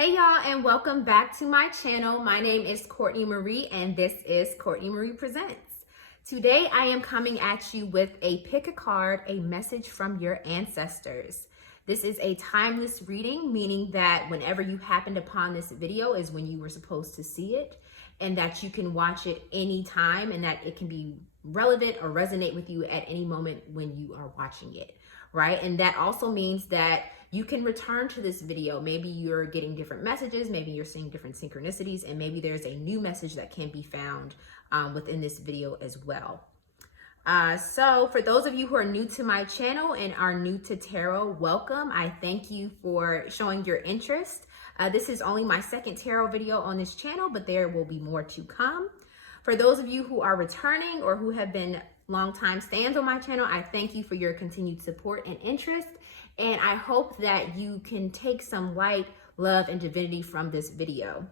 Hey y'all, and welcome back to my channel. My name is Courtney Marie and this is Courtney Marie Presents. Today I am coming at you with a pick a card, a message from your ancestors. This is a timeless reading, meaning that whenever you happened upon this video is when you were supposed to see it, and that you can watch it anytime and that it can be relevant or resonate with you at any moment when you are watching it, right? And that also means that you can return to this video. Maybe you're getting different messages, maybe you're seeing different synchronicities, and maybe there's a new message that can be found within this video as well. So for those of you who are new to my channel and are new to tarot, welcome. I thank you for showing your interest. This is only my second tarot video on this channel, but there will be more to come. For those of you who are returning or who have been longtime stands on my channel, I thank you for your continued support and interest. And I hope that you can take some light, love, and divinity from this video.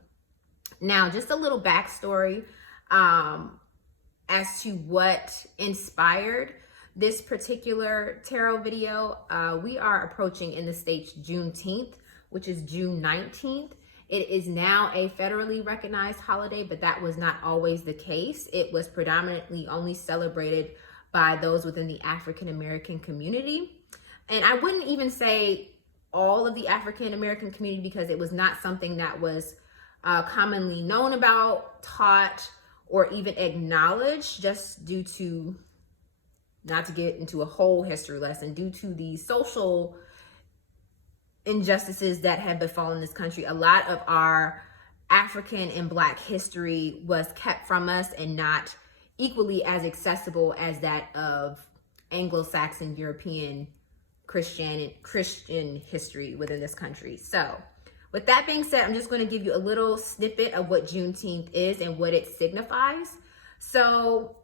Now, just a little backstory as to what inspired this particular tarot video. We are approaching in the States Juneteenth, which is June 19th. It is now a federally recognized holiday, but that was not always the case. It was predominantly only celebrated by those within the African American community. And I wouldn't even say all of the African American community because it was not something that was commonly known about, taught, or even acknowledged, just due to, not to get into a whole history lesson, due to the social injustices that have befallen this country. A lot of our African and Black history was kept from us and not equally as accessible as that of Anglo-Saxon, European, Christian history within this country. So with that being said, I'm just going to give you a little snippet of what Juneteenth is and what it signifies. So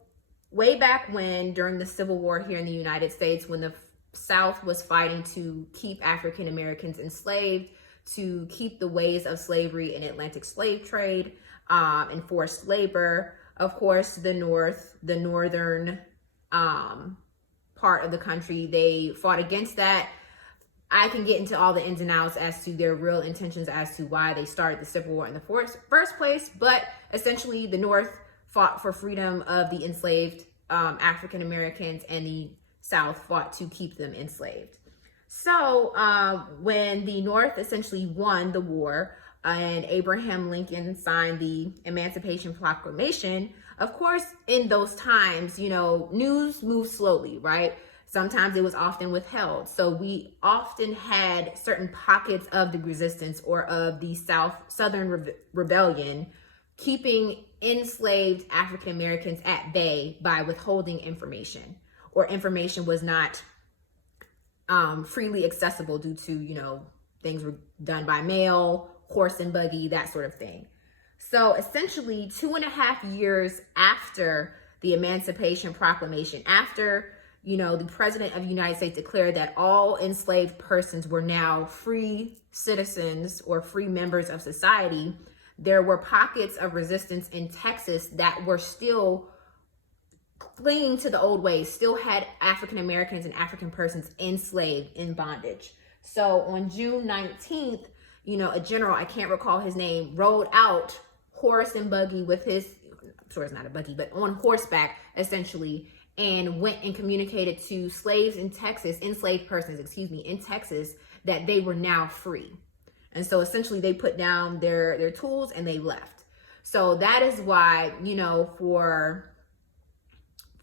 way back when, during the Civil War here in the United States, when the South was fighting to keep African Americans enslaved, to keep the ways of slavery and Atlantic slave trade, and forced labor, of course, the northern part of the country, they fought against that. I can get into all the ins and outs as to their real intentions as to why they started the Civil War in the first place, but essentially the North fought for freedom of the enslaved African Americans, and the South fought to keep them enslaved. So when the North essentially won the war and Abraham Lincoln signed the Emancipation Proclamation, of course, in those times, you know, news moves slowly, right? Sometimes it was often withheld. So we often had certain pockets of the resistance or of the Southern Rebellion keeping enslaved African Americans at bay by withholding information, or information was not freely accessible due to, you know, things were done by mail, horse and buggy, that sort of thing. So essentially 2.5 years after the Emancipation Proclamation, after, you know, the President of the United States declared that all enslaved persons were now free citizens or free members of society, there were pockets of resistance in Texas that were still clinging to the old ways, still had African Americans and African persons enslaved in bondage. So on June 19th, you know, a general, I can't recall his name, rode out horse and buggy with his, I'm sure it's not a buggy, but on horseback essentially, and went and communicated to slaves in Texas, enslaved persons, in Texas, that they were now free. And so essentially they put down their tools and they left. So that is why, you know, for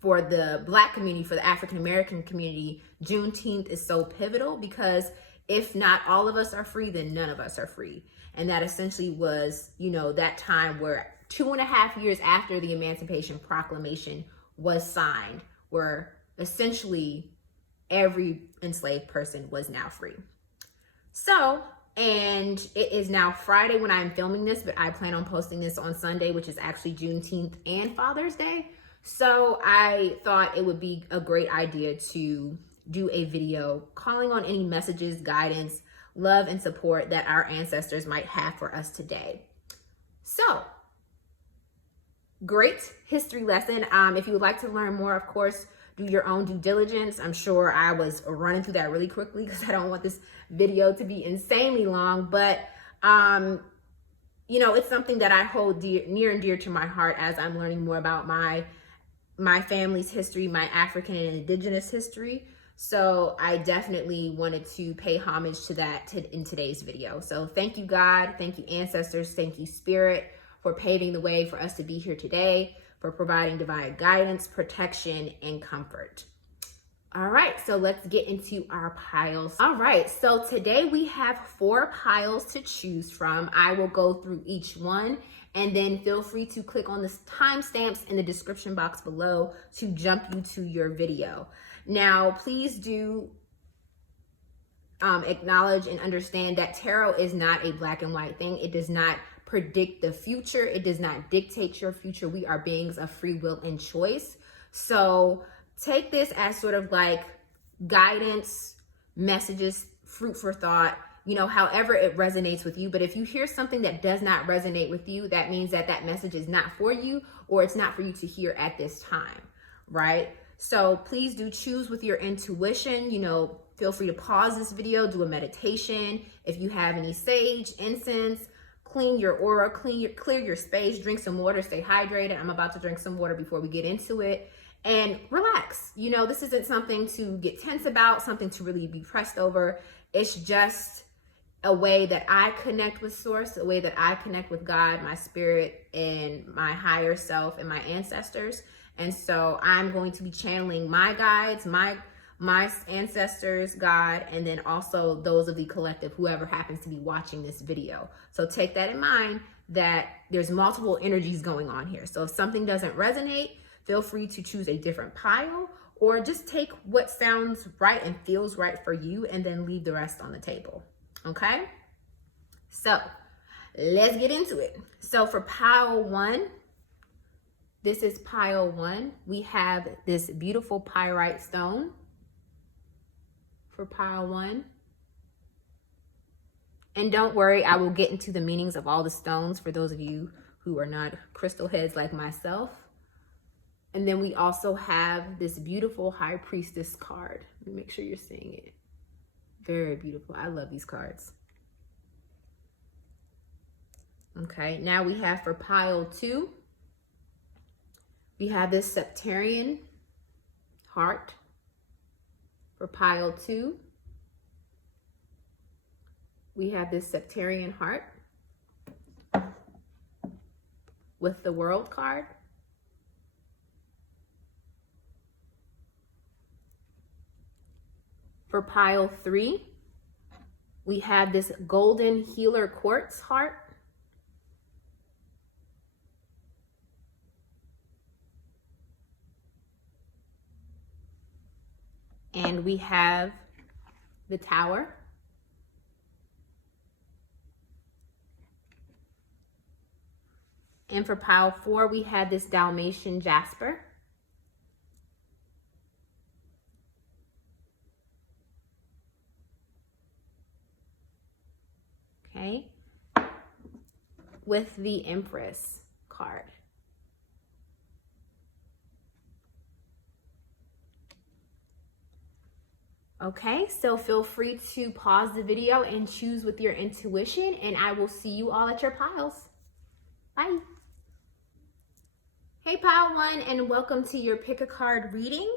the Black community, for the African American community, Juneteenth is so pivotal, because if not all of us are free, then none of us are free. And that essentially was, you know, that time where 2.5 years after the Emancipation Proclamation was signed, where essentially every enslaved person was now free. So, and it is now Friday when I'm filming this, but I plan on posting this on Sunday, which is actually Juneteenth and Father's Day. So I thought it would be a great idea to do a video calling on any messages, guidance, love, and support that our ancestors might have for us today. So, great history lesson. If you would like to learn more, of course, do your own due diligence. I'm sure I was running through that really quickly because I don't want this video to be insanely long, but You know, it's something that I hold near and dear to my heart as I'm learning more about my family's history, my African and indigenous history. So I definitely wanted to pay homage to that in today's video. So thank you, God. Thank you, ancestors. Thank you, Spirit, for paving the way for us to be here today, for providing divine guidance, protection, and comfort. All right, so let's get into our piles. All right, so today we have 4 piles to choose from. I will go through each one, and then feel free to click on the timestamps in the description box below to jump you to your video. Now, please do acknowledge and understand that tarot is not a black and white thing. It does not predict the future. It does not dictate your future. We are beings of free will and choice. So take this as sort of like guidance, messages, fruit for thought, you know, however it resonates with you. But if you hear something that does not resonate with you, that means that that message is not for you, or it's not for you to hear at this time, right? So please do choose with your intuition. You know, feel free to pause this video, do a meditation. If you have any sage, incense, clean your aura, clear your space, drink some water, stay hydrated. I'm about to drink some water before we get into it. And relax. You know, this isn't something to get tense about, something to really be pressed over. It's just a way that I connect with Source, a way that I connect with God, my spirit, and my higher self, and my ancestors. And so I'm going to be channeling my guides, my ancestors, God, and then also those of the collective, whoever happens to be watching this video. So take that in mind, that there's multiple energies going on here. So if something doesn't resonate, feel free to choose a different pile, or just take what sounds right and feels right for you and then leave the rest on the table. Okay? So let's get into it. So for pile 1, this is pile 1. We have this beautiful pyrite stone for pile 1. And don't worry, I will get into the meanings of all the stones for those of you who are not crystal heads like myself. And then we also have this beautiful High Priestess card. Let me make sure you're seeing it. Very beautiful. I love these cards. Okay, now we have for pile 2, we have this Septarian heart for pile 2. We have this Septarian heart with the World card. For pile 3, we have this Golden Healer Quartz heart. And we have the Tower. And for pile 4, we have this Dalmatian Jasper. Okay, with the Empress card. Okay, so feel free to pause the video and choose with your intuition, and I will see you all at your piles. Bye. Hey pile 1, and welcome to your pick a card reading.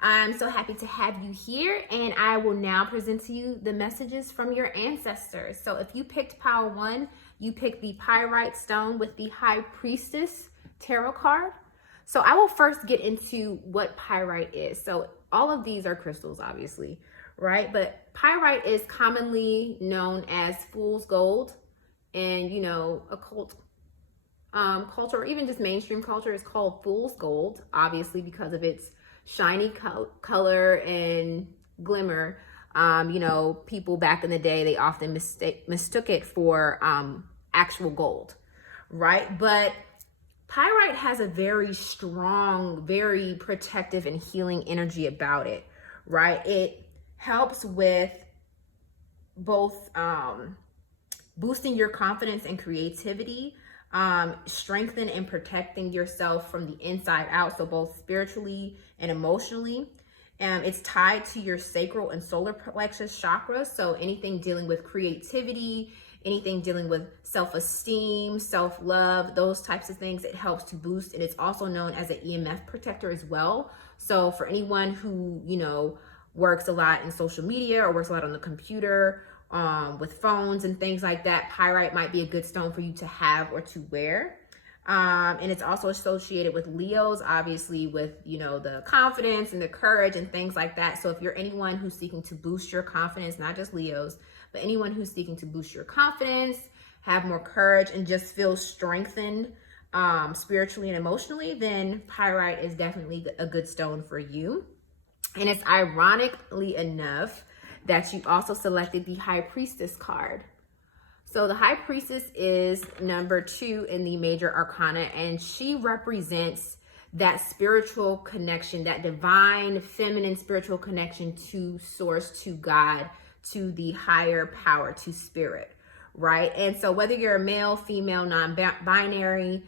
I'm so happy to have you here, and I will now present to you the messages from your ancestors. So if you picked pile 1, you picked the pyrite stone with the High Priestess tarot card. So I will first get into what pyrite is. So all of these are crystals, obviously, right? But pyrite is commonly known as fool's gold, and you know, occult culture, or even just mainstream culture, is called fool's gold, obviously because of its shiny color and glimmer. You know, people back in the day, they often mistook it for actual gold, right? But pyrite has a very strong, very protective and healing energy about it, right? It helps with both boosting your confidence and creativity, strengthen and protecting yourself from the inside out, so both spiritually and emotionally. It's tied to your sacral and solar plexus chakras, so anything dealing with creativity anything dealing with self-esteem, self-love, those types of things. It helps to boost, and it's also known as an EMF protector as well. So for anyone who, you know, works a lot in social media or works a lot on the computer, with phones and things like that, pyrite might be a good stone for you to have or to wear. And it's also associated with Leos, obviously, with, you know, the confidence and the courage and things like that. So if you're anyone who's seeking to boost your confidence, not just Leos, but anyone who's seeking to boost your confidence, have more courage, and just feel strengthened spiritually and emotionally, then pyrite is definitely a good stone for you. And it's ironically enough that you also selected the High Priestess card. So the High Priestess is number 2 in the major arcana, and she represents that spiritual connection, that divine feminine spiritual connection to source, to God, to the higher power, to spirit, right? And so whether you're a male, female, non-binary,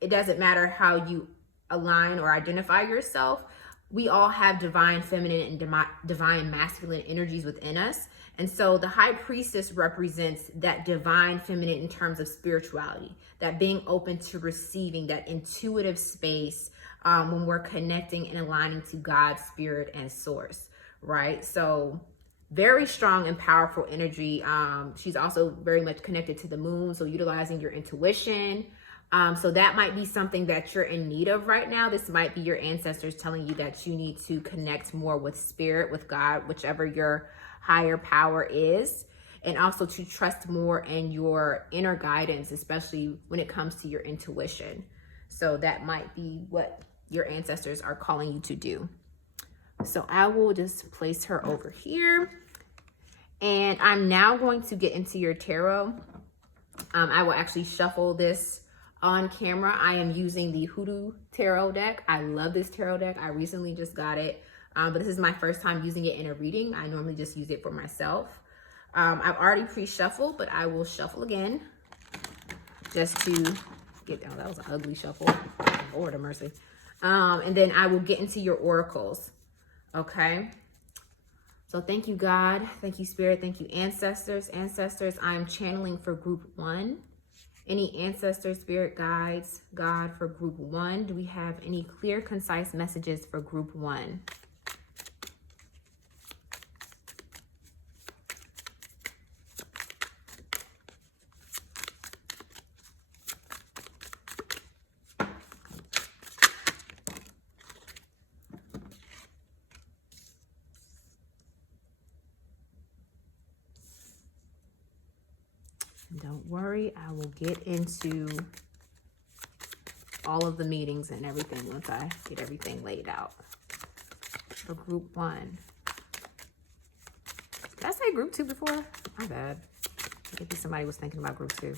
it doesn't matter how you align or identify yourself. We all have divine feminine and divine masculine energies within us. And so the High Priestess represents that divine feminine in terms of spirituality, that being open to receiving, that intuitive space when we're connecting and aligning to God's spirit and source, right? So very strong and powerful energy. She's also very much connected to the moon, so utilizing your intuition. So that might be something that you're in need of right now. This might be your ancestors telling you that you need to connect more with spirit, with God, whichever your higher power is, and also to trust more in your inner guidance, especially when it comes to your intuition. So that might be what your ancestors are calling you to do. So I will just place her over here, and I'm now going to get into your tarot. I will actually shuffle this on camera. I am using the Hoodoo Tarot deck. I love this tarot deck. I recently just got it, but this is my first time using it in a reading. I normally just use it for myself. I've already pre-shuffled, but I will shuffle again just to get down. That was an ugly shuffle. Lord have mercy. And then I will get into your oracles. Okay. So thank you, God. Thank you, Spirit. Thank you, ancestors. Ancestors, I am channeling for group 1. Any ancestors, spirit guides, God, for group 1? Do we have any clear, concise messages for group 1? Don't worry, I will get into all of the meetings and everything once I get everything laid out. For group 1. Did I say group 2 before? My bad. Maybe somebody was thinking about group 2.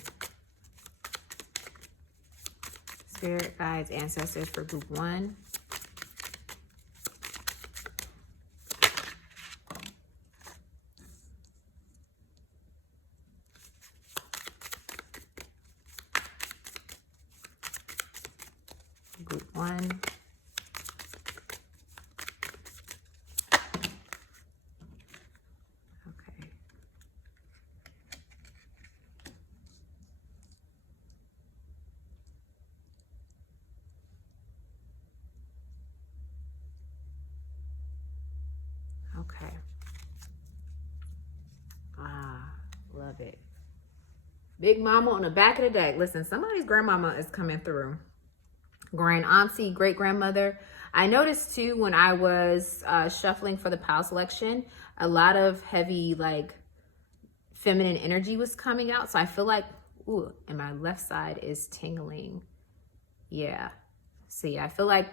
Spirit guides, ancestors for group 1. Group 1. Okay. Okay. Love it. Big Mama on the back of the deck. Listen, somebody's grandmama is coming through. Grand auntie, great grandmother. I noticed too when I was shuffling for the pile selection, a lot of heavy like feminine energy was coming out. So I feel like, ooh, and my left side is tingling. Yeah. See, I feel like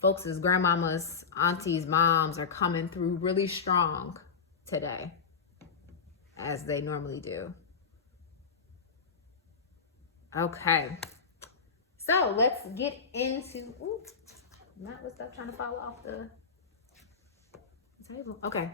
folks' grandmamas, aunties, moms are coming through really strong today, as they normally do. Okay. So let's get into, ooh, not let's stop trying to fall off the table. Okay.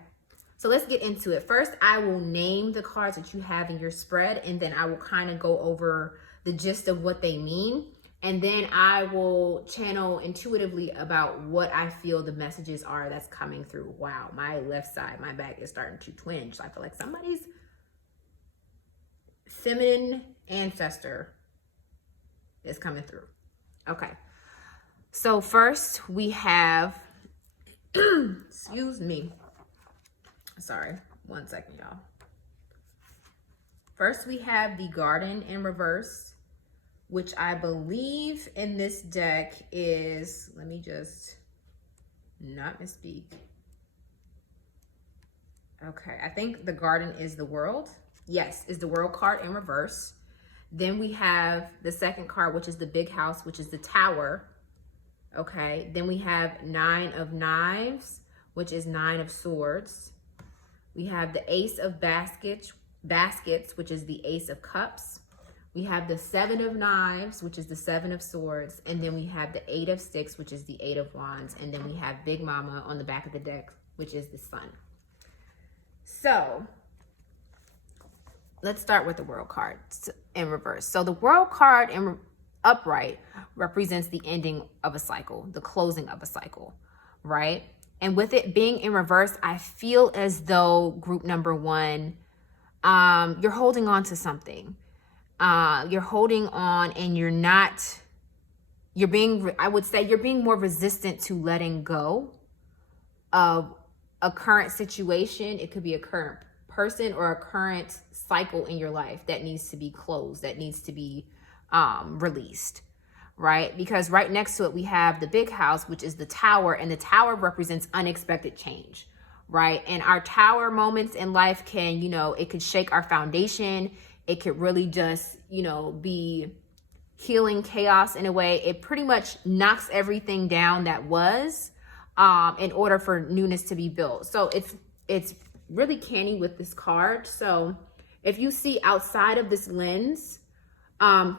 So let's get into it. First, I will name the cards that you have in your spread, and then I will kind of go over the gist of what they mean. And then I will channel intuitively about what I feel the messages are that's coming through. Wow, my left side, my back is starting to twinge. So I feel like somebody's feminine ancestor is coming through. Okay. So first we have, excuse me. Sorry, 1 second, y'all. First we have the Garden in reverse, which I believe in this deck is, let me just not misspeak. Okay, I think the Garden is the World. Yes, is the World card in reverse. Then we have the second card, which is the Big House, which is the Tower. Okay, then we have 9 of Knives, which is 9 of Swords. We have the Ace of Baskets, which is the Ace of Cups. We have the 7 of Knives, which is the 7 of Swords. And then we have the 8 of Sticks, which is the 8 of Wands. And then we have Big Mama on the back of the deck, which is the Sun. So let's start with the World card in reverse. So the World card in upright represents the ending of a cycle, the closing of a cycle, right? And with it being in reverse, I feel as though group number 1, you're holding on to something. You're holding on and I would say you're being more resistant to letting go of a current situation. It could be a current person or a current cycle in your life that needs to be closed, that needs to be released, right? Because right next to it, we have the Big House, which is the Tower, and the Tower represents unexpected change, right? And our Tower moments in life can, it could shake our foundation. It could really just, be healing chaos in a way. It pretty much knocks everything down that was in order for newness to be built. So it's really canny with this card. So if you see outside of this lens,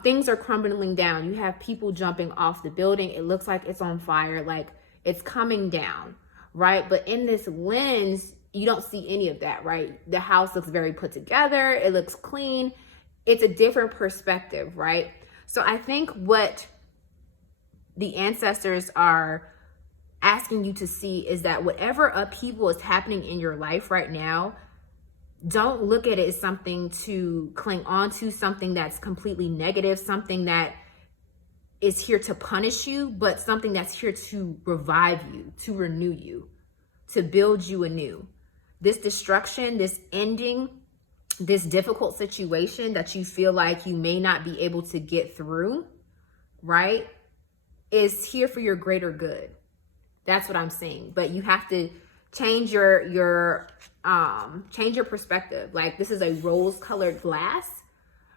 things are crumbling down. You have people jumping off the building. It looks like it's on fire, like it's coming down, right? But in this lens, you don't see any of that, right? The house looks very put together. It looks clean. It's a different perspective, right? So I think what the ancestors are asking you to see is that whatever upheaval is happening in your life right now, don't look at it as something to cling on to, something that's completely negative, something that is here to punish you, but something that's here to revive you, to renew you, to build you anew. This destruction, this ending, this difficult situation that you feel like you may not be able to get through, right, is here for your greater good. That's what I'm saying. But you have to change your perspective. Like, this is a rose-colored glass,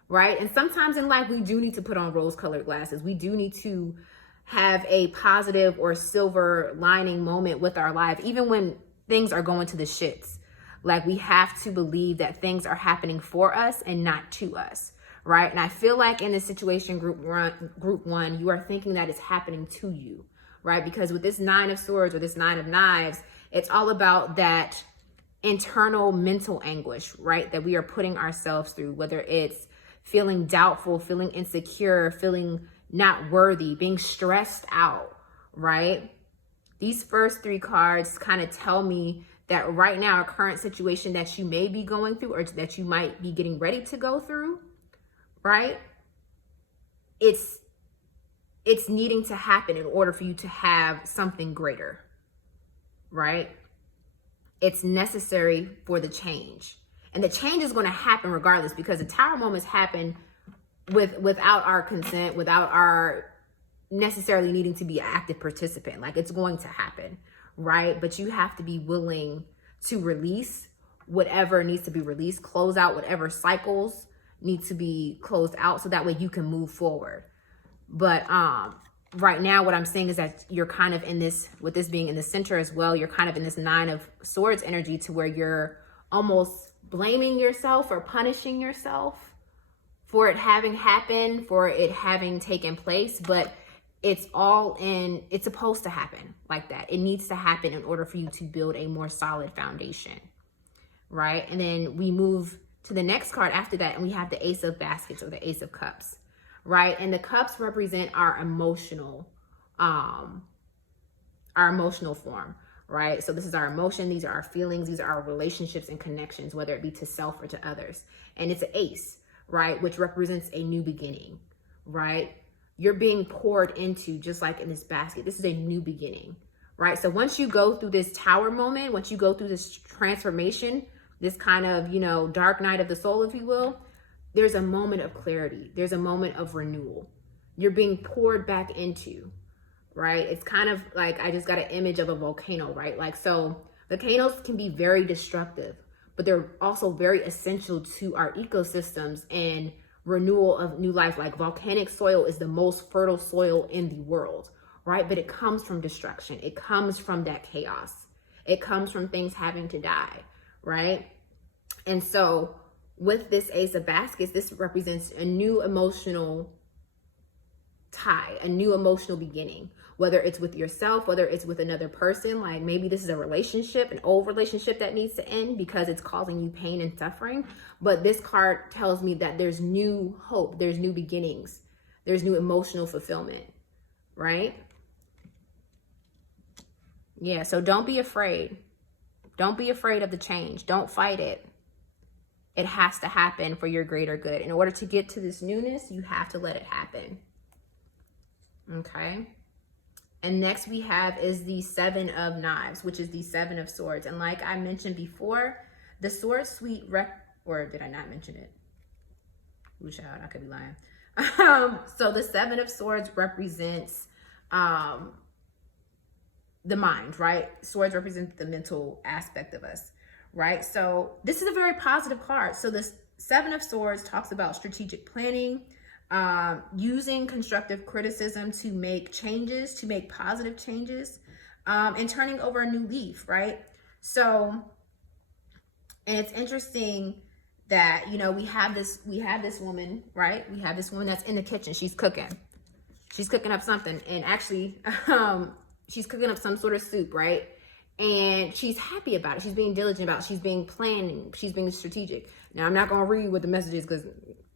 right? And sometimes in life, we do need to put on rose-colored glasses. We do need to have a positive or silver lining moment with our life, even when things are going to the shits. Like, we have to believe that things are happening for us and not to us, right? And I feel like in this situation, group one, you are thinking that it's happening to you, right? Because with this 9 of Swords or this 9 of Knives, it's all about that internal mental anguish, right? That we are putting ourselves through, whether it's feeling doubtful, feeling insecure, feeling not worthy, being stressed out, right? These first 3 cards kind of tell me that right now, a current situation that you may be going through or that you might be getting ready to go through, right? It's needing to happen in order for you to have something greater, right? It's necessary for the change. And the change is going to happen regardless, because the Tower moments happen without our consent, without our necessarily needing to be an active participant. Like, it's going to happen, right? But you have to be willing to release whatever needs to be released, close out whatever cycles need to be closed out, so that way you can move forward. But right now, what I'm saying is that you're kind of in this, with this being in the center as well, you're kind of in this 9 of Swords energy, to where you're almost blaming yourself or punishing yourself for it having happened, for it having taken place. But it's supposed to happen like that. It needs to happen in order for you to build a more solid foundation, right? And then we move to the next card after that, and we have the Ace of Baskets or the Ace of Cups, right? And the cups represent our emotional form, right? So this is our emotion. These are our feelings. These are our relationships and connections, whether it be to self or to others. And it's an ace, right? Which represents a new beginning, right? You're being poured into, just like in this basket. This is a new beginning, right? So once you go through this tower moment, once you go through this transformation, this kind of, you know, dark night of the soul, if you will, there's a moment of clarity. There's a moment of renewal. You're being poured back into, right? It's kind of like, I just got an image of a volcano, right? Like, so volcanoes can be very destructive, but they're also very essential to our ecosystems and renewal of new life. Like, volcanic soil is the most fertile soil in the world, right? But it comes from destruction. It comes from that chaos. It comes from things having to die, right? And so with this Ace of Baskets, this represents a new emotional tie, a new emotional beginning, whether it's with yourself, whether it's with another person. Like, maybe this is a relationship, an old relationship that needs to end because it's causing you pain and suffering. But this card tells me that there's new hope, there's new beginnings, there's new emotional fulfillment, right? Yeah, so don't be afraid. Don't be afraid of the change. Don't fight it. It has to happen for your greater good. In order to get to this newness, you have to let it happen. Okay. And next we have is the Seven of Knives, which is the Seven of Swords. And like I mentioned before, the Sword Suite, or did I not mention it? Ooh, child, I could be lying. So the Seven of Swords represents the mind, right? Swords represent the mental aspect of us, right? So this is a very positive card. So this Seven of Swords talks about strategic planning, using constructive criticism to make changes, to make positive changes, and turning over a new leaf, right? So, and it's interesting that, you know, we have this woman, right? We have this woman that's in the kitchen. She's cooking up something, and actually, she's cooking up some sort of soup, right? And she's happy about it. She's being diligent about it. She's being planning. She's being strategic. Now, I'm not going to read what the message is because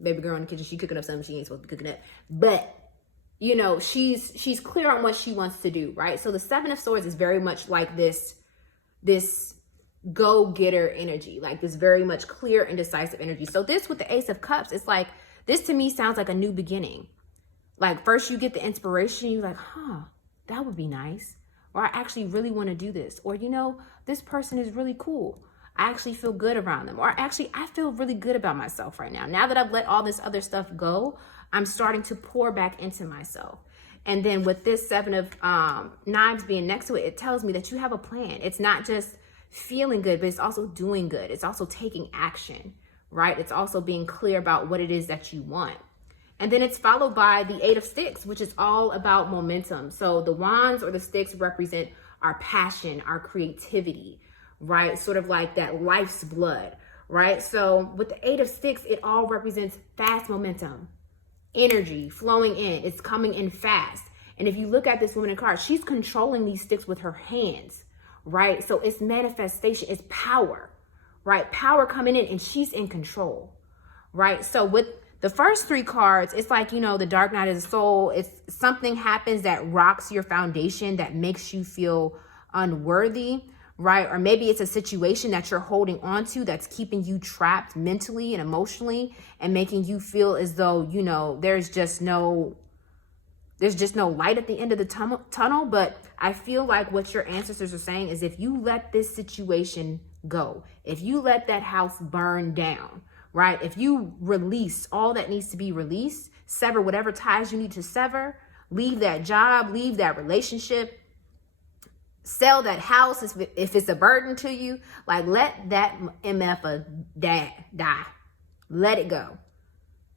baby girl in the kitchen, she cooking up something she ain't supposed to be cooking up. But, you know, she's clear on what she wants to do, right? So the Seven of Swords is very much like this go-getter energy, like this very much clear and decisive energy. So this with the Ace of Cups, it's like, this to me sounds like a new beginning. Like, first you get the inspiration, you're like, that would be nice. Or I actually really want to do this. Or, you know, this person is really cool. I actually feel good around them. Or actually, I feel really good about myself right now. Now that I've let all this other stuff go, I'm starting to pour back into myself. And then with this Seven of Knives being next to it, it tells me that you have a plan. It's not just feeling good, but it's also doing good. It's also taking action, right? It's also being clear about what it is that you want. And then it's followed by the Eight of Sticks, which is all about momentum. So the wands or the sticks represent our passion, our creativity, right? Sort of like that life's blood, right? So with the Eight of Sticks, it all represents fast momentum, energy flowing in. It's coming in fast. And if you look at this woman in cards, she's controlling these sticks with her hands, right? So it's manifestation, it's power, right? Power coming in, and she's in control, right? So with the first three cards, it's like, you know, the dark night of the soul. It's something happens that rocks your foundation, that makes you feel unworthy, right? Or maybe it's a situation that you're holding on to that's keeping you trapped mentally and emotionally and making you feel as though, you know, there's just no light at the end of the tunnel. But I feel like what your ancestors are saying is, if you let this situation go, if you let that house burn down, right? If you release all that needs to be released, sever whatever ties you need to sever, leave that job, leave that relationship, sell that house if it's a burden to you, like, let that MF die. Let it go,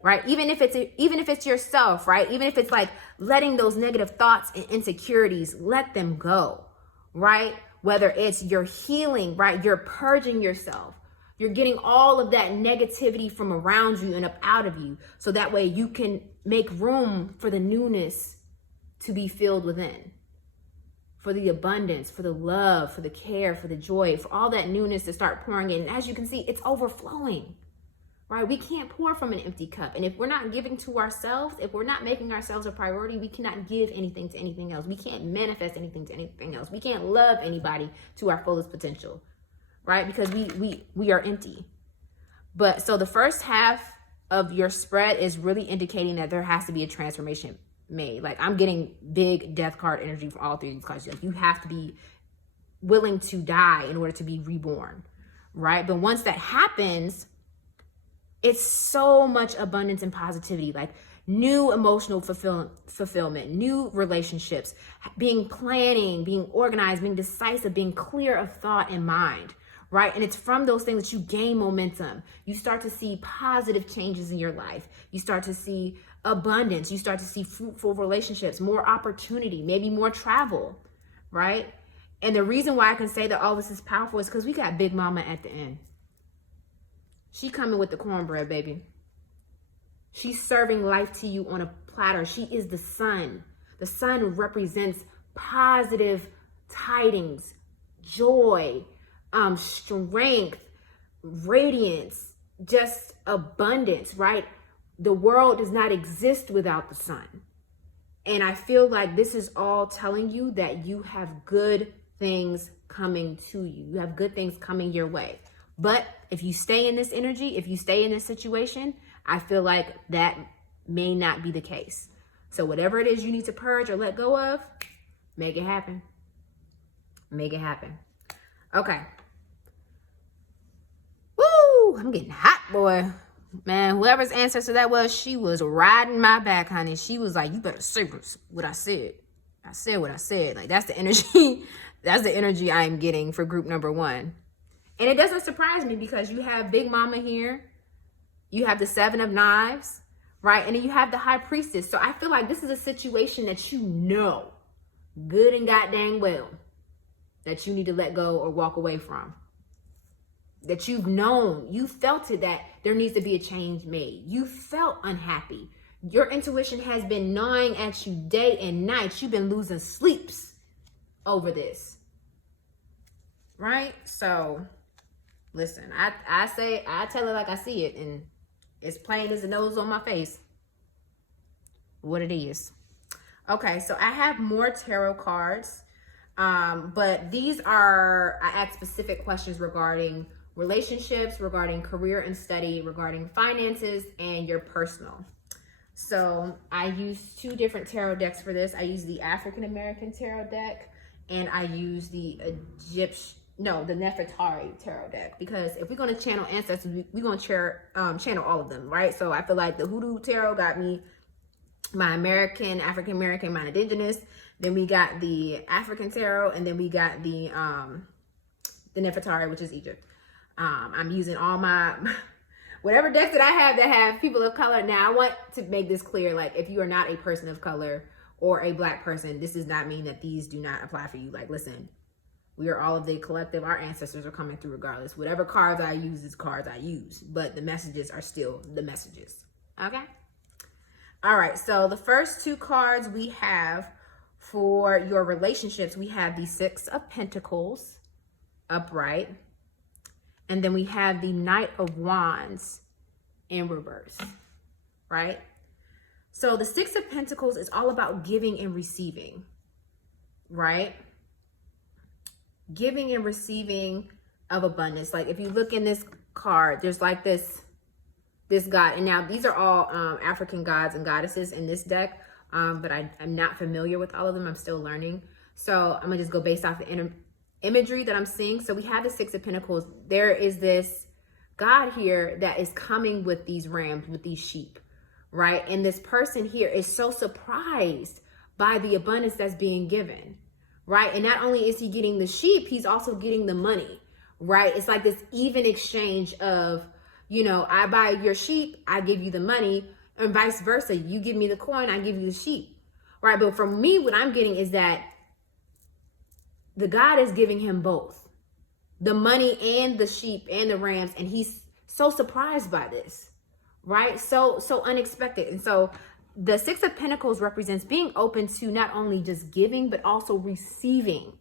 right? Even if it's yourself, right? Even if it's like letting those negative thoughts and insecurities, let them go, right? Whether it's you're healing, right? You're purging yourself. You're getting all of that negativity from around you and up out of you, so that way you can make room for the newness to be filled within, for the abundance, for the love, for the care, for the joy, for all that newness to start pouring in. And as you can see, it's overflowing, right? We can't pour from an empty cup. And if we're not giving to ourselves, if we're not making ourselves a priority, we cannot give anything to anything else. We can't manifest anything to anything else. We can't love anybody to our fullest potential, right? Because we are empty. But so the first half of your spread is really indicating that there has to be a transformation made. Like, I'm getting big death card energy from all three of these cards. Like, you have to be willing to die in order to be reborn, right? But once that happens, it's so much abundance and positivity, like new emotional fulfillment, new relationships, planning, being organized, being decisive, being clear of thought and mind, right? And it's from those things that you gain momentum. You start to see positive changes in your life. You start to see abundance. You start to see fruitful relationships, more opportunity, maybe more travel, right? And the reason why I can say that all this is powerful is because we got Big Mama at the end. She coming with the cornbread, baby. She's serving life to you on a platter. She is the sun. The sun represents positive tidings, joy, strength, radiance, just abundance, right? The world does not exist without the sun. And I feel like this is all telling you that you have good things coming to you. You have good things coming your way. But if you stay in this energy, if you stay in this situation, I feel like that may not be the case. So whatever it is you need to purge or let go of, make it happen. Make it happen. Okay. Woo! I'm getting hot, boy. Man, whoever's ancestor that was, she was riding my back, honey. She was like, you better say what I said. I said what I said. Like, that's the energy. That's the energy I'm getting for group number 1. And it doesn't surprise me because you have Big Mama here. You have the 7 of Knives, right? And then you have the High Priestess. So I feel like this is a situation that you know good and goddamn well that you need to let go or walk away from. That you've known, you felt it, that there needs to be a change made. You felt unhappy. Your intuition has been gnawing at you day and night. You've been losing sleeps over this, right? So listen, I tell it like I see it, and it's plain as the nose on my face what it is. Okay, so I have more tarot cards, but these are, I ask specific questions regarding relationships, regarding career and study, regarding finances, and your personal. So I use 2 different tarot decks for this. I use the African American tarot deck, and I use the the Nefertari tarot deck, because if we're going to channel ancestors, we're going to channel all of them, right? So I feel like the Hoodoo tarot got me my American, African American, my indigenous. Then we got the African tarot, and then we got the Nefertari, which is Egypt. I'm using all my whatever decks that I have that have people of color. Now I want to make this clear, like, if you are not a person of color or a Black person, this does not mean that these do not apply for you. Like, listen, we are all of the collective. Our ancestors are coming through regardless. Whatever cards I use is cards I use, but the messages are still the messages. Okay? All right, so the first 2 cards we have for your relationships, we have the 6 of Pentacles upright, and then we have the Knight of Wands in reverse, right? So the 6 of Pentacles is all about giving and receiving, right? Giving and receiving of abundance. Like, if you look in this card, there's like this god, and now these are all African gods and goddesses in this deck, but I'm not familiar with all of them. I'm still learning, so I'm gonna just go based off the imagery that I'm seeing. So we have the 6 of Pentacles. There is this god here that is coming with these rams, with these sheep, right? And this person here is so surprised by the abundance that's being given, right? And not only is he getting the sheep, he's also getting the money, right? It's like this even exchange of, you know, I buy your sheep, I give you the money, and vice versa. You give me the coin, I give you the sheep, right? But for me, what I'm getting is that the God is giving him both, the money and the sheep and the rams, and he's so surprised by this, right? So unexpected. And so the 6 of Pentacles represents being open to not only just giving, but also receiving,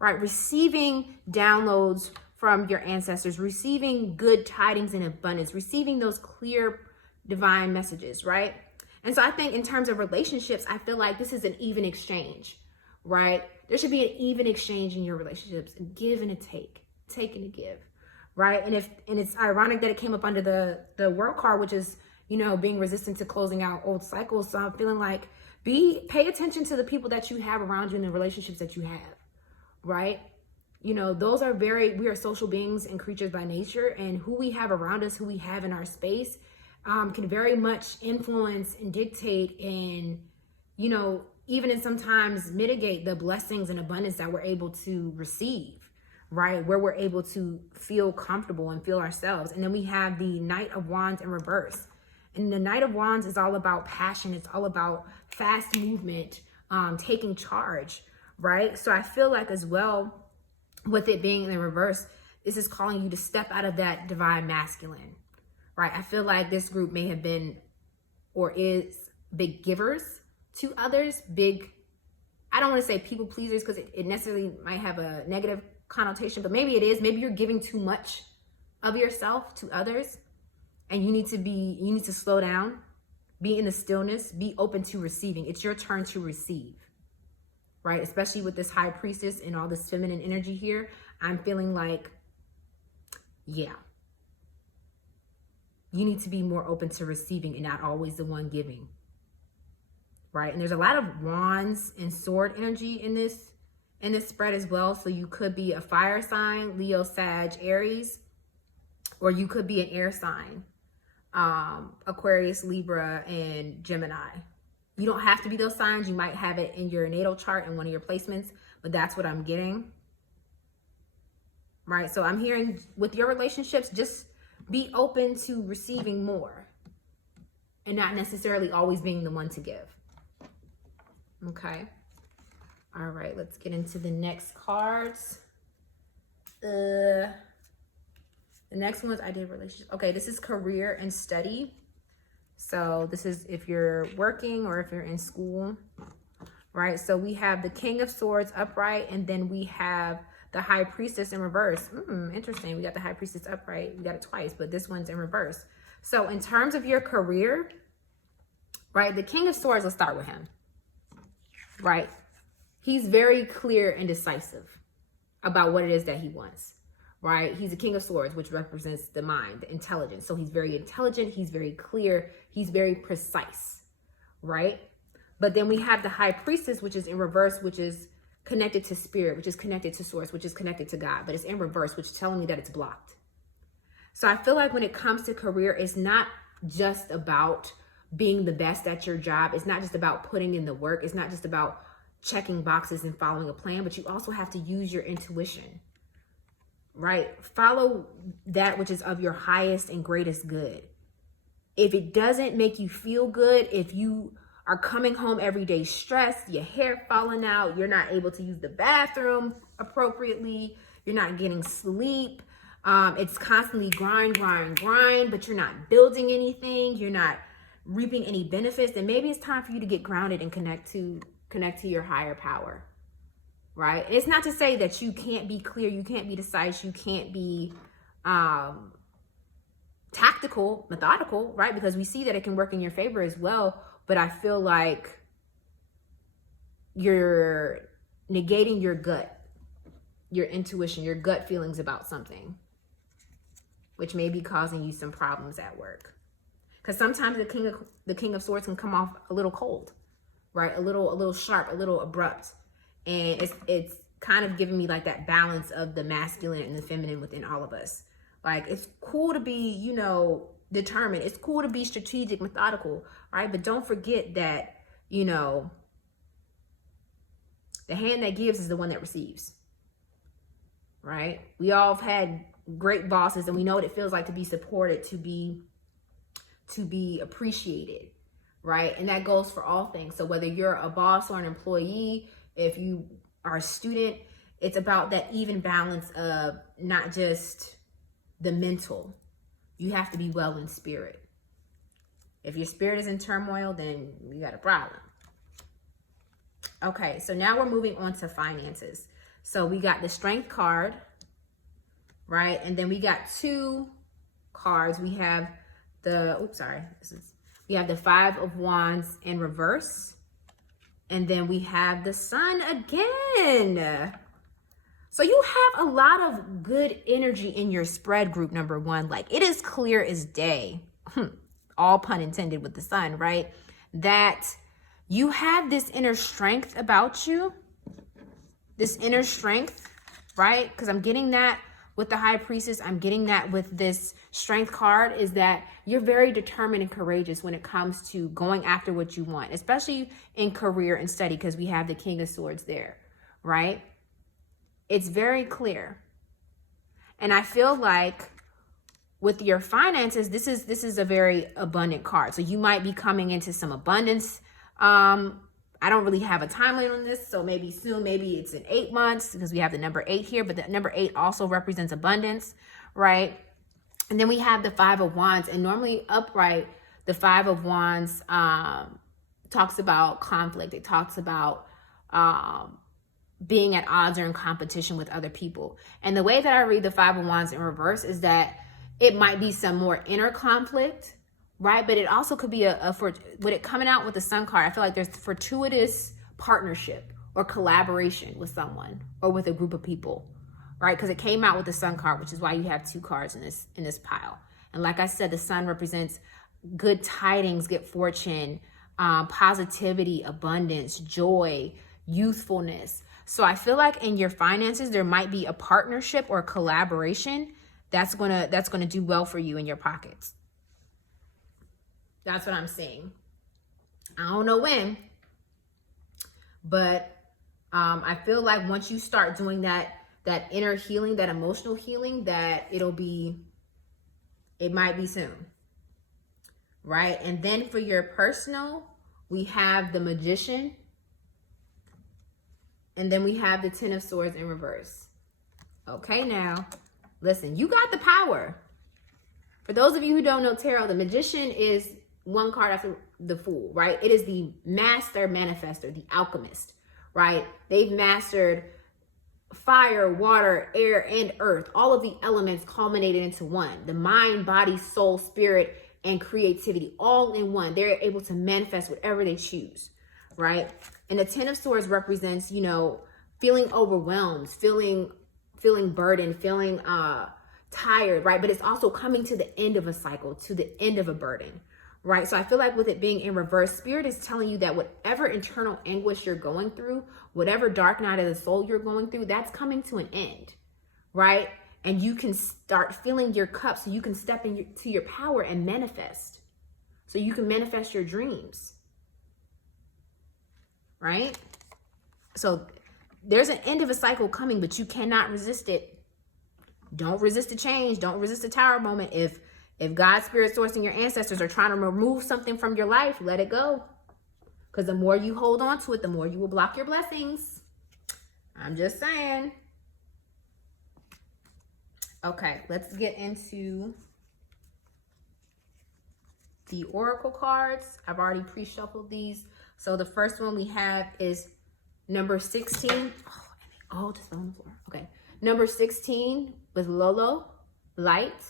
right? Receiving downloads from your ancestors, receiving good tidings and abundance, receiving those clear divine messages, right? And so I think in terms of relationships, I feel like this is an even exchange, right? There should be an even exchange in your relationships, a give and a take and a give, right? And it's ironic that it came up under the World card, which is being resistant to closing out old cycles. So I'm feeling like pay attention to the people that you have around you and the relationships that you have, right? Those are we are social beings and creatures by nature, and who we have around us, who we have in our space, can very much influence and dictate and, even in sometimes mitigate the blessings and abundance that we're able to receive, right? Where we're able to feel comfortable and feel ourselves. And then we have the Knight of Wands in reverse. And the Knight of Wands is all about passion. It's all about fast movement, taking charge, right? So I feel like as well, with it being in reverse, this is calling you to step out of that divine masculine, right? I feel like this group may have been or is big givers to others, I don't want to say people pleasers because it necessarily might have a negative connotation, but maybe it is. Maybe you're giving too much of yourself to others, and you need to slow down, be in the stillness, be open to receiving. It's your turn to receive, right? Especially with this high priestess and all this feminine energy here. I'm feeling like, yeah, you need to be more open to receiving and not always the one giving, right? And there's a lot of wands and sword energy in this spread as well. So you could be a fire sign, Leo, Sag, Aries, or you could be an air sign, Aquarius, Libra, and Gemini. You don't have to be those signs. You might have it in your natal chart in one of your placements, but that's what I'm getting, right? So I'm hearing with your relationships, just be open to receiving more and not necessarily always being the one to give. Okay. All right, let's get into the next cards. The next ones I did relationship. Okay, this is career and study. So this is if you're working or if you're in school, right? So we have the King of Swords upright, and then we have the High Priestess in reverse. Interesting. We got the High Priestess upright. We got it twice, but this one's in reverse. So in terms of your career, right, the King of Swords, let's start with him, right? He's very clear and decisive about what it is that he wants, right? He's a King of Swords, which represents the mind, the intelligence. So he's very intelligent. He's very clear. He's very precise, right? But then we have the High Priestess, which is in reverse, which is connected to spirit, which is connected to source, which is connected to God, but it's in reverse, which is telling me that it's blocked. So I feel like when it comes to career, it's not just about being the best at your job. It's not just about putting in the work. It's not just about checking boxes and following a plan, but you also have to use your intuition, right? Follow that which is of your highest and greatest good. If it doesn't make you feel good, if you are coming home every day stressed, your hair falling out, you're not able to use the bathroom appropriately, you're not getting sleep, it's constantly grind, but you're not building anything, you're not reaping any benefits, then maybe it's time for you to get grounded and connect to your higher power, right? It's not to say that you can't be clear, you can't be decisive, you can't be tactical, methodical, right? Because we see that it can work in your favor as well. But I feel like you're negating your gut, your intuition, your gut feelings about something, which may be causing you some problems at work. Because sometimes the King of Swords can come off a little cold, right? A little sharp, a little abrupt. And it's kind of giving me like that balance of the masculine and the feminine within all of us. Like, it's cool to be, determined. It's cool to be strategic, methodical, right? But don't forget that, the hand that gives is the one that receives, right? We all have had great bosses, and we know what it feels like to be supported, to be appreciated, right? And that goes for all things. So whether you're a boss or an employee, if you are a student, it's about that even balance of not just the mental. You have to be well in spirit. If your spirit is in turmoil, then you got a problem. Okay, so now we're moving on to finances. So we got the Strength card, right? And then we got two cards. We have we have the Five of Wands in reverse. And then we have the Sun again. So you have a lot of good energy in your spread group, number one. Like, it is clear as day all pun intended with the sun, right? That you have this inner strength about you, this inner strength, right? Because I'm getting that with the High Priestess. I'm getting that with this Strength card, is that you're very determined and courageous when it comes to going after what you want, especially in career and study, because we have the King of Swords there, right? It's very clear. And I feel like with your finances, this is a very abundant card. So you might be coming into some abundance. I don't really have a timeline on this, so maybe soon, maybe it's in 8 months, because we have the number 8 here, but the number 8 also represents abundance, right? And then we have the Five of Wands, and normally upright, the Five of Wands talks about conflict. It talks about being at odds or in competition with other people. And the way that I read the Five of Wands in reverse is that it might be some more inner conflict, right? But it also could be with it coming out with the Sun card, I feel like there's fortuitous partnership or collaboration with someone or with a group of people, right? Because it came out with the Sun card, which is why you have 2 cards in this pile. And like I said, the Sun represents good tidings, good fortune, positivity, abundance, joy, youthfulness. So I feel like in your finances, there might be a partnership or collaboration that's gonna do well for you in your pockets. That's what I'm seeing. I don't know when, but I feel like once you start doing that inner healing, that emotional healing, that it might be soon, right? And then for your personal, we have the Magician, and then we have the Ten of Swords in reverse. Okay, now, listen, you got the power. For those of you who don't know tarot, the Magician is one card after the Fool, right? It is the master manifestor, the alchemist, right? They've mastered fire, water, air, and earth, all of the elements culminated into one. The mind, body, soul, spirit, and creativity, all in one. They're able to manifest whatever they choose, right? And the Ten of Swords represents, feeling overwhelmed, feeling burdened, feeling tired, right? But it's also coming to the end of a cycle, to the end of a burden, right? So I feel like with it being in reverse, Spirit is telling you that whatever internal anguish you're going through, whatever dark night of the soul you're going through, that's coming to an end, right? And you can start filling your cup so you can step into your power and manifest. So you can manifest your dreams, right? So there's an end of a cycle coming, but you cannot resist it. Don't resist the change. Don't resist the tower moment. If God's spirit source and your ancestors are trying to remove something from your life, let it go. Because the more you hold on to it, the more you will block your blessings. I'm just saying. Okay, let's get into the oracle cards. I've already pre-shuffled these. So the first one we have is number 16. Oh, and they all just fell on the floor. Okay. Number 16 with Lolo, light.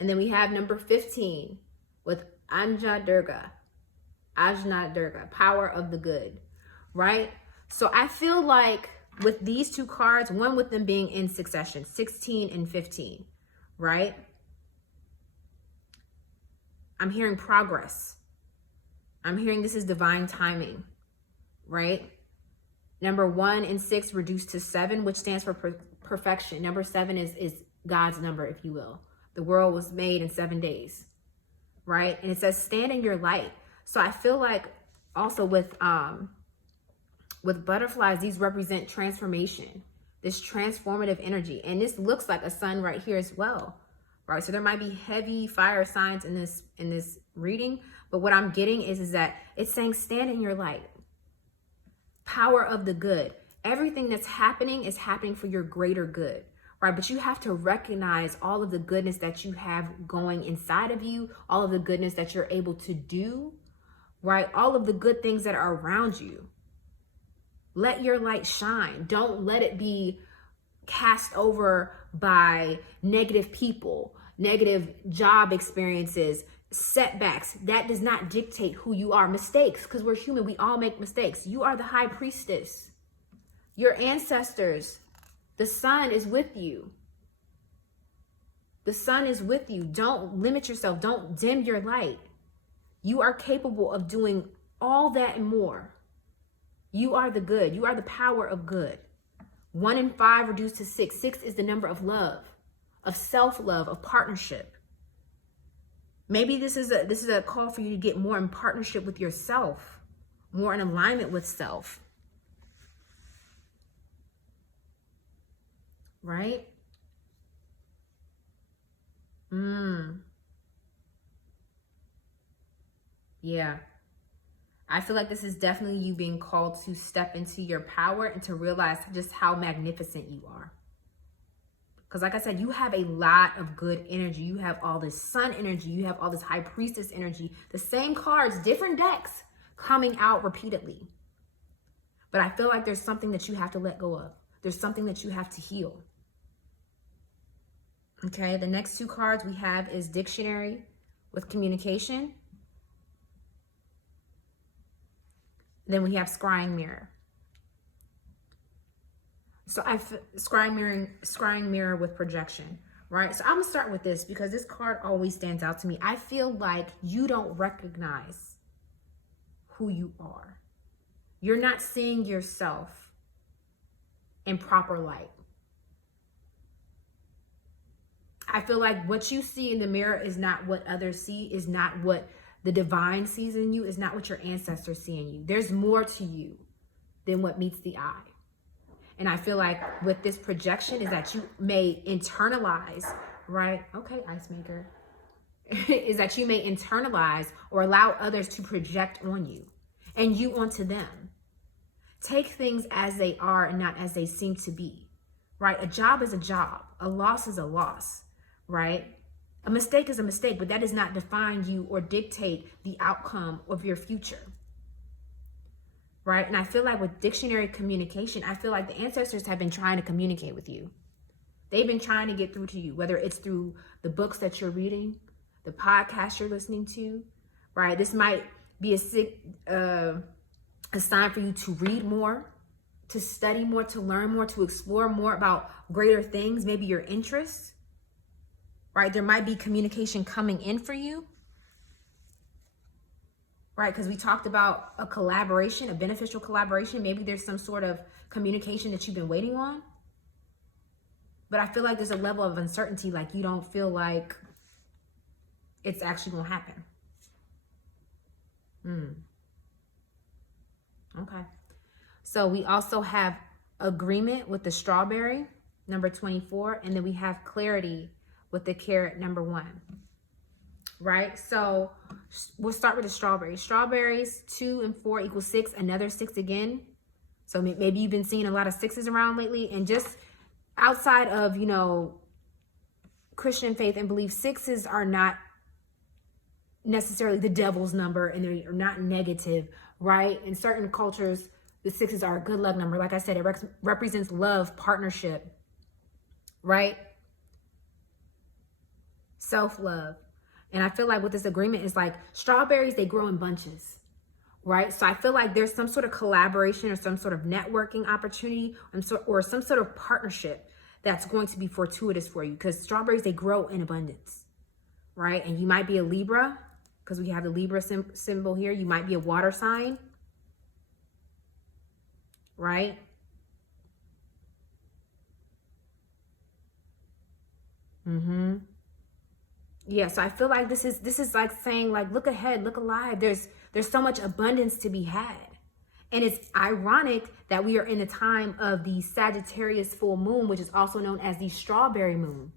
And then we have number 15 with Ajna Durga, power of the good, right? So I feel like with these 2 cards, one with them being in succession, 16 and 15, right? I'm hearing progress. I'm hearing this is divine timing, right? Number 1 and 6 reduced to 7, which stands for perfection. Number 7 is God's number, if you will. The world was made in 7 days, right? And it says stand in your light. So I feel like also with butterflies, these represent transformation, this transformative energy. And this looks like a sun right here as well, right? So there might be heavy fire signs in this reading, but what I'm getting is that it's saying stand in your light. Power of the good. Everything that's happening is happening for your greater good, right? But you have to recognize all of the goodness that you have going inside of you, all of the goodness that you're able to do, right? All of the good things that are around you. Let your light shine. Don't let it be cast over by negative people, negative job experiences, setbacks. That does not dictate who you are. Mistakes, because we're human, we all make mistakes. You are the high priestess. Your ancestors, the sun is with you. The sun is with you. Don't limit yourself. Don't dim your light. You are capable of doing all that and more. You are the good. You are the power of good. 1 and 5 reduced to 6. 6 is the number of love, of self-love, of partnership. Maybe this is a call for you to get more in partnership with yourself, more in alignment with self. Right? Yeah. I feel like this is definitely you being called to step into your power and to realize just how magnificent you are. Because like I said, you have a lot of good energy. You have all this sun energy. You have all this high priestess energy. The same cards, different decks coming out repeatedly. But I feel like there's something that you have to let go of. There's something that you have to heal. Okay, the next 2 cards we have is Dictionary with Communication. Then we have Scrying Mirror. So Scrying Mirror with Projection, right? So I'm gonna start with this because this card always stands out to me. I feel like you don't recognize who you are. You're not seeing yourself in proper light. I feel like what you see in the mirror is not what others see, is not what the divine sees in you, is not what your ancestors see in you. There's more to you than what meets the eye. And I feel like with this projection is that you may internalize, right? Okay, ice maker. Is that you may internalize or allow others to project on you and you onto them. Take things as they are and not as they seem to be, right? A job is a job. A loss is a loss, right? A mistake is a mistake, but that does not define you or dictate the outcome of your future, right? And I feel like with Dictionary Communication, I feel like the ancestors have been trying to communicate with you. They've been trying to get through to you, whether it's through the books that you're reading, the podcast you're listening to, right? This might be a sign for you to read more, to study more, to learn more, to explore more about greater things, maybe your interests, right? There might be communication coming in for you, right? Because we talked about a collaboration, a beneficial collaboration. Maybe there's some sort of communication that you've been waiting on. But I feel like there's a level of uncertainty, like you don't feel like it's actually going to happen. Okay. So we also have Agreement with the Strawberry, number 24. And then we have Clarity with the Carrot, number 1. Right? So we'll start with the strawberry. Strawberries, 2 and 4 equals 6. Another 6 again. So maybe you've been seeing a lot of 6s around lately. And just outside of, Christian faith and belief, 6s are not necessarily the devil's number, and they're not negative, right? In certain cultures, the 6s are a good luck number. Like I said, it represents love, partnership, right? Self-love. And I feel like with this agreement is like strawberries, they grow in bunches, right? So I feel like there's some sort of collaboration or some sort of networking opportunity or some sort of partnership that's going to be fortuitous for you, because strawberries, they grow in abundance, right? And you might be a Libra, because we have the Libra symbol here. You might be a water sign, right? Yeah, so I feel like this is like saying, like, look ahead, look alive. There's so much abundance to be had. And it's ironic that we are in the time of the Sagittarius full moon, which is also known as the strawberry moon.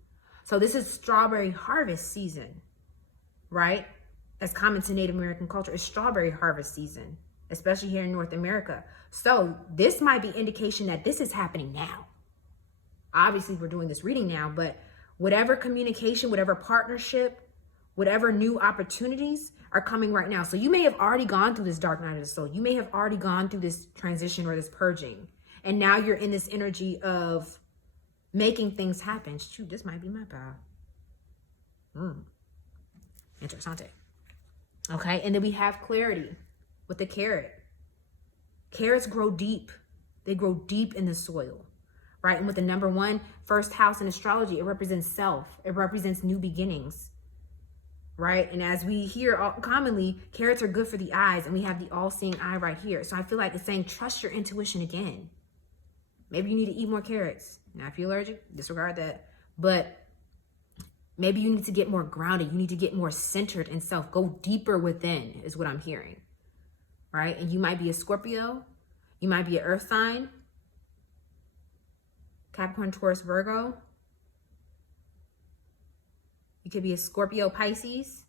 So this is strawberry harvest season, right? As common to Native American culture, it's strawberry harvest season, especially here in North America. So this might be indication that this is happening now. Obviously, we're doing this reading now, but whatever communication, whatever partnership, whatever new opportunities are coming right now. So you may have already gone through this dark night of the soul. You may have already gone through this transition or this purging. And now you're in this energy of making things happen. Shoot, this might be my path. Interessante. Okay, and then we have Clarity with the Carrot. Carrots grow deep. They grow deep in the soil, right? And with the number 1, first house in astrology, it represents self. It represents new beginnings, right? And as we hear commonly, carrots are good for the eyes, and we have the all-seeing eye right here. So I feel like it's saying, trust your intuition again. Maybe you need to eat more carrots. Now, if you're allergic, disregard that. But maybe you need to get more grounded. You need to get more centered in self. Go deeper within is what I'm hearing, right? And you might be a Scorpio. You might be an earth sign. Capricorn, Taurus, Virgo. You could be a Scorpio, Pisces.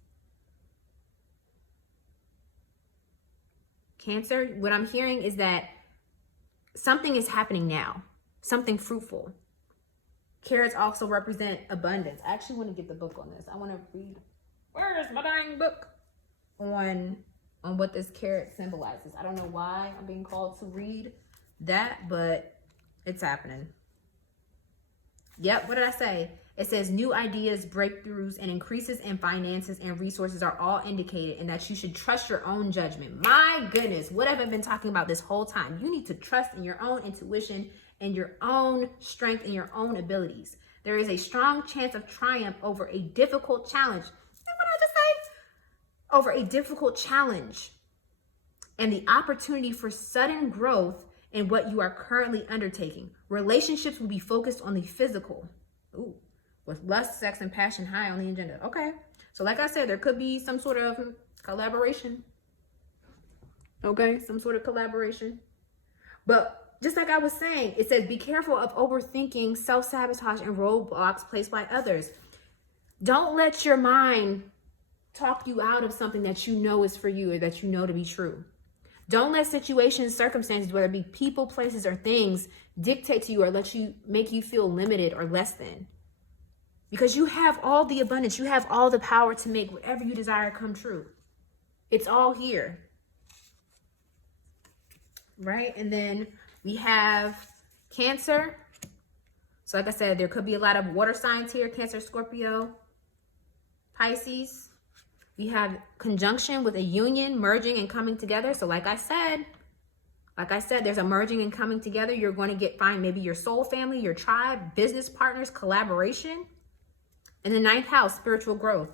Cancer. What I'm hearing is that something is happening now. Something fruitful. Carrots also represent abundance. I actually want to get the book on this. I want to read. Where is my dang book? On what this carrot symbolizes. I don't know why I'm being called to read that, but it's happening. Yep, what did I say? It says new ideas, breakthroughs, and increases in finances and resources are all indicated, and that you should trust your own judgment. My goodness, what have I been talking about this whole time? You need to trust in your own intuition and your own strength and your own abilities. There is a strong chance of triumph over a difficult challenge. What did I just say? Over a difficult challenge and the opportunity for sudden growth in what you are currently undertaking. Relationships will be focused on the physical. Ooh, with lust, sex, and passion high on the agenda. Okay, so like I said, there could be some sort of collaboration. Okay, some sort of collaboration. But just like I was saying, it says be careful of overthinking, self-sabotage, and roadblocks placed by others. Don't let your mind talk you out of something that you know is for you or that you know to be true. Don't let situations, circumstances, whether it be people, places, or things, dictate to you or make you feel limited or less than. Because you have all the abundance. You have all the power to make whatever you desire come true. It's all here. Right? And then we have Cancer. So like I said, there could be a lot of water signs here. Cancer, Scorpio, Pisces. We have conjunction with a union, merging and coming together. So like I said, there's a merging and coming together. You're going to find maybe your soul family, your tribe, business partners, collaboration. And the 9th house, spiritual growth.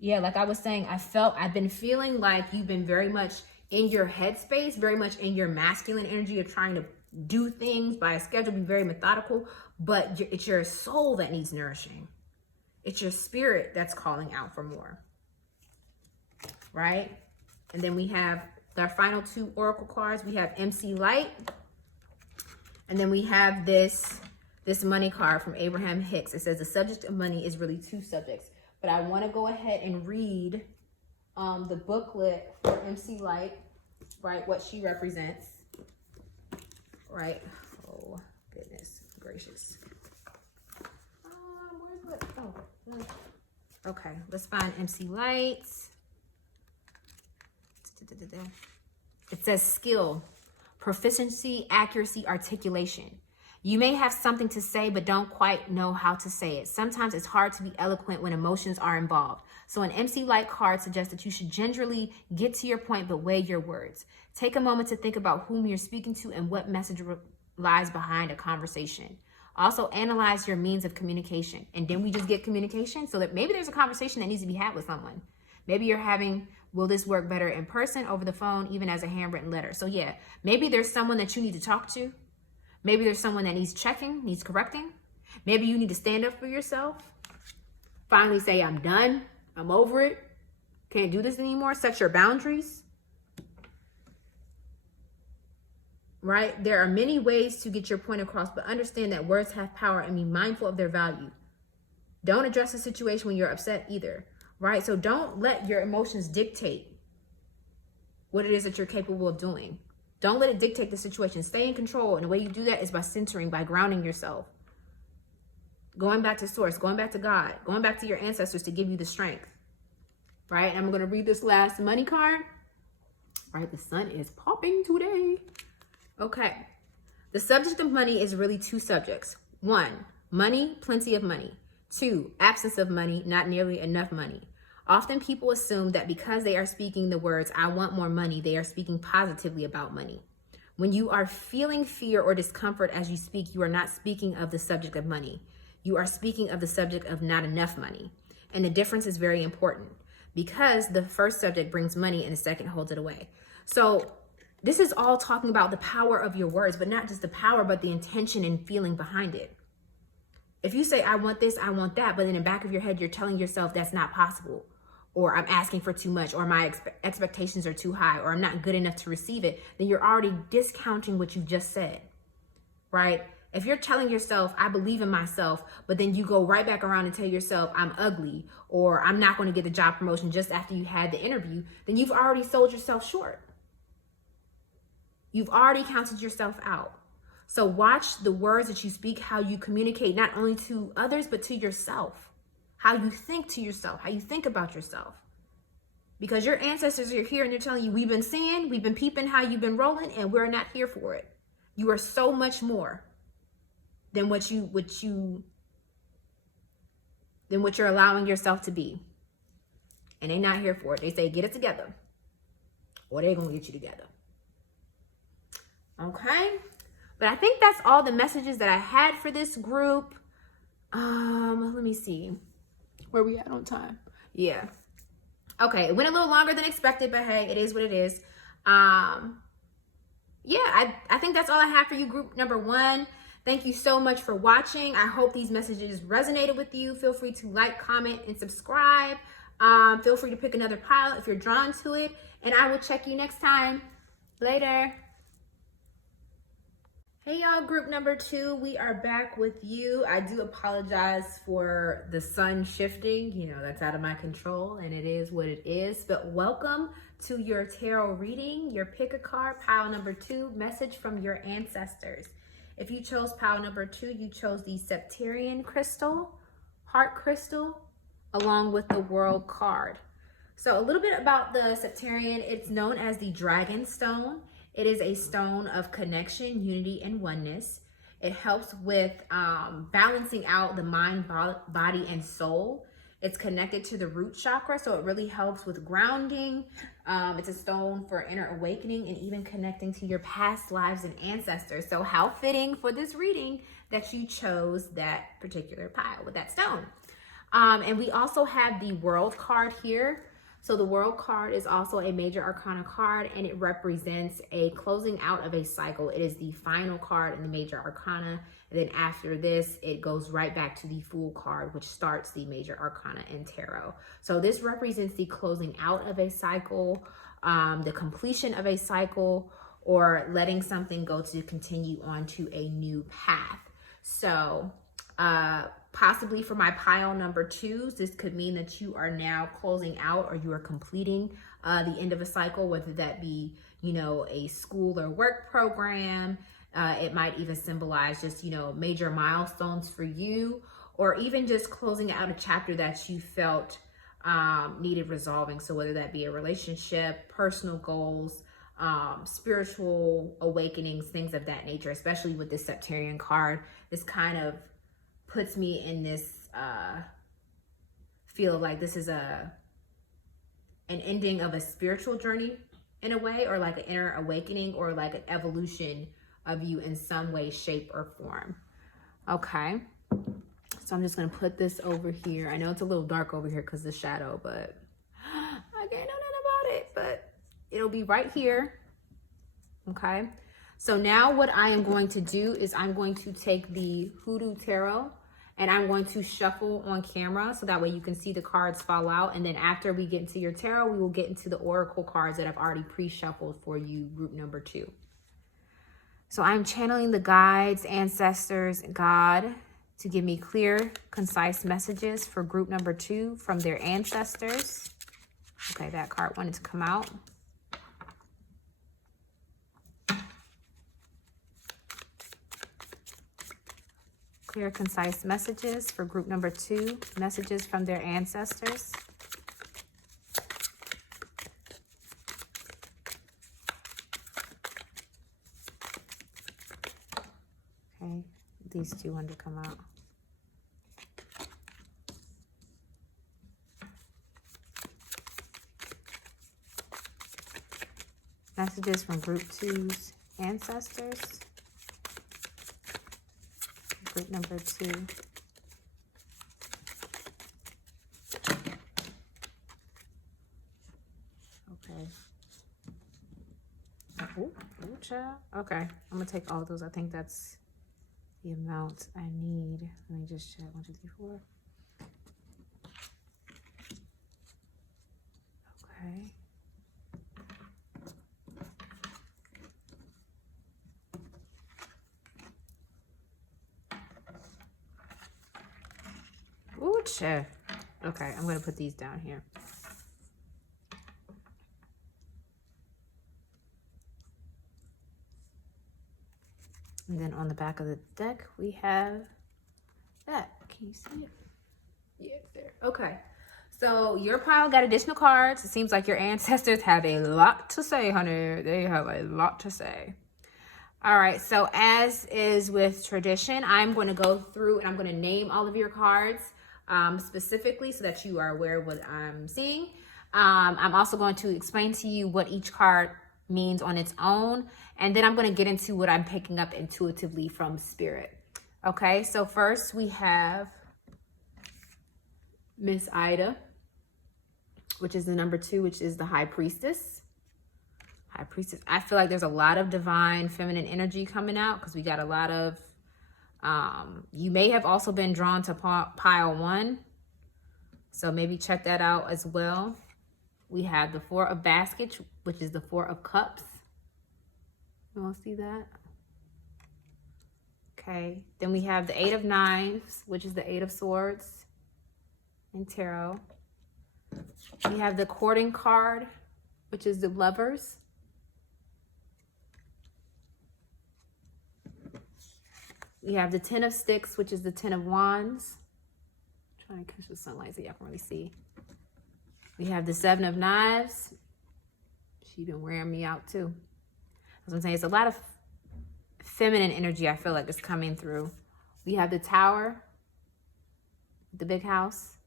Yeah, like I was saying, I've been feeling like you've been very much in your headspace, very much in your masculine energy of trying to do things by a schedule, be very methodical, but it's your soul that needs nourishing. It's your spirit that's calling out for more. Right? And then we have our final 2 oracle cards. We have MC Light. And then we have this money card from Abraham Hicks. It says the subject of money is really 2 subjects. But I want to go ahead and read the booklet for MC Light, right? What she represents, right? Oh, goodness gracious. Where's the, oh, okay. Let's find MC Light. It says skill, proficiency, accuracy, articulation. You may have something to say, but don't quite know how to say it. Sometimes it's hard to be eloquent when emotions are involved. So an MC Light card suggests that you should gingerly get to your point, but weigh your words. Take a moment to think about whom you're speaking to and what message lies behind a conversation. Also analyze your means of communication. And then we just get communication so that maybe there's a conversation that needs to be had with someone. Maybe you're having, will this work better in person, over the phone, even as a handwritten letter? So yeah, maybe there's someone that you need to talk to. Maybe there's someone that needs checking, needs correcting. Maybe you need to stand up for yourself. Finally say, I'm done. I'm over it. Can't do this anymore. Set your boundaries. Right? There are many ways to get your point across, but understand that words have power and be mindful of their value. Don't address the situation when you're upset either. Right? So don't let your emotions dictate what it is that you're capable of doing. Don't let it dictate the situation. Stay in control. And the way you do that is by centering, by grounding yourself. Going back to source, going back to God, going back to your ancestors to give you the strength. Right? And I'm going to read this last money card. Right? The sun is popping today. Okay. The subject of money is really 2 subjects. 1, money, plenty of money. 2, absence of money, not nearly enough money. Often people assume that because they are speaking the words, I want more money, they are speaking positively about money. When you are feeling fear or discomfort as you speak, you are not speaking of the subject of money. You are speaking of the subject of not enough money. And the difference is very important because the first subject brings money and the second holds it away. So this is all talking about the power of your words, but not just the power, but the intention and feeling behind it. If you say, I want this, I want that, but in the back of your head, you're telling yourself that's not possible, or I'm asking for too much, or my expectations are too high, or I'm not good enough to receive it, then you're already discounting what you just said, right? If you're telling yourself, I believe in myself, but then you go right back around and tell yourself, I'm ugly, or I'm not going to get the job promotion just after you had the interview, then you've already sold yourself short. You've already counted yourself out. So watch the words that you speak, how you communicate, not only to others, but to yourself. How you think to yourself, how you think about yourself. Because your ancestors are here and they're telling you, we've been seeing, we've been peeping how you've been rolling, and we're not here for it. You are so much more than what you're allowing yourself to be. And they're not here for it. They say, get it together, or they're going to get you together. Okay? But I think that's all the messages that I had for this group. Let me see. Where we at on time? Yeah. Okay, it went a little longer than expected, but hey, it is what it is. Yeah, I think that's all I have for you, group number 1. Thank you so much for watching. I hope these messages resonated with you. Feel free to like, comment, and subscribe. Feel free to pick another pile if you're drawn to it. And I will check you next time. Later. Hey y'all, group number 2, we are back with you. I do apologize for the sun shifting. You know, that's out of my control and it is what it is. But welcome to your tarot reading, your pick a card, pile number 2, message from your ancestors. If you chose pile number 2, you chose the Septarian crystal, heart crystal, along with the world card. So a little bit about the Septarian, it's known as the dragon stone. It is a stone of connection, unity, and oneness. It helps with balancing out the mind, body, and soul. It's connected to the root chakra, so it really helps with grounding. It's a stone for inner awakening and even connecting to your past lives and ancestors. So how fitting for this reading that you chose that particular pile with that stone. And we also have the world card here. So the world card is also a major arcana card, and it represents a closing out of a cycle. It is the final card in the major arcana. And then after this, it goes right back to the Fool card, which starts the major arcana in tarot. So this represents the closing out of a cycle, the completion of a cycle, or letting something go to continue on to a new path. So possibly for my pile number 2, this could mean that you are now closing out or you are completing the end of a cycle, whether that be, you know, a school or work program. It might even symbolize just, you know, major milestones for you, or even just closing out a chapter that you felt needed resolving. So whether that be a relationship, personal goals, spiritual awakenings, things of that nature, especially with this Septarian card, this kind of puts me in this feel like this is an ending of a spiritual journey in a way, or like an inner awakening, or like an evolution of you in some way, shape, or form. Okay, so I'm just gonna put this over here. I know it's a little dark over here because the shadow, but I can't know nothing about it, but it'll be right here. Okay, so now what I am going to do is I'm going to take the Hoodoo Tarot and I'm going to shuffle on camera so that way you can see the cards fall out. And then after we get into your tarot, we will get into the oracle cards that I've already pre-shuffled for you, group number 2. So I'm channeling the guides, ancestors, God to give me clear, concise messages for group number 2 from their ancestors. Okay, that card wanted to come out. Clear, concise messages for group number 2, messages from their ancestors. Okay, these 2 wanted to come out. Messages from group 2's ancestors. Group number 2. Okay. Oh, child. Okay, I'm gonna take all of those. I think that's the amount I need. Let me just check. 1, 2, 3, 4. Okay. Ooh, child. Okay, I'm gonna put these down here. And then on the back of the deck, we have that. Can you see it? Yeah, there. Okay. So your pile got additional cards. It seems like your ancestors have a lot to say, honey. They have a lot to say. All right. So as is with tradition, I'm going to go through and I'm going to name all of your cards specifically so that you are aware of what I'm seeing. I'm also going to explain to you what each card means on its own. And then I'm going to get into what I'm picking up intuitively from spirit. Okay, so first we have Miss Ida, which is the number 2, which is the High Priestess. High Priestess. I feel like there's a lot of divine feminine energy coming out because we got a lot of, you may have also been drawn to pile 1. So maybe check that out as well. We have the 4 of Baskets, which is the 4 of Cups. You all see that? Okay. Then we have the 8 of Knives, which is the 8 of Swords in Tarot. We have the Courting card, which is the Lovers. We have the 10 of Sticks, which is the 10 of Wands. I'm trying to catch the sunlight so y'all can really see. We have the 7 of Knives. She's been wearing me out too. As I'm saying, it's a lot of feminine energy I feel like is coming through. We have the Tower, the Big House.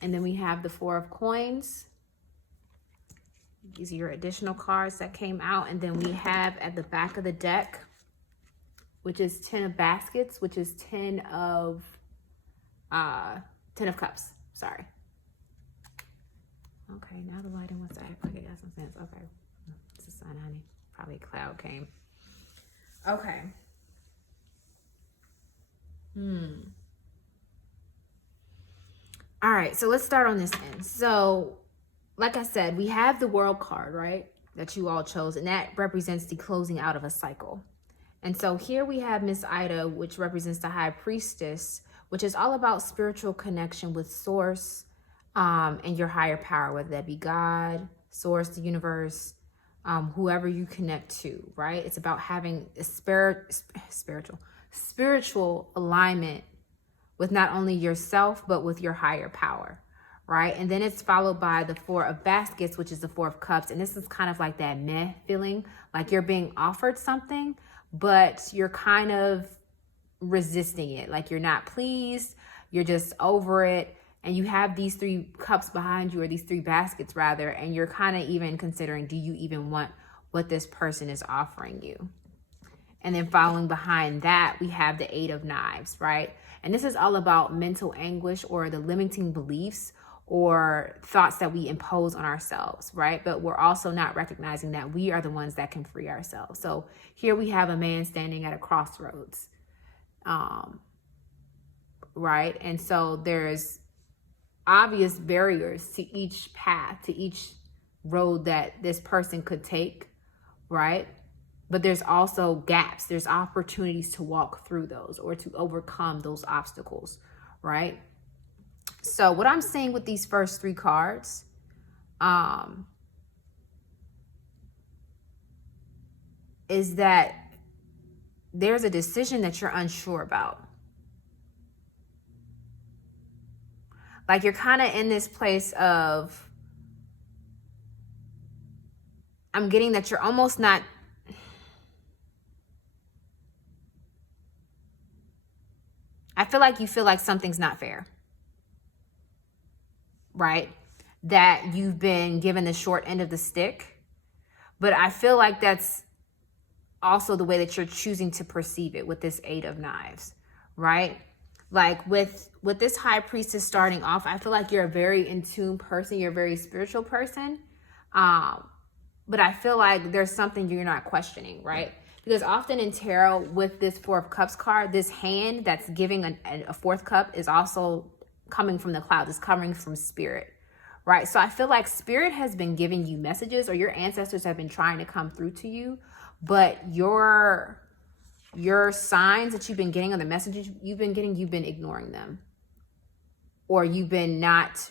And then we have the 4 of Coins. These are your additional cards that came out. And then we have at the back of the deck, which is 10 of Baskets, which is 10 of Cups. Sorry. Okay, now the lighting was okay, that's some sense. Okay. It's a sun, honey. Probably a cloud came. Okay. All right, so let's start on this end. So, like I said, we have the World card, right? That you all chose, and that represents the closing out of a cycle. And so here we have Miss Ida, which represents the High Priestess, which is all about spiritual connection with Source, and your higher power, whether that be God, Source, the universe, whoever you connect to, right? It's about having a spiritual alignment with not only yourself, but with your higher power, right? And then it's followed by the 4 of Baskets, which is the 4 of Cups. And this is kind of like that meh feeling, like you're being offered something, but you're kind of resisting it. Like you're not pleased, you're just over it. And you have these 3 cups behind you, or these 3 baskets rather, and you're kind of even considering, do you even want what this person is offering you? And then following behind that, we have the 8 of Knives, right? And this is all about mental anguish or the limiting beliefs or thoughts that we impose on ourselves, right? But we're also not recognizing that we are the ones that can free ourselves. So here we have a man standing at a crossroads, right? And so there's obvious barriers to each path, to each road that this person could take, right? But there's also gaps. There's opportunities to walk through those or to overcome those obstacles, right? So what I'm seeing with these first 3 cards, is that there's a decision that you're unsure about. Like you're kind of in this place of, I'm getting that you're almost not, I feel like you feel like something's not fair, right? That you've been given the short end of the stick. But I feel like that's also the way that you're choosing to perceive it with this Eight of Knives, right? Like with this High Priestess starting off, I feel like you're a very in tune person. You're a very spiritual person. But I feel like there's something you're not questioning, right? Because often in tarot with this Four of Cups card, this hand that's giving a fourth cup is also coming from the clouds. It's coming from spirit, right? So I feel like spirit has been giving you messages, or your ancestors have been trying to come through to you, but your signs that you've been getting, or the messages you've been getting, you've been ignoring them, or you've been not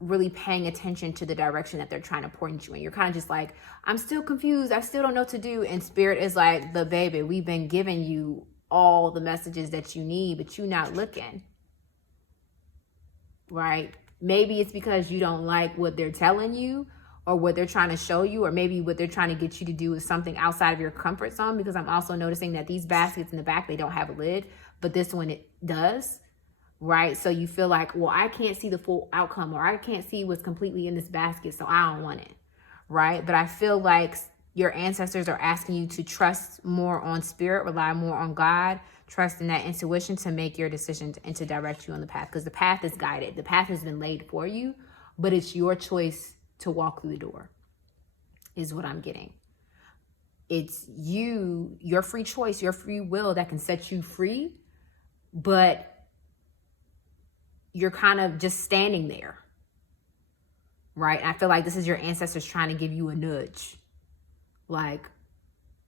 really paying attention to the direction that they're trying to point you in. You're kind of just like, I'm still confused. I still don't know what to do. And spirit is like, the baby, we've been giving you all the messages that you need, but you're not looking, right? Maybe it's because you don't like what they're telling you, or what they're trying to show you, or maybe what they're trying to get you to do is something outside of your comfort zone. Because I'm also noticing that these baskets in the back, they don't have a lid, but this one, it does. Right? So you feel like, well, I can't see the full outcome, or I can't see what's completely in this basket, so I don't want it. Right? But I feel like your ancestors are asking you to trust more on spirit, rely more on God, trust in that intuition to make your decisions and to direct you on the path. Because the path is guided. The path has been laid for you, but it's your choice to walk through the door, is what I'm getting. It's your free choice, your free will that can set you free, but you're kind of just standing there, right? I feel like this is your ancestors trying to give you a nudge, like,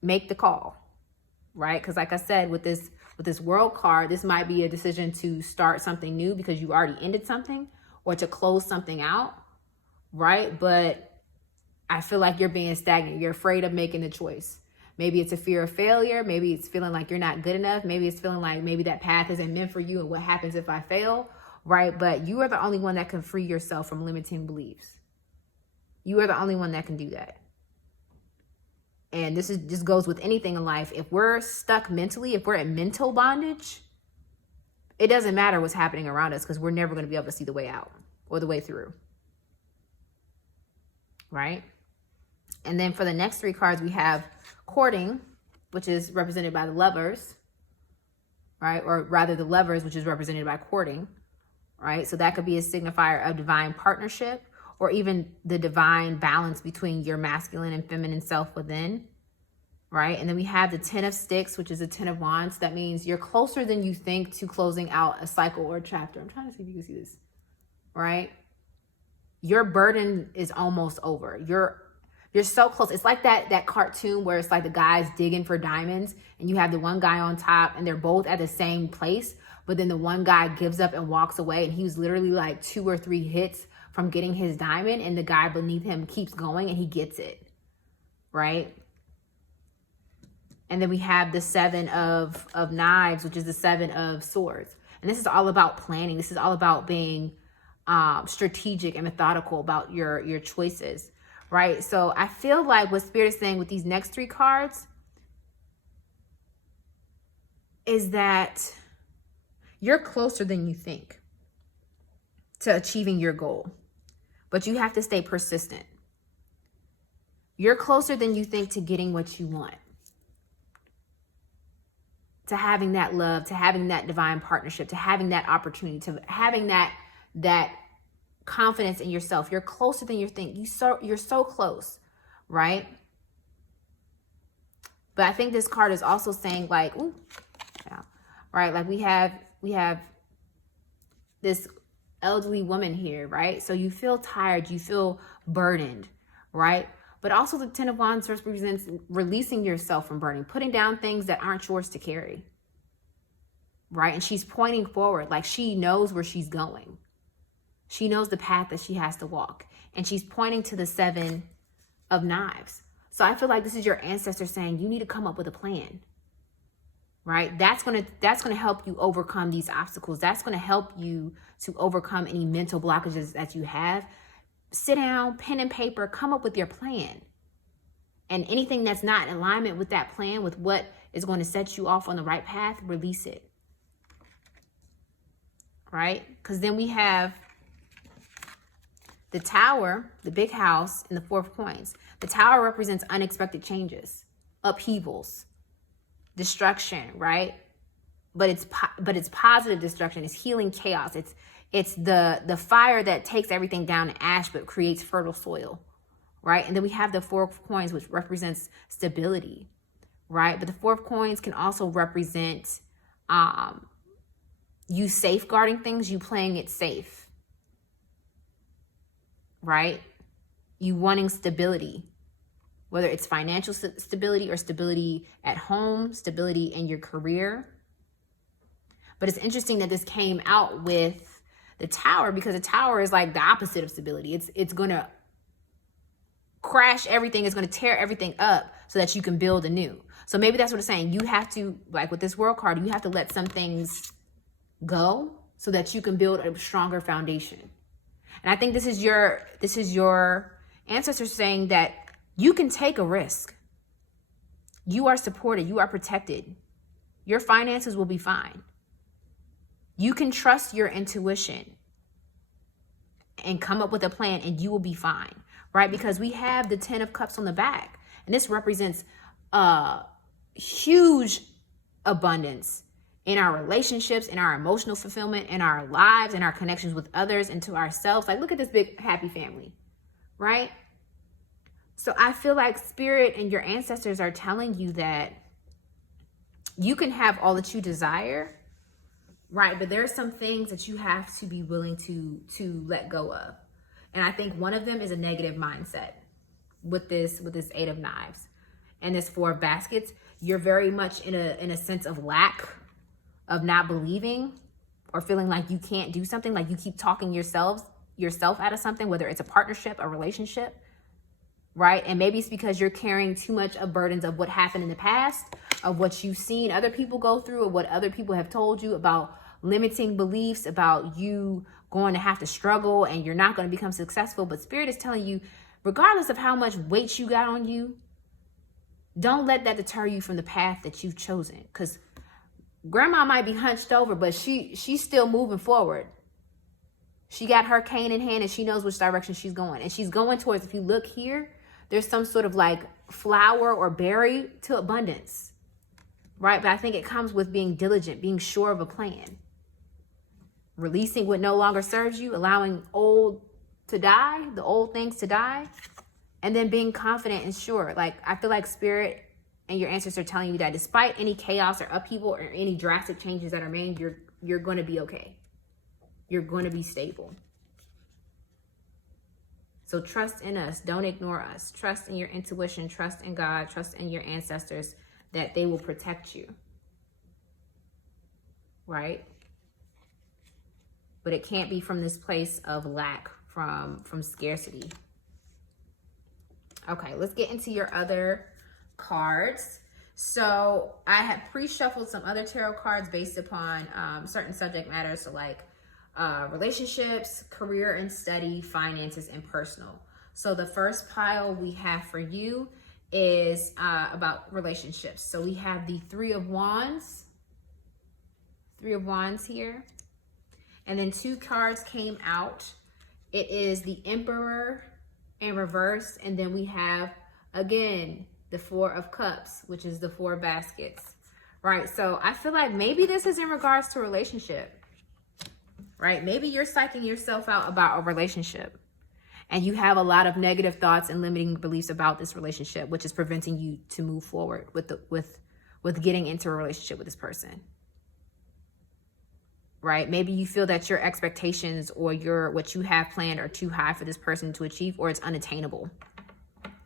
make the call, right? Because like I said, with this World card, this might be a decision to start something new because you already ended something, or to close something out, right? But I feel like you're being stagnant. You're afraid of making the choice. Maybe it's a fear of failure. Maybe it's feeling like you're not good enough. Maybe it's feeling like maybe that path isn't meant for you, and what happens if I fail? Right? But you are the only one that can free yourself from limiting beliefs. You are the only one that can do that. And this just goes with anything in life. If we're stuck mentally, if we're in mental bondage, it doesn't matter what's happening around us, because we're never going to be able to see the way out or the way through. Right? And then for the next three cards, we have courting, which is represented by the Lovers, right? Or rather the Lovers, which is represented by courting. Right? So that could be a signifier of divine partnership, or even the divine balance between your masculine and feminine self within. Right? And then we have the Ten of Sticks, which is a Ten of Wands. That means you're closer than you think to closing out a cycle or a chapter. I'm trying to see if you can see this. Right? Your burden is almost over. You're so close. It's like that cartoon where it's like the guy's digging for diamonds, and you have the one guy on top, and they're both at the same place. But then the one guy gives up and walks away, and he was literally like 2 or 3 hits from getting his diamond, and the guy beneath him keeps going and he gets it, right? And then we have the Seven of Knives, which is the Seven of Swords. And this is all about planning. This is all about being strategic and methodical about your choices, right? So I feel like what Spirit is saying with these next three cards is that you're closer than you think to achieving your goal, but you have to stay persistent. You're closer than you think to getting what you want, to having that love, to having that divine partnership, to having that opportunity, to having that confidence in yourself. You're closer than you think. You're so close, right? But I think this card is also saying like, ooh, yeah, right? Like we have this elderly woman here, right? So you feel tired, you feel burdened, right? But also the Ten of Wands represents releasing yourself from burden, putting down things that aren't yours to carry, right? And she's pointing forward, like she knows where she's going. She knows the path that she has to walk. And she's pointing to the Seven of Knives. So I feel like this is your ancestor saying you need to come up with a plan, right? That's gonna help you overcome these obstacles. That's gonna help you to overcome any mental blockages that you have. Sit down, pen and paper, come up with your plan. And anything that's not in alignment with that plan, with what is going to set you off on the right path, release it. Right? Because then we have the Tower, the big house, and the 4 points. The Tower represents unexpected changes. upheavals, destruction, right? But it's positive destruction. It's healing chaos. It's the fire that takes everything down to ash but creates fertile soil, right? And then we have the Four of Coins, which represents stability, right? But the Four of Coins can also represent you safeguarding things, you playing it safe, right? You wanting stability, whether it's financial stability or stability at home, stability in your career. But it's interesting that this came out with the Tower, because the Tower is like the opposite of stability. It's going to crash everything. It's going to tear everything up so that you can build anew. So maybe that's what it's saying. You have to, like with this World card, you have to let some things go so that you can build a stronger foundation. And I think this is your ancestors saying that you can take a risk. You are supported. You are protected. Your finances will be fine. You can trust your intuition and come up with a plan, and you will be fine, right? Because we have the 10 of Cups on the back, and this represents huge abundance in our relationships, in our emotional fulfillment, in our lives, in our connections with others, and to ourselves. Like, look at this big happy family, right? So I feel like Spirit and your ancestors are telling you that you can have all that you desire, right? But there are some things that you have to be willing to let go of. And I think one of them is a negative mindset with this Eight of Knives and this Four of Baskets. You're very much in a sense of lack, of not believing or feeling like you can't do something, like you keep talking yourself out of something, whether it's a partnership, a relationship, right? And maybe it's because you're carrying too much of burdens of what happened in the past, of what you've seen other people go through, or what other people have told you about limiting beliefs, about you going to have to struggle and you're not going to become successful. But Spirit is telling you, regardless of how much weight you got on you, don't let that deter you from the path that you've chosen. Because Grandma might be hunched over, but she's still moving forward. She got her cane in hand and she knows which direction she's going. And she's going towards, if you look here, there's some sort of like flower or berry to abundance, right? But I think it comes with being diligent, being sure of a plan, releasing what no longer serves you, allowing old to die, the old things to die, and then being confident and sure. Like, I feel like Spirit and your ancestors are telling you that despite any chaos or upheaval or any drastic changes that are made, you're going to be okay. You're going to be stable. So trust in us. Don't ignore us. Trust in your intuition. Trust in God. Trust in your ancestors that they will protect you. Right? But it can't be from this place of lack, from scarcity. Okay, let's get into your other cards. So I have pre-shuffled some other tarot cards based upon certain subject matters. So like relationships, career and study, finances, and personal. So the first pile we have for you is about relationships. So we have the Three of Wands here. And then two cards came out. It is the Emperor in reverse. And then we have, again, the Four of Cups, which is the Four Baskets, right? So I feel like maybe this is in regards to a relationship, right? Maybe you're psyching yourself out about a relationship and you have a lot of negative thoughts and limiting beliefs about this relationship, which is preventing you to move forward with getting into a relationship with this person. Right? Maybe you feel that your expectations or what you have planned are too high for this person to achieve, or it's unattainable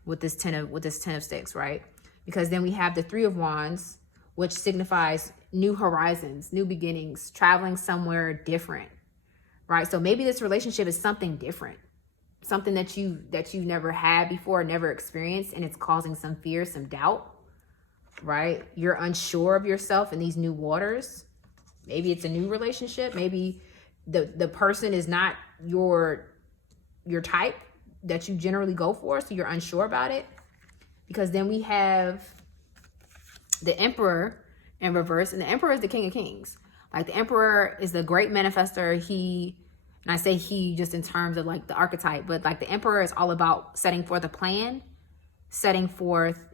with this 10 of Sticks, right? Because then we have the Three of Wands, which signifies new horizons, new beginnings, traveling somewhere different, right? So maybe this relationship is something different, something that you've never had before, never experienced, and it's causing some fear, some doubt, right? You're unsure of yourself in these new waters. Maybe it's a new relationship. Maybe the person is not your type that you generally go for, so you're unsure about it. Because then we have the Emperor in reverse, and the Emperor is the King of Kings. Like, the Emperor is the great manifester. And I say he just in terms of like the archetype, but like the Emperor is all about setting forth a plan, setting forth,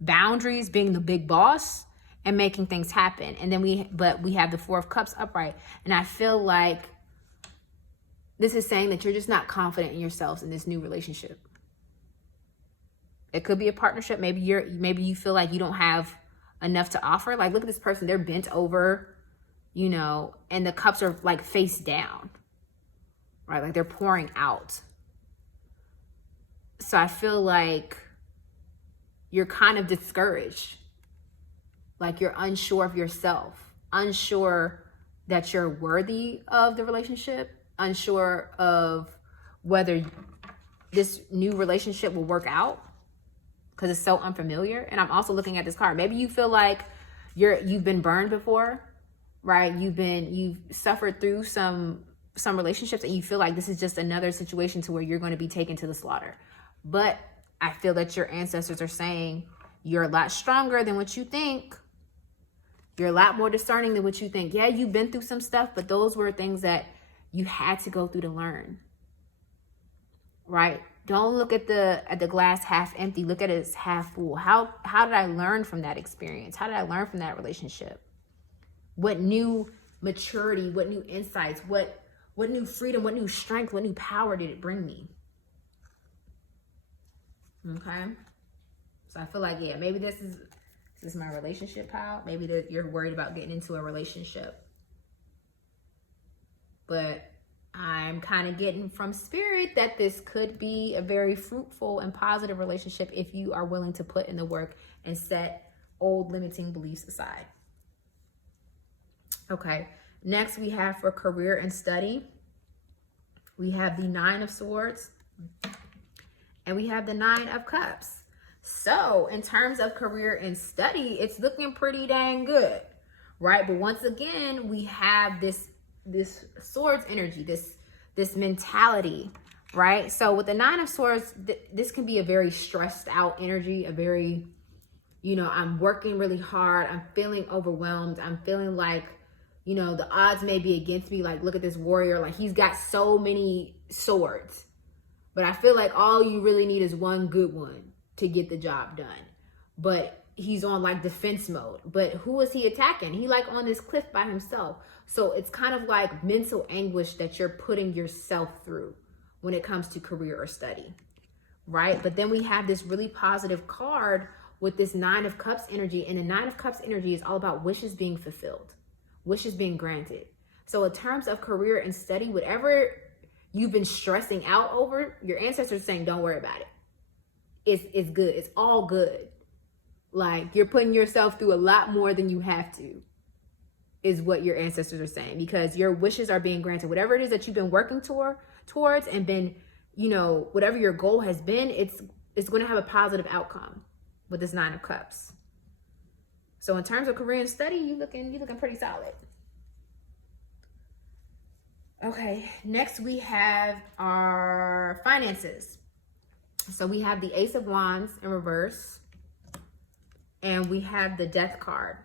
boundaries, being the big boss, and making things happen. And then we have the Four of Cups upright. And I feel like this is saying that you're just not confident in yourselves in this new relationship. It could be a partnership. Maybe you feel like you don't have enough to offer. Like, look at this person, they're bent over, you know, and the cups are like face down, right? Like they're pouring out. So I feel like you're kind of discouraged. Like you're unsure of yourself, unsure that you're worthy of the relationship, unsure of whether this new relationship will work out because it's so unfamiliar. And I'm also looking at this card. Maybe you feel like you've been burned before, right? You've suffered through some relationships and you feel like this is just another situation to where you're going to be taken to the slaughter. But I feel that your ancestors are saying you're a lot stronger than what you think. You're a lot more discerning than what you think. Yeah, you've been through some stuff, but those were things that you had to go through to learn, right? Don't look at the glass half empty. Look at it as half full. How did I learn from that experience? How did I learn from that relationship? What new maturity, what new insights, what new freedom, what new strength, what new power did it bring me? Okay. So I feel like, yeah, maybe this is my relationship pile. Maybe that you're worried about getting into a relationship. But I'm kind of getting from spirit that this could be a very fruitful and positive relationship if you are willing to put in the work and set old limiting beliefs aside. Okay. Next we have for career and study, we have the Nine of Swords and we have the Nine of Cups. So in terms of career and study, it's looking pretty dang good, right? But once again, we have this swords energy, this mentality, right? So with the Nine of Swords, this can be a very stressed out energy, a very, you know, I'm working really hard. I'm feeling overwhelmed. I'm feeling like, you know, the odds may be against me. Like, look at this warrior. Like, he's got so many swords, but I feel like all you really need is one good one to get the job done. But he's on like defense mode. But who is he attacking? He like on this cliff by himself. So it's kind of like mental anguish that you're putting yourself through when it comes to career or study, right? But then we have this really positive card with this Nine of Cups energy. And the Nine of Cups energy is all about wishes being fulfilled, wishes being granted. So in terms of career and study, whatever you've been stressing out over, your ancestors are saying, don't worry about it. It's good. It's all good. Like, you're putting yourself through a lot more than you have to, is what your ancestors are saying, because your wishes are being granted. Whatever it is that you've been working towards and been, you know, whatever your goal has been, it's going to have a positive outcome with this Nine of Cups. So in terms of career and study, you're looking pretty solid. Okay, next we have our finances. So we have the Ace of Wands in reverse, and we have the Death card.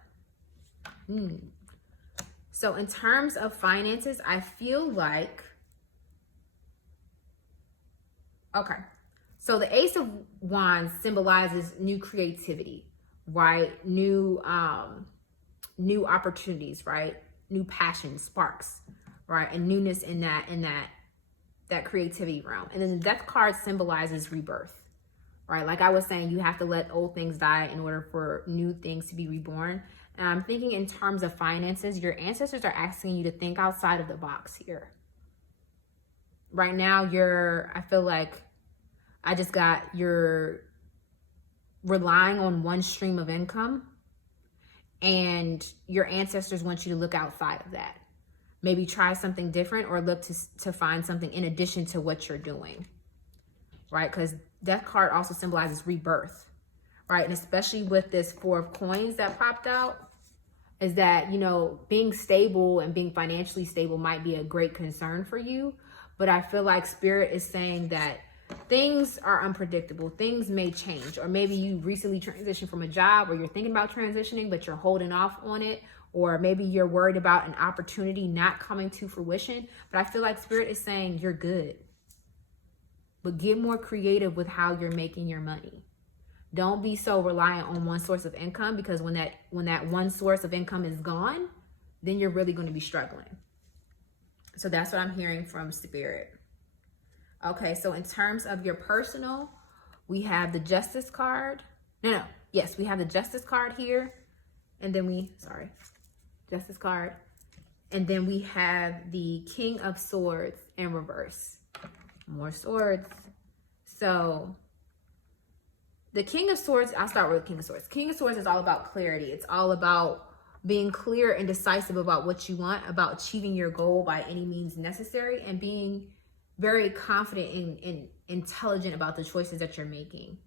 So in terms of finances, I feel like, okay, so the Ace of Wands symbolizes new creativity, right? New opportunities, right? New passion, sparks, right? And newness in that creativity realm. And then the Death card symbolizes rebirth, right? Like I was saying, you have to let old things die in order for new things to be reborn. And I'm thinking in terms of finances, your ancestors are asking you to think outside of the box here. Right now, I feel like you're relying on one stream of income, and your ancestors want you to look outside of that. Maybe try something different or look to find something in addition to what you're doing, right? Because Death card also symbolizes rebirth, right? And especially with this Four of Coins that popped out, is that, you know, being stable and being financially stable might be a great concern for you. But I feel like Spirit is saying that things are unpredictable. Things may change. Or maybe you recently transitioned from a job, or you're thinking about transitioning, but you're holding off on it. Or maybe you're worried about an opportunity not coming to fruition. But I feel like Spirit is saying you're good. But get more creative with how you're making your money. Don't be so reliant on one source of income, because when that one source of income is gone, then you're really going to be struggling. So that's what I'm hearing from Spirit. Okay, so in terms of your personal, we have the Justice card. Yes, we have the Justice card here. And then Justice card. And then we have the King of Swords in reverse. More swords. So the King of Swords, I'll start with the King of Swords. King of Swords is all about clarity. It's all about being clear and decisive about what you want, about achieving your goal by any means necessary, and being very confident and intelligent about the choices that you're making,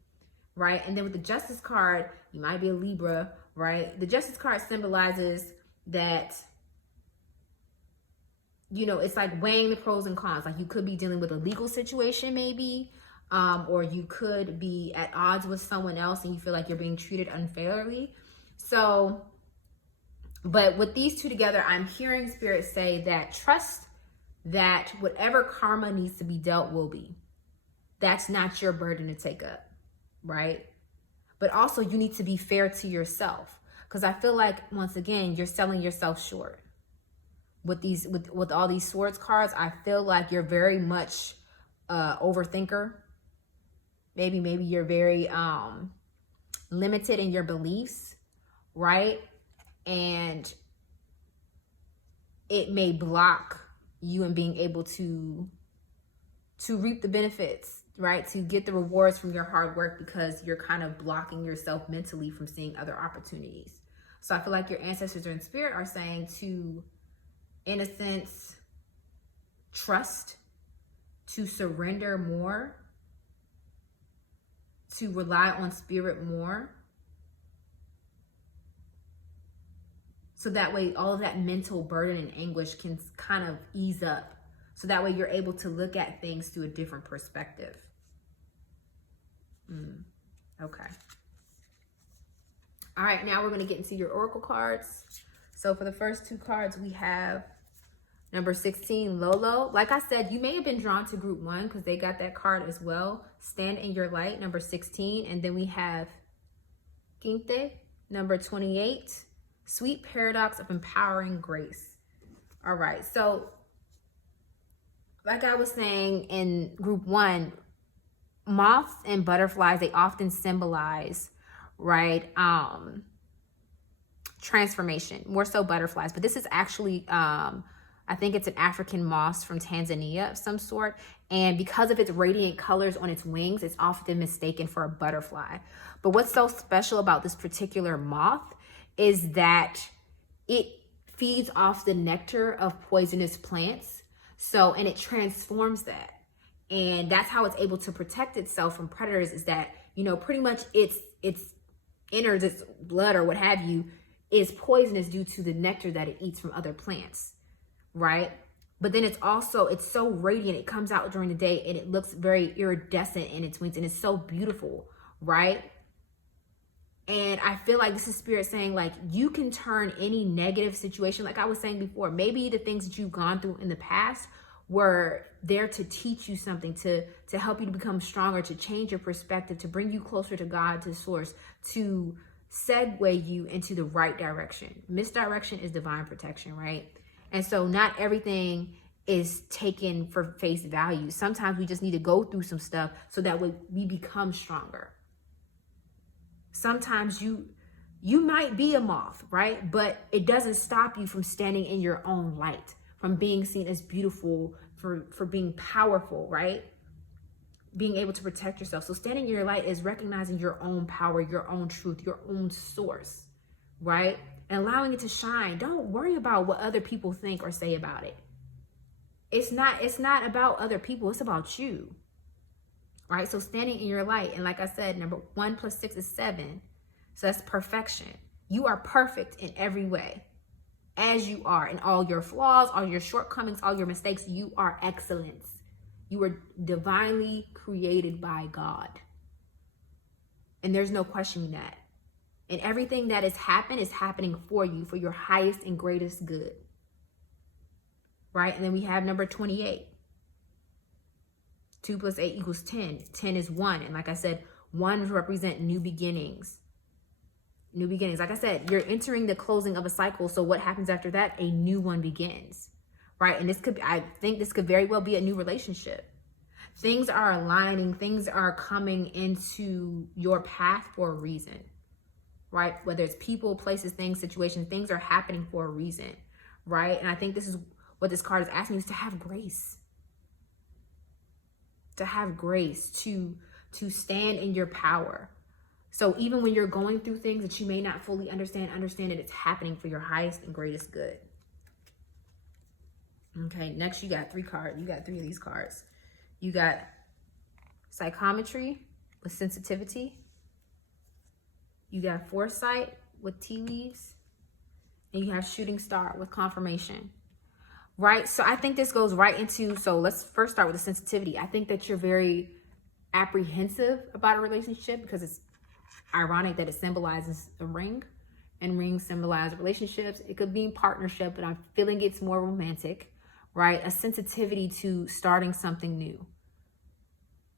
right? And then with the Justice card, you might be a Libra, right? The Justice card symbolizes that, you know, it's like weighing the pros and cons. Like you could be dealing with a legal situation maybe, or you could be at odds with someone else and you feel like you're being treated unfairly. So, but with these two together, I'm hearing Spirit say that trust that whatever karma needs to be dealt will be. That's not your burden to take up, right? But also you need to be fair to yourself, because I feel like, once again, you're selling yourself short. With all these swords cards, I feel like you're very much overthinker. Maybe you're very limited in your beliefs, right? And it may block you in being able to reap the benefits, right? To get the rewards from your hard work, because you're kind of blocking yourself mentally from seeing other opportunities. So I feel like your ancestors or in Spirit are saying to, in a sense, trust, to surrender more, to rely on Spirit more. So that way all of that mental burden and anguish can kind of ease up. So that way you're able to look at things through a different perspective. Okay. All right, now we're going to get into your oracle cards. So for the first two cards, we have number 16, Lolo. Like I said, you may have been drawn to group 1 because they got that card as well. Stand in your light, number 16. And then we have Quinte, number 28. Sweet paradox of empowering grace. All right, so like I was saying in group 1, moths and butterflies, they often symbolize, right, transformation, more so butterflies. But this is actually, I think it's an African moth from Tanzania of some sort. And because of its radiant colors on its wings, it's often mistaken for a butterfly. But what's so special about this particular moth is that it feeds off the nectar of poisonous plants. So, and it transforms that. And that's how it's able to protect itself from predators, is that, you know, pretty much its innards, its blood or what have you, is poisonous due to the nectar that it eats from other plants, right? But then it's so radiant. It comes out during the day and it looks very iridescent in its wings, and it's so beautiful, right? And I feel like this is Spirit saying, like, you can turn any negative situation, like I was saying before, maybe the things that you've gone through in the past were there to teach you something, to help you to become stronger, to change your perspective, to bring you closer to God, to source, to segue you into the right direction. Misdirection is divine protection, right? And so not everything is taken for face value. Sometimes we just need to go through some stuff so that we become stronger. Sometimes you might be a moth, right? But it doesn't stop you from standing in your own light, from being seen as beautiful, for being powerful, right? Being able to protect yourself. So standing in your light is recognizing your own power, your own truth, your own source, right? And allowing it to shine. Don't worry about what other people think or say about it. It's not about other people. It's about you. Right? So standing in your light. And like I said, number 1 + 6 is 7. So that's perfection. You are perfect in every way. As you are, in all your flaws, all your shortcomings, all your mistakes, you are excellence. You were divinely created by God. And there's no questioning that. And everything that has happened is happening for you, for your highest and greatest good. Right? And then we have number 28. 2 + 8 = 10. 10 is 1. And like I said, Ones represent new beginnings. New beginnings. Like I said, you're entering the closing of a cycle. So what happens after that? A new one begins, right? And I think this could very well be a new relationship. Things are aligning. Things are coming into your path for a reason, right? Whether it's people, places, things, situations, things are happening for a reason, right? And I think this is what this card is asking you, is to have grace. To have grace, to stand in your power. So even when you're going through things that you may not fully understand that it's happening for your highest and greatest good. Okay, next you got 3 cards. You got 3 of these cards. You got psychometry with sensitivity. You got foresight with tea leaves. And you have shooting star with confirmation. Right? So I think this goes right into, so let's first start with the sensitivity. I think that you're very apprehensive about a relationship because it's ironic that it symbolizes a ring, and rings symbolize relationships. It could be partnership, but I'm feeling it's more romantic, right? A sensitivity to starting something new,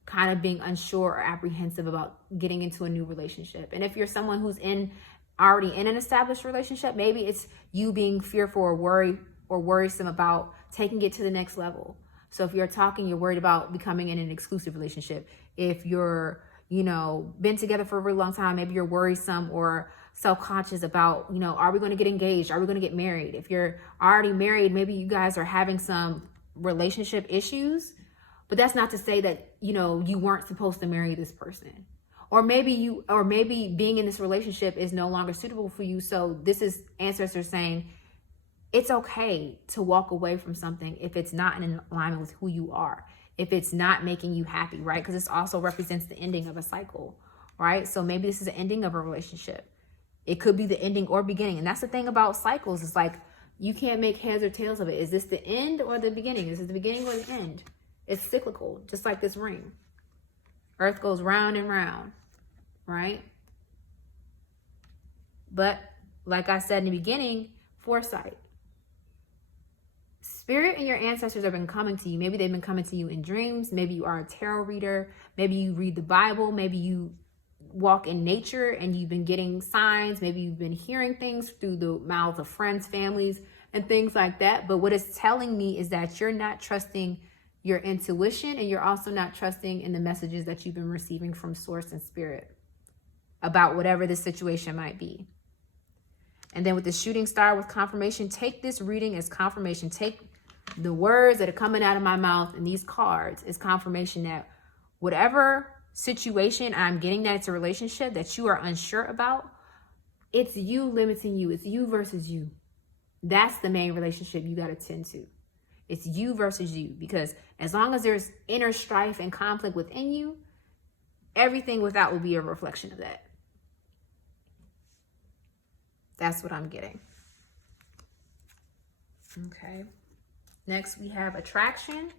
kind of being unsure or apprehensive about getting into a new relationship. And if you're someone who's already in an established relationship, maybe it's you being fearful or worrisome about taking it to the next level. So if you're talking, you're worried about becoming in an exclusive relationship. If you're, been together for a really long time, maybe you're worrisome or self-conscious about, are we going to get engaged? Are we going to get married? If you're already married, maybe you guys are having some relationship issues, but that's not to say that, you weren't supposed to marry this person. Or maybe being in this relationship is no longer suitable for you. So this is ancestors saying, it's okay to walk away from something if it's not in alignment with who you are, if it's not making you happy, right? Because this also represents the ending of a cycle, right? So maybe this is the ending of a relationship. It could be the ending or beginning. And that's the thing about cycles. It's like, you can't make heads or tails of it. Is this the end or the beginning? Is it the beginning or the end? It's cyclical, just like this ring. Earth goes round and round, right? But like I said in the beginning, foresight. Spirit and your ancestors have been coming to you. Maybe they've been coming to you in dreams. Maybe you are a tarot reader. Maybe you read the Bible. Maybe you walk in nature and you've been getting signs. Maybe you've been hearing things through the mouths of friends, families, and things like that. But what it's telling me is that you're not trusting your intuition, and you're also not trusting in the messages that you've been receiving from source and spirit about whatever the situation might be. And then with the shooting star with confirmation, take this reading as confirmation. Take the words that are coming out of my mouth and these cards as confirmation that whatever situation I'm getting that it's a relationship that you are unsure about, it's you limiting you. It's you versus you. That's the main relationship you got to tend to. It's you versus you, because as long as there's inner strife and conflict within you, everything without will be a reflection of that. That's what I'm getting. Okay. Next, we have attraction.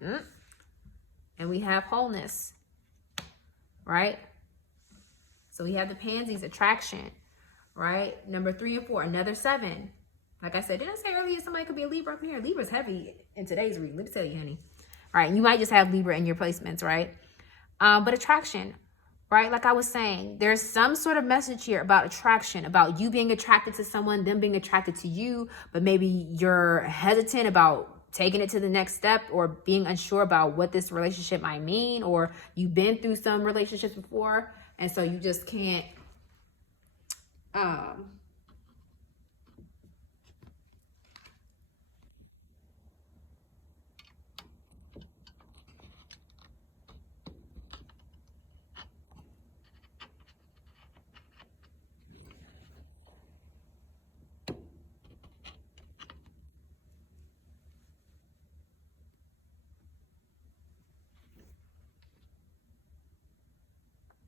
And we have wholeness. Right? So we have the pansies, attraction. Right? Number 3 and 4, another 7. Like I said, didn't I say earlier somebody could be a Libra up here? Libra's heavy in today's reading. Let me tell you, honey. All right. And you might just have Libra in your placements, right? But attraction. Right? Like I was saying, there's some sort of message here about attraction, about you being attracted to someone, them being attracted to you, but maybe you're hesitant about taking it to the next step or being unsure about what this relationship might mean, or you've been through some relationships before, and so you just can't,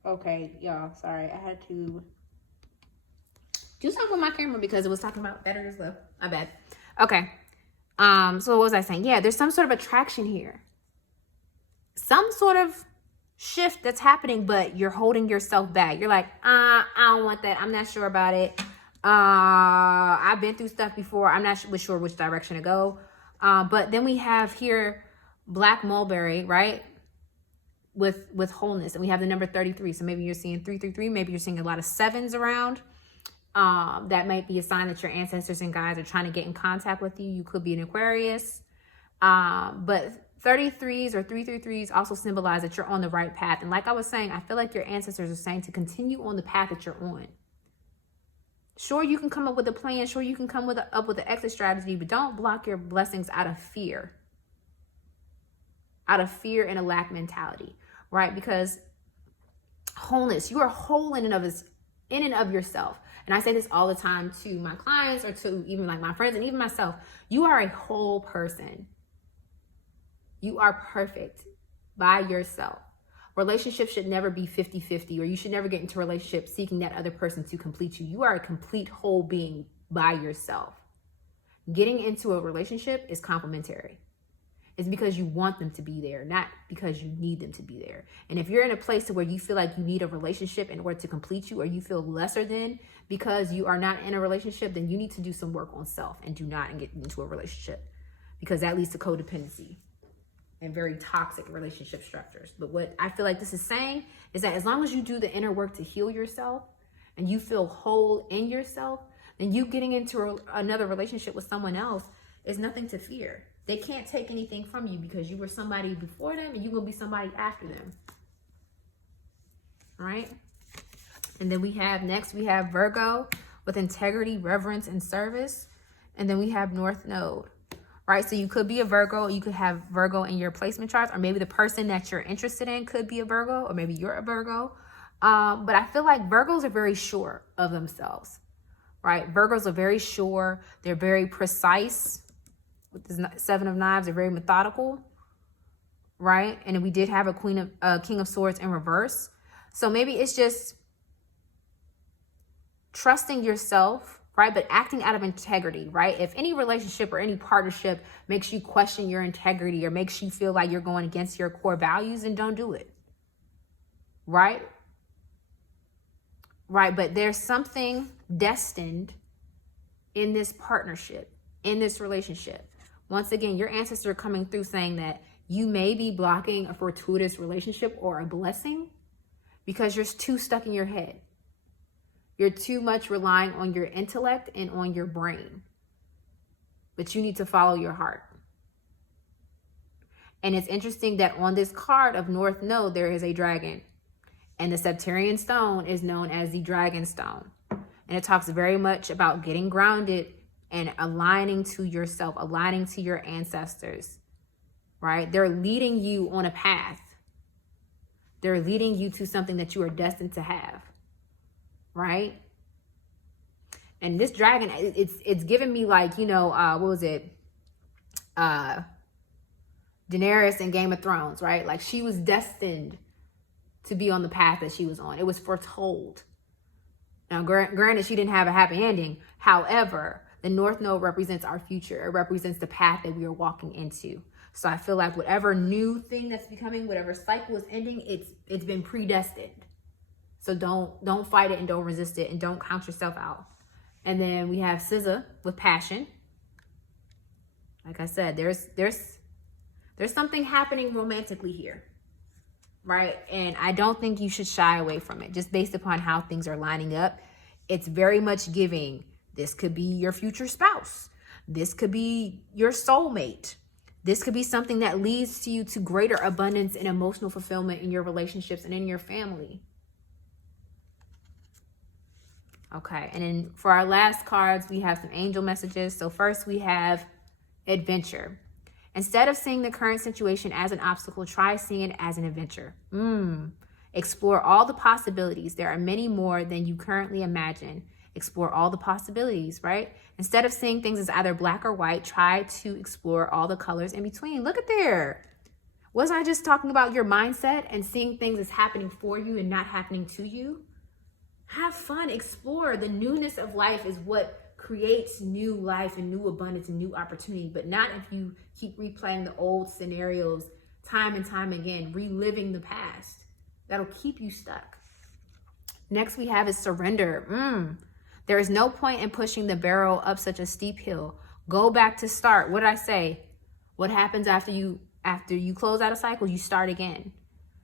okay, y'all, sorry. I had to do something with my camera because it was talking about batteries low. My bad. Okay. So what was I saying? Yeah, there's some sort of attraction here. Some sort of shift that's happening, but you're holding yourself back. You're like, I don't want that. I'm not sure about it. I've been through stuff before. I'm not sure which direction to go. But then we have here Black Mulberry, right? with wholeness. And we have the number 33. So maybe you're seeing 333. Maybe you're seeing a lot of sevens around. That might be a sign that your ancestors and guides are trying to get in contact with you. You could be an Aquarius. But 33s or 333s also symbolize that you're on the right path. And like I was saying, I feel like your ancestors are saying to continue on the path that you're on. Sure, you can come up with a plan. Sure, you can come up with an exit strategy, but don't block your blessings out of fear. Out of fear and a lack mentality, right? Because wholeness, you are whole in and of yourself. And I say this all the time to my clients or to even like my friends and even myself. You are a whole person. You are perfect by yourself. Relationships should never be 50-50, or you should never get into a relationship seeking that other person to complete you. You are a complete whole being by yourself. Getting into a relationship is complementary. It's because you want them to be there, not because you need them to be there. And if you're in a place where you feel like you need a relationship in order to complete you, or you feel lesser than because you are not in a relationship, then you need to do some work on self and do not get into a relationship, because that leads to codependency and very toxic relationship structures. But what I feel like this is saying is that as long as you do the inner work to heal yourself and you feel whole in yourself, then you getting into another relationship with someone else is nothing to fear. They can't take anything from you because you were somebody before them and you're going to be somebody after them. All right? And then we have Virgo with integrity, reverence, and service. And then we have North Node. Right, so you could be a Virgo, you could have Virgo in your placement charts, or maybe the person that you're interested in could be a Virgo, or maybe you're a Virgo. But I feel like Virgos are very sure of themselves, right? Virgos are very sure. They're very precise. With the Seven of Knives, they're very methodical, right? And then we did have a King of Swords in reverse. So maybe it's just trusting yourself, right? But acting out of integrity, right? If any relationship or any partnership makes you question your integrity or makes you feel like you're going against your core values, then don't do it. Right? Right. But there's something destined in this partnership, in this relationship. Once again, your ancestors are coming through saying that you may be blocking a fortuitous relationship or a blessing because you're too stuck in your head. You're too much relying on your intellect and on your brain. But you need to follow your heart. And it's interesting that on this card of North Node, there is a dragon. And the Septarian stone is known as the Dragon Stone. And it talks very much about getting grounded and aligning to yourself, aligning to your ancestors, right? They're leading you on a path. They're leading you to something that you are destined to have. Right? And this dragon, it's giving me like, what was it? Daenerys in Game of Thrones, right? Like she was destined to be on the path that she was on. It was foretold. Now, granted, she didn't have a happy ending. However, the North Node represents our future. It represents the path that we are walking into. So I feel like whatever new thing that's becoming, whatever cycle is ending, it's been predestined. So don't fight it and don't resist it and don't count yourself out. And then we have SZA with passion. Like I said, there's something happening romantically here, right? And I don't think you should shy away from it just based upon how things are lining up. It's very much giving. This could be your future spouse. This could be your soulmate. This could be something that leads to you to greater abundance and emotional fulfillment in your relationships and in your family. Okay, and then for our last cards, we have some angel messages. So first we have adventure. Instead of seeing the current situation as an obstacle, try seeing it as an adventure. Explore all the possibilities. There are many more than you currently imagine. Explore all the possibilities, right? Instead of seeing things as either black or white, try to explore all the colors in between. Look at there. Wasn't I just talking about your mindset and seeing things as happening for you and not happening to you? Have fun, explore. The newness of life is what creates new life and new abundance and new opportunity, but not if you keep replaying the old scenarios time and time again, reliving the past. That'll keep you stuck. Next we have is surrender. There is no point in pushing the barrel up such a steep hill. Go back to start. What did I say? What happens after you close out a cycle? You start again.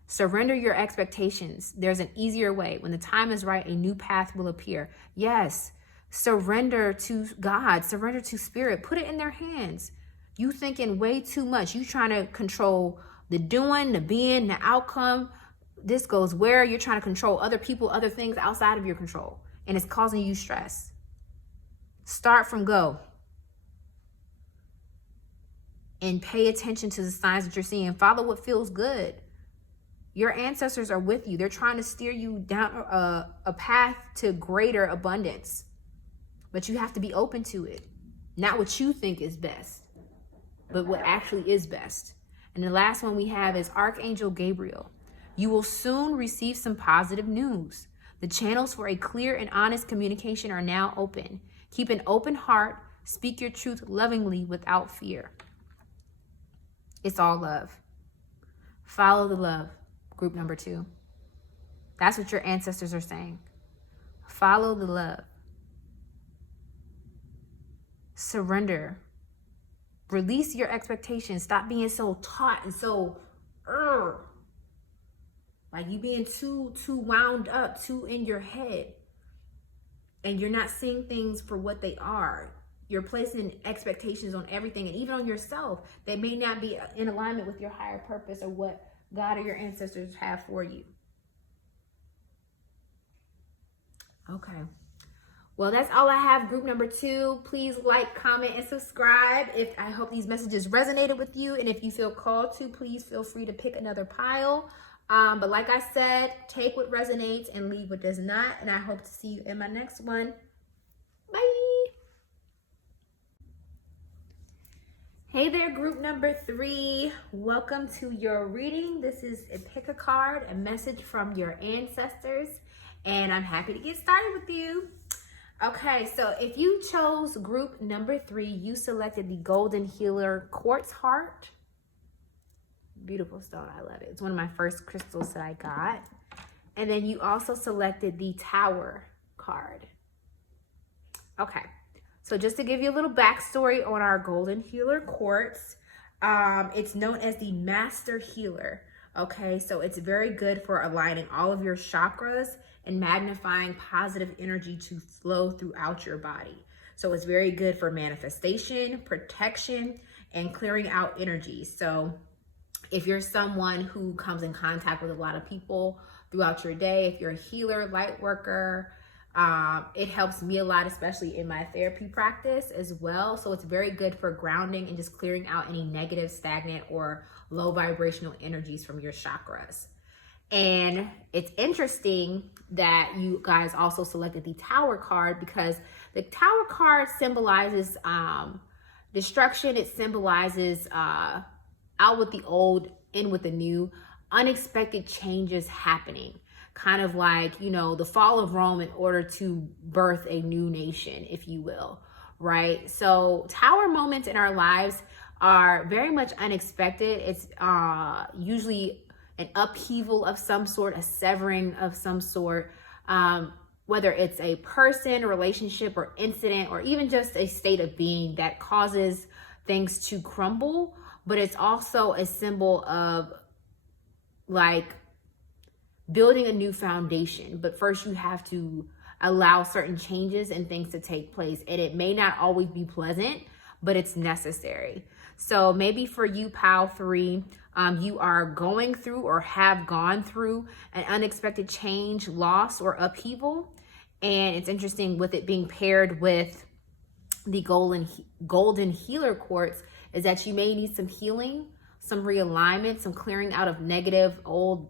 Surrender your expectations. There's an easier way. When the time is right, a new path will appear. Yes, surrender to God, surrender to spirit, put it in their hands. You thinking way too much. You trying to control the doing, the being, the outcome. This goes where you're trying to control other people, other things outside of your control. And it's causing you stress. Start from go. And pay attention to the signs that you're seeing. Follow what feels good. Your ancestors are with you. They're trying to steer you down a path to greater abundance. But you have to be open to it. Not what you think is best, but what actually is best. And the last one we have is Archangel Gabriel. You will soon receive some positive news. The channels for a clear and honest communication are now open. Keep an open heart. Speak your truth lovingly without fear. It's all love. Follow the love. Group number 2. That's what your ancestors are saying. Follow the love. Surrender. Release your expectations. Stop being so taut and so like you being too wound up, too in your head. And you're not seeing things for what they are. You're placing expectations on everything and even on yourself that may not be in alignment with your higher purpose or what God or your ancestors have for you. Okay. Well, that's all I have. Group number 2. Please like, comment, and subscribe. I hope these messages resonated with you. And if you feel called to, please feel free to pick another pile. But like I said, take what resonates and leave what does not. And I hope to see you in my next one. Bye. Hey there, group number 3. Welcome to your reading. This is a pick a card, a message from your ancestors, and I'm happy to get started with you. Okay, so if you chose group number 3, you selected the Golden Healer Quartz Heart. Beautiful stone, I love it. It's one of my first crystals that I got. And then you also selected the Tower card. Okay. So just to give you a little backstory on our Golden Healer Quartz, it's known as the Master Healer. Okay, so it's very good for aligning all of your chakras and magnifying positive energy to flow throughout your body. So it's very good for manifestation, protection, and clearing out energy. So if you're someone who comes in contact with a lot of people throughout your day, if you're a healer, light worker, it helps me a lot, especially in my therapy practice as well. So it's very good for grounding and just clearing out any negative, stagnant, or low vibrational energies from your chakras. And it's interesting that you guys also selected the Tower card because the Tower card symbolizes destruction. It symbolizes out with the old, in with the new, unexpected changes happening. Kind of like, the fall of Rome in order to birth a new nation, if you will, right? So Tower moments in our lives are very much unexpected. It's usually an upheaval of some sort, a severing of some sort, whether it's a person, relationship, or incident, or even just a state of being that causes things to crumble. But it's also a symbol of like building a new foundation. But first you have to allow certain changes and things to take place. And it may not always be pleasant, but it's necessary. So maybe for you, Pile 3, you are going through or have gone through an unexpected change, loss, or upheaval. And it's interesting with it being paired with the Golden Healer Quartz is that you may need some healing, some realignment, some clearing out of negative, old,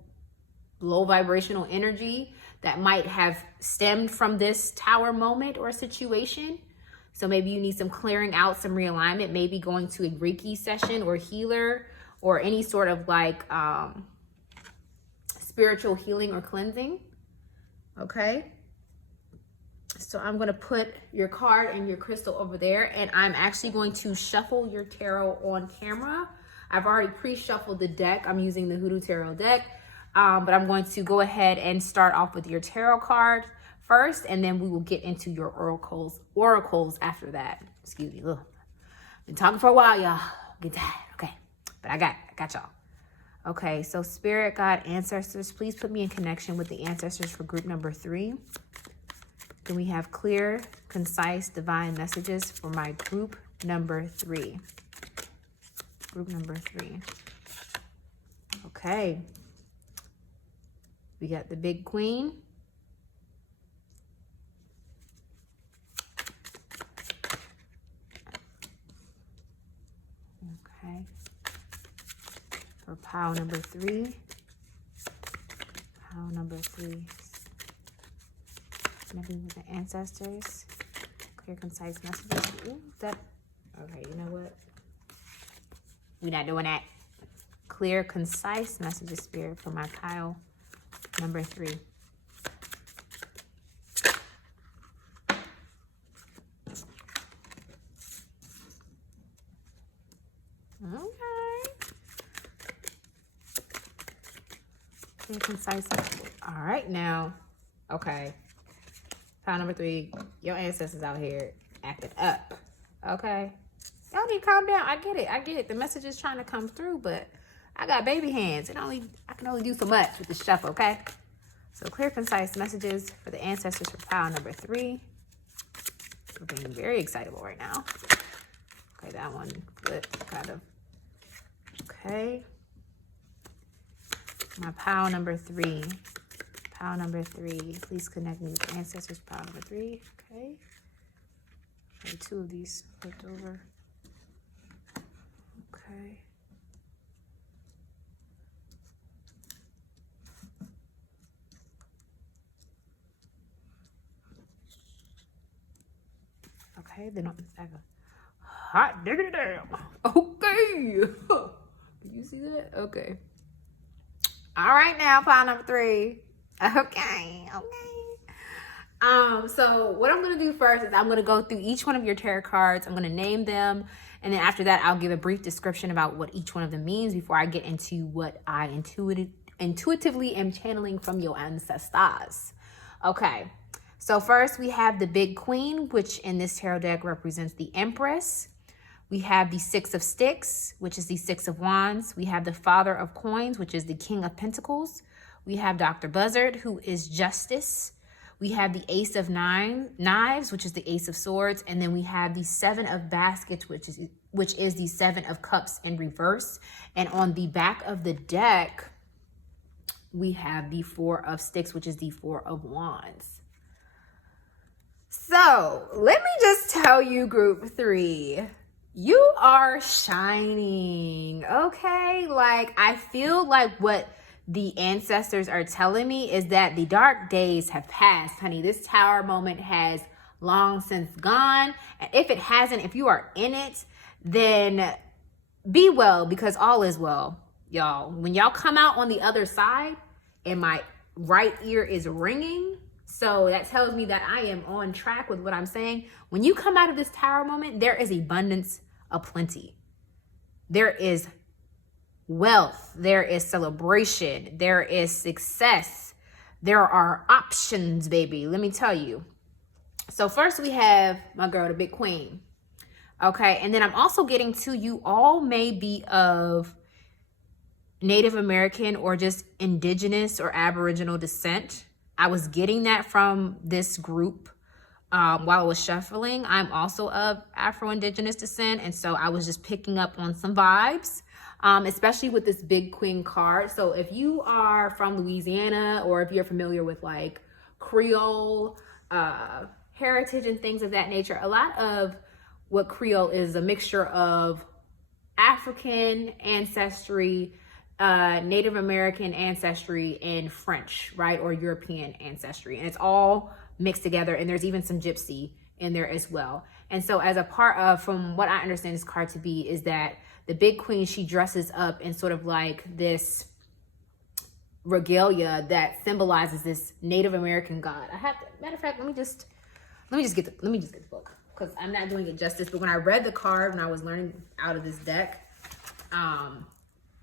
low vibrational energy that might have stemmed from this Tower moment or situation. So maybe you need some clearing out, some realignment, maybe going to a Reiki session or healer or any sort of like spiritual healing or cleansing. Okay. So I'm going to put your card and your crystal over there, and I'm actually going to shuffle your tarot on camera. I've already pre-shuffled the deck. I'm using the Hoodoo Tarot deck, but I'm going to go ahead and start off with your tarot card first, and then we will get into your oracles after that. Excuse me. Ugh. Been talking for a while, y'all. Get that. Okay. But I got y'all. Okay, so spirit, God, ancestors, please put me in connection with the ancestors for group number 3. Then we have clear, concise, divine messages for my group number 3. Group number 3. Okay. We got the big queen. Okay. For pile number 3. Pile number 3. Maybe with the ancestors. Clear, concise messages. Ooh, that. Okay, you know what? We're not doing that. Clear, concise messages, spirit, for my pile number 3. Okay. Clear, concise. All right, now. Okay. Pile number 3. Your ancestors out here acting up. Okay. Y'all need to calm down. I get it. I get it. The message is trying to come through, but I got baby hands. I can only do so much with the shuffle, okay? So clear, concise messages for the ancestors for pile number 3. We're being very excitable right now. Okay, that one flipped, kind of. Okay. My pile number 3. Pile number 3. Please connect me with the ancestors. Pile number 3. Okay. Okay, 2 of these flipped over. Okay. Okay, then on the second. Hot diggity damn. Okay. Did you see that? Okay. All right now, pile number 3. Okay. So what I'm gonna do first is I'm gonna go through each one of your tarot cards. I'm gonna name them, and then after that, I'll give a brief description about what each one of them means before I get into what I intuitively am channeling from your ancestors. Okay. So first we have the big queen, which in this tarot deck represents the Empress. We have the 6 of sticks, which is the 6 of wands. We have the Father of coins, which is the King of pentacles. We have Dr. Buzzard, who is justice. We have the Ace of knives, which is the Ace of swords. And then we have the 7 of baskets, which is the 7 of cups in reverse. And on the back of the deck, we have the 4 of sticks, which is the 4 of wands. So let me just tell you, group 3, you are shining, okay? Like, I feel like what the ancestors are telling me is that the dark days have passed, honey. This tower moment has long since gone. And if it hasn't, if you are in it, then be well, because all is well, y'all. When y'all come out on the other side and my right ear is ringing, so that tells me that I am on track with what I'm saying. When you come out of this tower moment, there is abundance of plenty. There is wealth. There is celebration. There is success. There are options, baby. Let me tell you. So first we have my girl, the big queen. Okay. And then I'm also getting to, you all may be of Native American or just indigenous or Aboriginal descent. I was getting that from this group while I was shuffling. I'm also of Afro-Indigenous descent, and so I was just picking up on some vibes, especially with this big queen card. So if you are from Louisiana, or if you're familiar with like Creole heritage and things of that nature, a lot of what Creole is a mixture of African ancestry, Native American ancestry, and French, right? Or European ancestry. And it's all mixed together. And there's even some gypsy in there as well. And so as a part of, from what I understand this card to be, is that the big queen, she dresses up in sort of like this regalia that symbolizes this Native American god. I have to, matter of fact, let me just get the book, because I'm not doing it justice. But when I read the card, when I was learning out of this deck,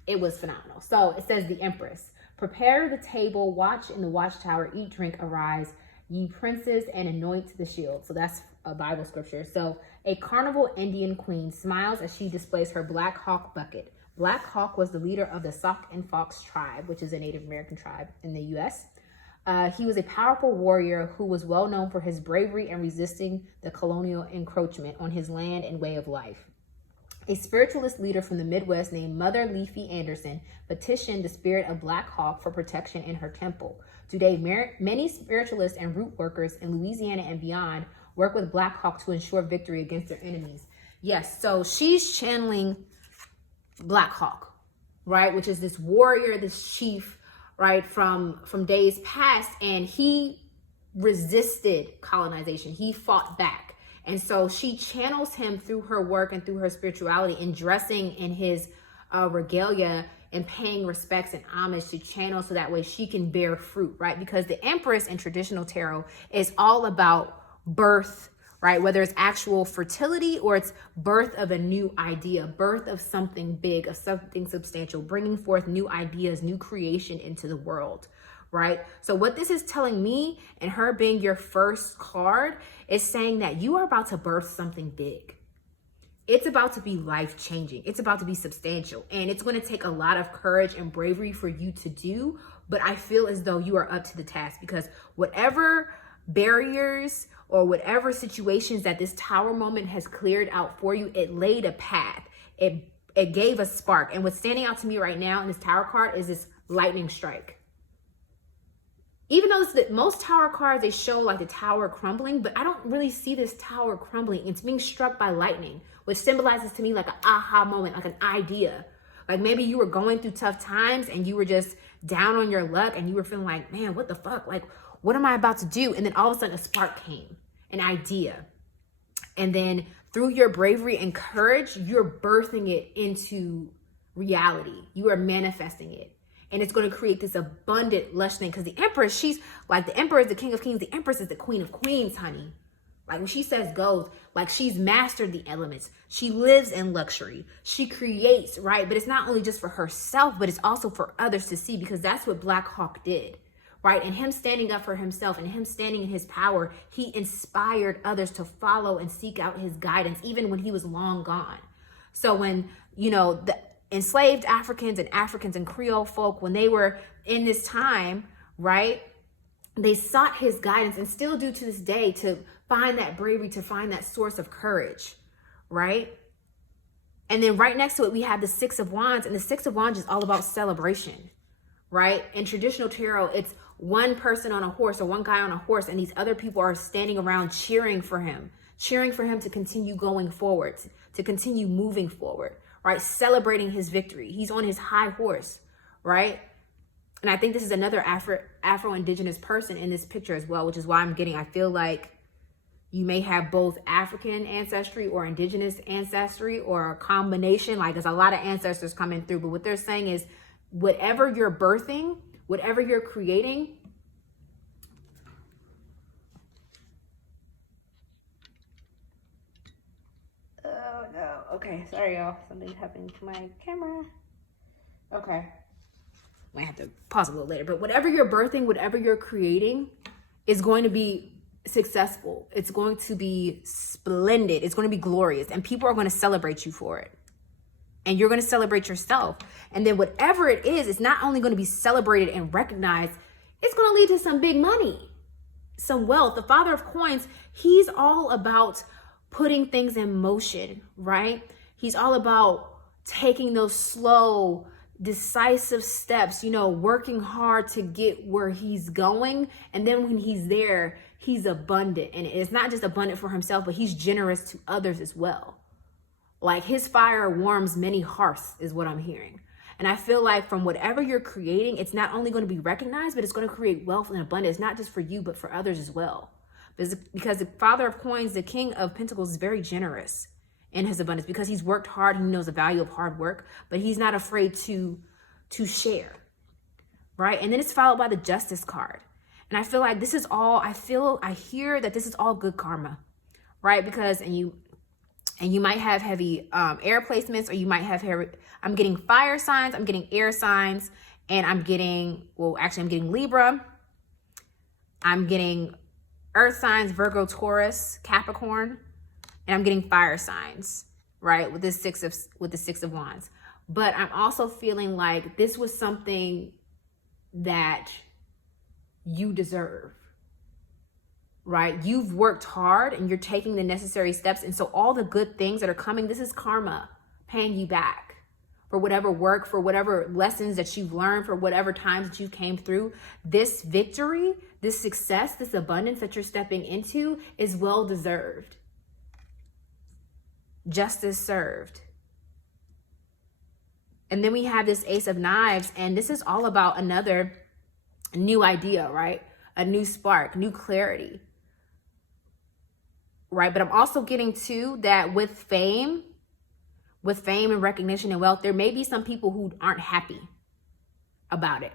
it was phenomenal. So it says the Empress. Prepare the table, watch in the watchtower, eat, drink, arise, ye princes, and anoint the shield. So that's a Bible scripture. So a carnival Indian queen smiles as she displays her black hawk bucket, Black Hawk was the leader of the Sauk and Fox tribe, which is a Native American tribe in the U.S. He was a powerful warrior who was well known for his bravery in resisting the colonial encroachment on his land and way of life. A spiritualist leader from the Midwest named Mother Leafy Anderson petitioned the spirit of Black Hawk for protection in her temple. Today, many spiritualists and root workers in Louisiana and beyond work with Black Hawk to ensure victory against their enemies. Yes, so she's channeling Black Hawk, right? Which is this warrior, this chief, right, from days past, and he resisted colonization. He fought back. And so she channels him through her work and through her spirituality and dressing in his regalia and paying respects and homage to channel so that way she can bear fruit, right? Because the Empress in traditional tarot is all about birth, right? Whether it's actual fertility or it's birth of a new idea, birth of something big, of something substantial, bringing forth new ideas, new creation into the world, right? So what this is telling me, and her being your first card, is saying that you are about to birth something big. It's about to be life-changing. It's about to be substantial. And it's going to take a lot of courage and bravery for you to do. But I feel as though you are up to the task, because whatever barriers or whatever situations that this Tower moment has cleared out for you, it laid a path. It gave a spark. And what's standing out to me right now in this Tower card is this lightning strike. Even though most Tower cards, they show like the tower crumbling, but I don't really see this tower crumbling. It's being struck by lightning, which symbolizes to me like an aha moment, like an idea. Like maybe you were going through tough times and you were just down on your luck and you were feeling like, man, what the fuck? Like, what am I about to do? And then all of a sudden a spark came, an idea. And then through your bravery and courage, you're birthing it into reality. You are manifesting it. And it's going to create this abundant, lush thing. Because the Empress, she's like, the Emperor is the King of Kings. The Empress is the Queen of Queens, honey. Like when she says goes, like she's mastered the elements. She lives in luxury. She creates, right? But it's not only just for herself, but it's also for others to see, because that's what Black Hawk did, right? And him standing up for himself and him standing in his power, he inspired others to follow and seek out his guidance, even when he was long gone. So when, you know, the enslaved Africans and Creole folk, when they were in this time, right, they sought his guidance and still do to this day to find that bravery, to find that source of courage, right? And then right next to it, we have the Six of Wands, and the Six of Wands is all about celebration, right? In traditional tarot, it's one person on a horse or one guy on a horse, and these other people are standing around cheering for him to continue going forward, to continue moving forward, right? Celebrating his victory. He's on his high horse, right? And I think this is another Afro-Indigenous person in this picture as well, which is why I feel like you may have both African ancestry or Indigenous ancestry or a combination. Like there's a lot of ancestors coming through, but what they're saying is whatever you're birthing, whatever you're creating, oh no, okay, sorry y'all, something's happening to my camera. Okay, might have to pause a little later, but whatever you're birthing, whatever you're creating is going to be successful. It's going to be splendid. It's going to be glorious, and people are going to celebrate you for it. And you're going to celebrate yourself. And then whatever it is, it's not only going to be celebrated and recognized, it's going to lead to some big money, some wealth. The Father of Coins, he's all about putting things in motion, right? He's all about taking those slow, decisive steps, you know, working hard to get where he's going. And then when he's there, he's abundant. And it's not just abundant for himself, but he's generous to others as well. Like his fire warms many hearths is what I'm hearing. And I feel like from whatever you're creating, it's not only going to be recognized, but it's going to create wealth and abundance, not just for you, but for others as well. Because the Father of Coins, the King of Pentacles, is very generous in his abundance because he's worked hard and he knows the value of hard work, but he's not afraid to share, right? And then it's followed by the Justice card. And I feel like this is all, I hear that this is all good karma, right? Because, and you might have heavy air placements, or you might have I'm getting fire signs, I'm getting air signs, and I'm getting Libra, I'm getting earth signs, Virgo, Taurus, Capricorn, and I'm getting fire signs, right? With the Six of Wands. But I'm also feeling like this was something that you deserve, right? You've worked hard and you're taking the necessary steps. And so all the good things that are coming, this is karma paying you back for whatever work, for whatever lessons that you've learned, for whatever times that you came through. This victory, this success, this abundance that you're stepping into is well deserved. Justice served. And then we have this Ace of Knives, and this is all about another new idea, right? A new spark, new clarity, right? But I'm also getting to that with fame and recognition and wealth, there may be some people who aren't happy about it.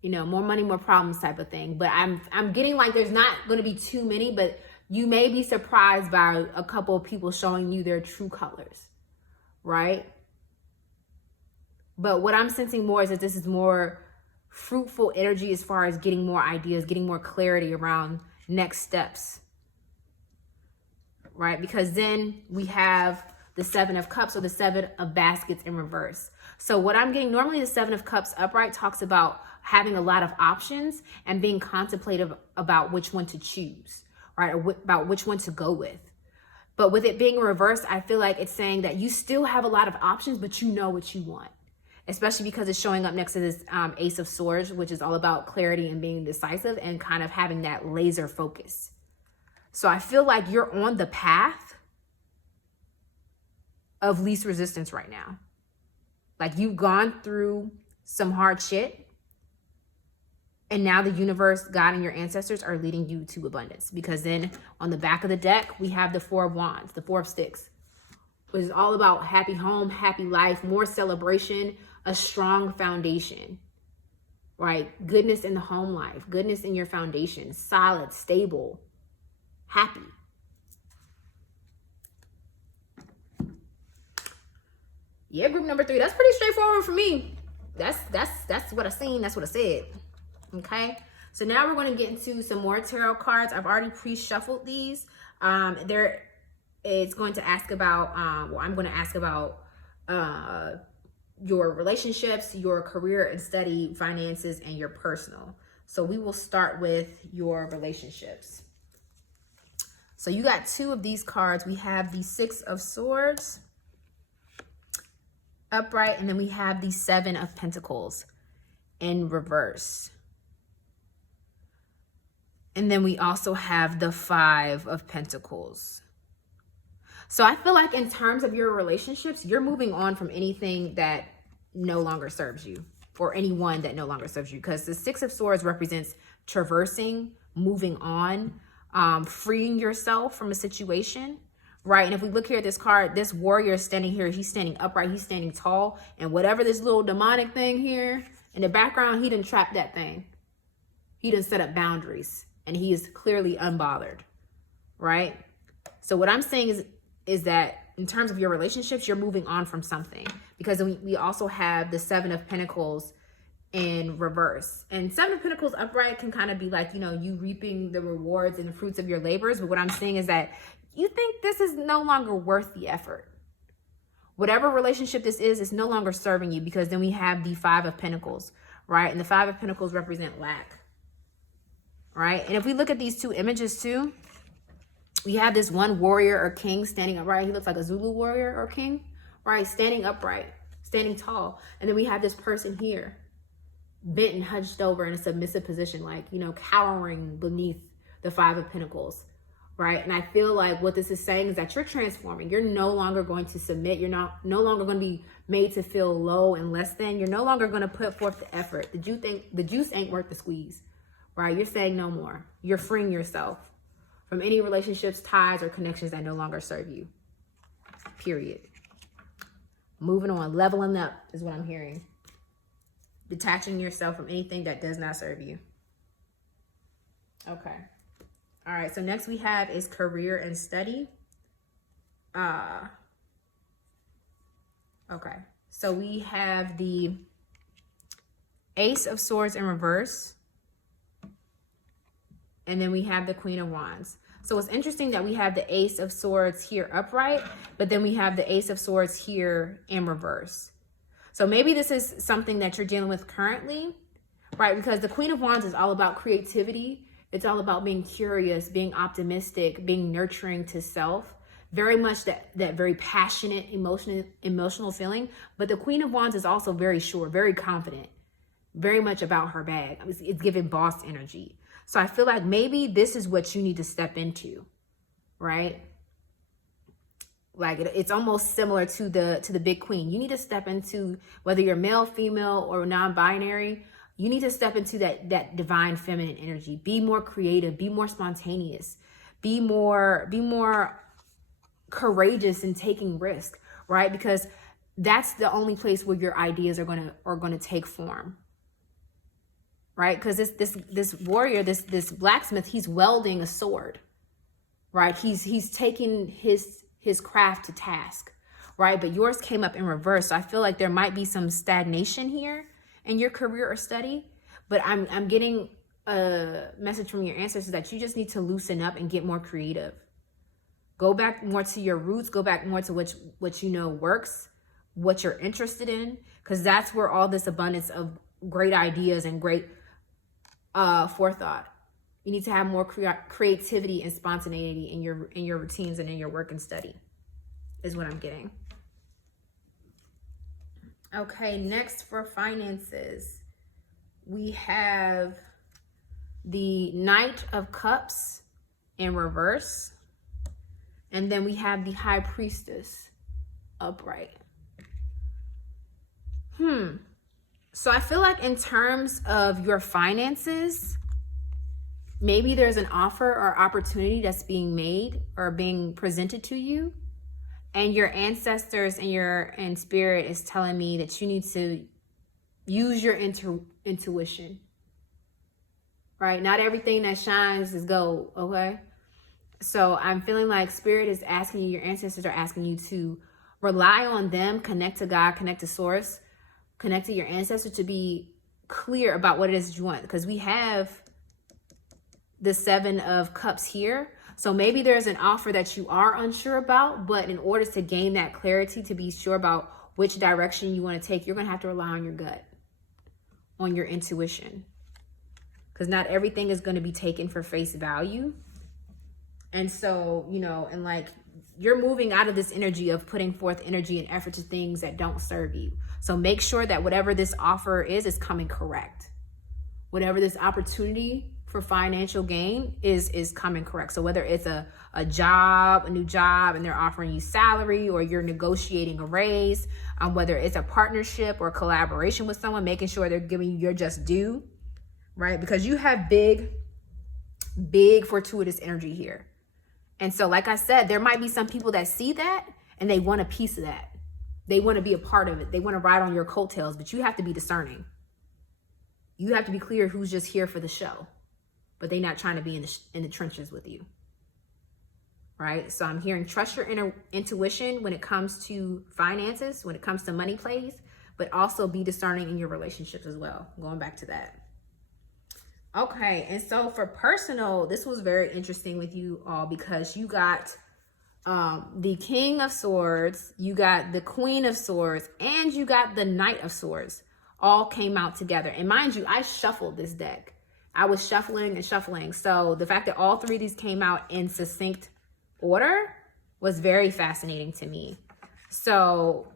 You know, more money, more problems type of thing. But I'm getting like there's not going to be too many, but you may be surprised by a couple of people showing you their true colors, right? But what I'm sensing more is that this is more fruitful energy as far as getting more ideas, getting more clarity around next steps, right? Because then we have the Seven of Cups or the Seven of Baskets in reverse. So what I'm getting, normally the Seven of Cups upright talks about having a lot of options and being contemplative about which one to choose, right? Or about which one to go with. But with it being reversed, I feel like it's saying that you still have a lot of options, but you know what you want. Especially because it's showing up next to this Ace of Swords, which is all about clarity and being decisive and kind of having that laser focus. So I feel like you're on the path of least resistance right now. Like you've gone through some hard shit. And now the universe, God, and your ancestors are leading you to abundance. Because then on the back of the deck, we have the Four of Wands, the Four of Sticks, which is all about happy home, happy life, more celebration, a strong foundation, right? Goodness in the home life, goodness in your foundation, solid, stable, happy. Yeah, group number 3, that's pretty straightforward for me. That's what I seen, that's what I said. Okay, so now we're going to get into some more tarot cards. I've already pre-shuffled these. It's going to ask about, I'm going to ask about your relationships, your career and study, finances, and your personal. So we will start with your relationships. So you got 2 of these cards. We have the Six of Swords upright, and then we have the Seven of Pentacles in reverse. And then we also have the Five of Pentacles. So I feel like in terms of your relationships, you're moving on from anything that no longer serves you, or anyone that no longer serves you, because the Six of Swords represents traversing, moving on, freeing yourself from a situation, right? And if we look here at this card, this warrior is standing here. He's standing upright. He's standing tall. And whatever this little demonic thing here in the background, he done trapped that thing. He done set up boundaries, and he is clearly unbothered, right? So what I'm saying is that in terms of your relationships, you're moving on from something, because we also have the Seven of Pentacles in reverse. And Seven of Pentacles upright can kind of be like, you know, you reaping the rewards and the fruits of your labors. But what I'm saying is that you think this is no longer worth the effort. Whatever relationship this is no longer serving you, because then we have the Five of Pentacles, right? And the Five of Pentacles represent lack, right? And if we look at these 2 images too, we have this one warrior or king standing upright. He looks like a Zulu warrior or king, right? Standing upright, standing tall. And then we have this person here, bent and hunched over in a submissive position, like, you know, cowering beneath the Five of Pentacles, right? And I feel like what this is saying is that you're transforming. You're no longer going to submit. You're no longer going to be made to feel low and less than. You're no longer going to put forth the effort. The juice ain't worth the squeeze, right? You're saying no more. You're freeing yourself from any relationships, ties, or connections that no longer serve you. Period. Moving on, leveling up is what I'm hearing. Detaching yourself from anything that does not serve you. Okay. All right, so next we have is career and study. Okay, so we have the Ace of Swords in reverse. And then we have the Queen of Wands. So it's interesting that we have the Ace of Swords here upright, but then we have the Ace of Swords here in reverse. So maybe this is something that you're dealing with currently, right? Because the Queen of Wands is all about creativity. It's all about being curious, being optimistic, being nurturing to self. Very much that very passionate, emotional feeling. But the Queen of Wands is also very sure, very confident, very much about her bag. It's giving boss energy. So I feel like maybe this is what you need to step into, right? Like it's almost similar to the big queen. You need to step into, whether you're male, female, or non-binary, you need to step into that divine feminine energy. Be more creative, be more spontaneous, be more courageous in taking risk, right? Because that's the only place where your ideas are gonna take form. Right? Because this warrior, this blacksmith, he's welding a sword, right? He's taking his craft to task, right? But yours came up in reverse. So I feel like there might be some stagnation here in your career or study, but I'm getting a message from your ancestors that you just need to loosen up and get more creative. Go back more to your roots, go back more to what you know works, what you're interested in, because that's where all this abundance of great ideas and great forethought. You need to have more creativity and spontaneity in your routines and in your work and study, is what I'm getting. Okay, next for finances, we have the Knight of Cups in reverse, and then we have the High Priestess upright. So I feel like in terms of your finances, maybe there's an offer or opportunity that's being made or being presented to you, and your ancestors and spirit is telling me that you need to use your intuition, right? Not everything that shines is gold, okay? So I'm feeling like spirit is asking you, your ancestors are asking you to rely on them, connect to God, connect to source, connect to your ancestors to be clear about what it is that you want. Because we have the Seven of Cups here. So maybe there's an offer that you are unsure about, but in order to gain that clarity, to be sure about which direction you want to take, you're going to have to rely on your gut, on your intuition. Because not everything is going to be taken for face value. And so, and like you're moving out of this energy of putting forth energy and effort to things that don't serve you. So make sure that whatever this offer is coming correct. Whatever this opportunity for financial gain is coming correct. So whether it's a job, a new job, and they're offering you salary, or you're negotiating a raise, whether it's a partnership or collaboration with someone, making sure they're giving you your just due, right? Because you have big fortuitous energy here. And so, like I said, there might be some people that see that and they want a piece of that. They want to be a part of it. They want to ride on your coattails, but you have to be discerning. You have to be clear who's just here for the show, but they're not trying to be in the trenches with you. Right? So I'm hearing trust your intuition when it comes to finances, when it comes to money plays, but also be discerning in your relationships as well. Going back to that. Okay, and so for personal, this was very interesting with you all because you got the King of Swords, you got the Queen of Swords, and you got the Knight of Swords. All came out together. And mind you, I shuffled this deck. I was shuffling and shuffling. So the fact that all three of these came out in succinct order was very fascinating to me. So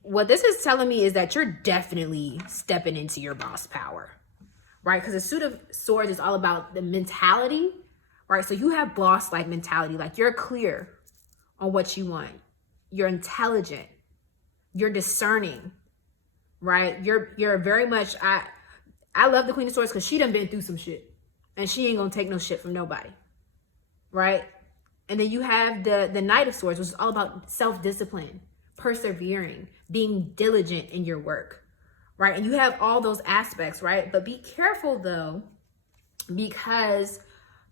what this is telling me is that you're definitely stepping into your boss power. Right? Because the Suit of Swords is all about the mentality, right? So you have boss-like mentality. Like you're clear on what you want. You're intelligent. You're discerning, right? You're very much, I love the Queen of Swords because she done been through some shit. And she ain't going to take no shit from nobody, right? And then you have the Knight of Swords, which is all about self-discipline, persevering, being diligent in your work. Right? And you have all those aspects, right? But be careful though, because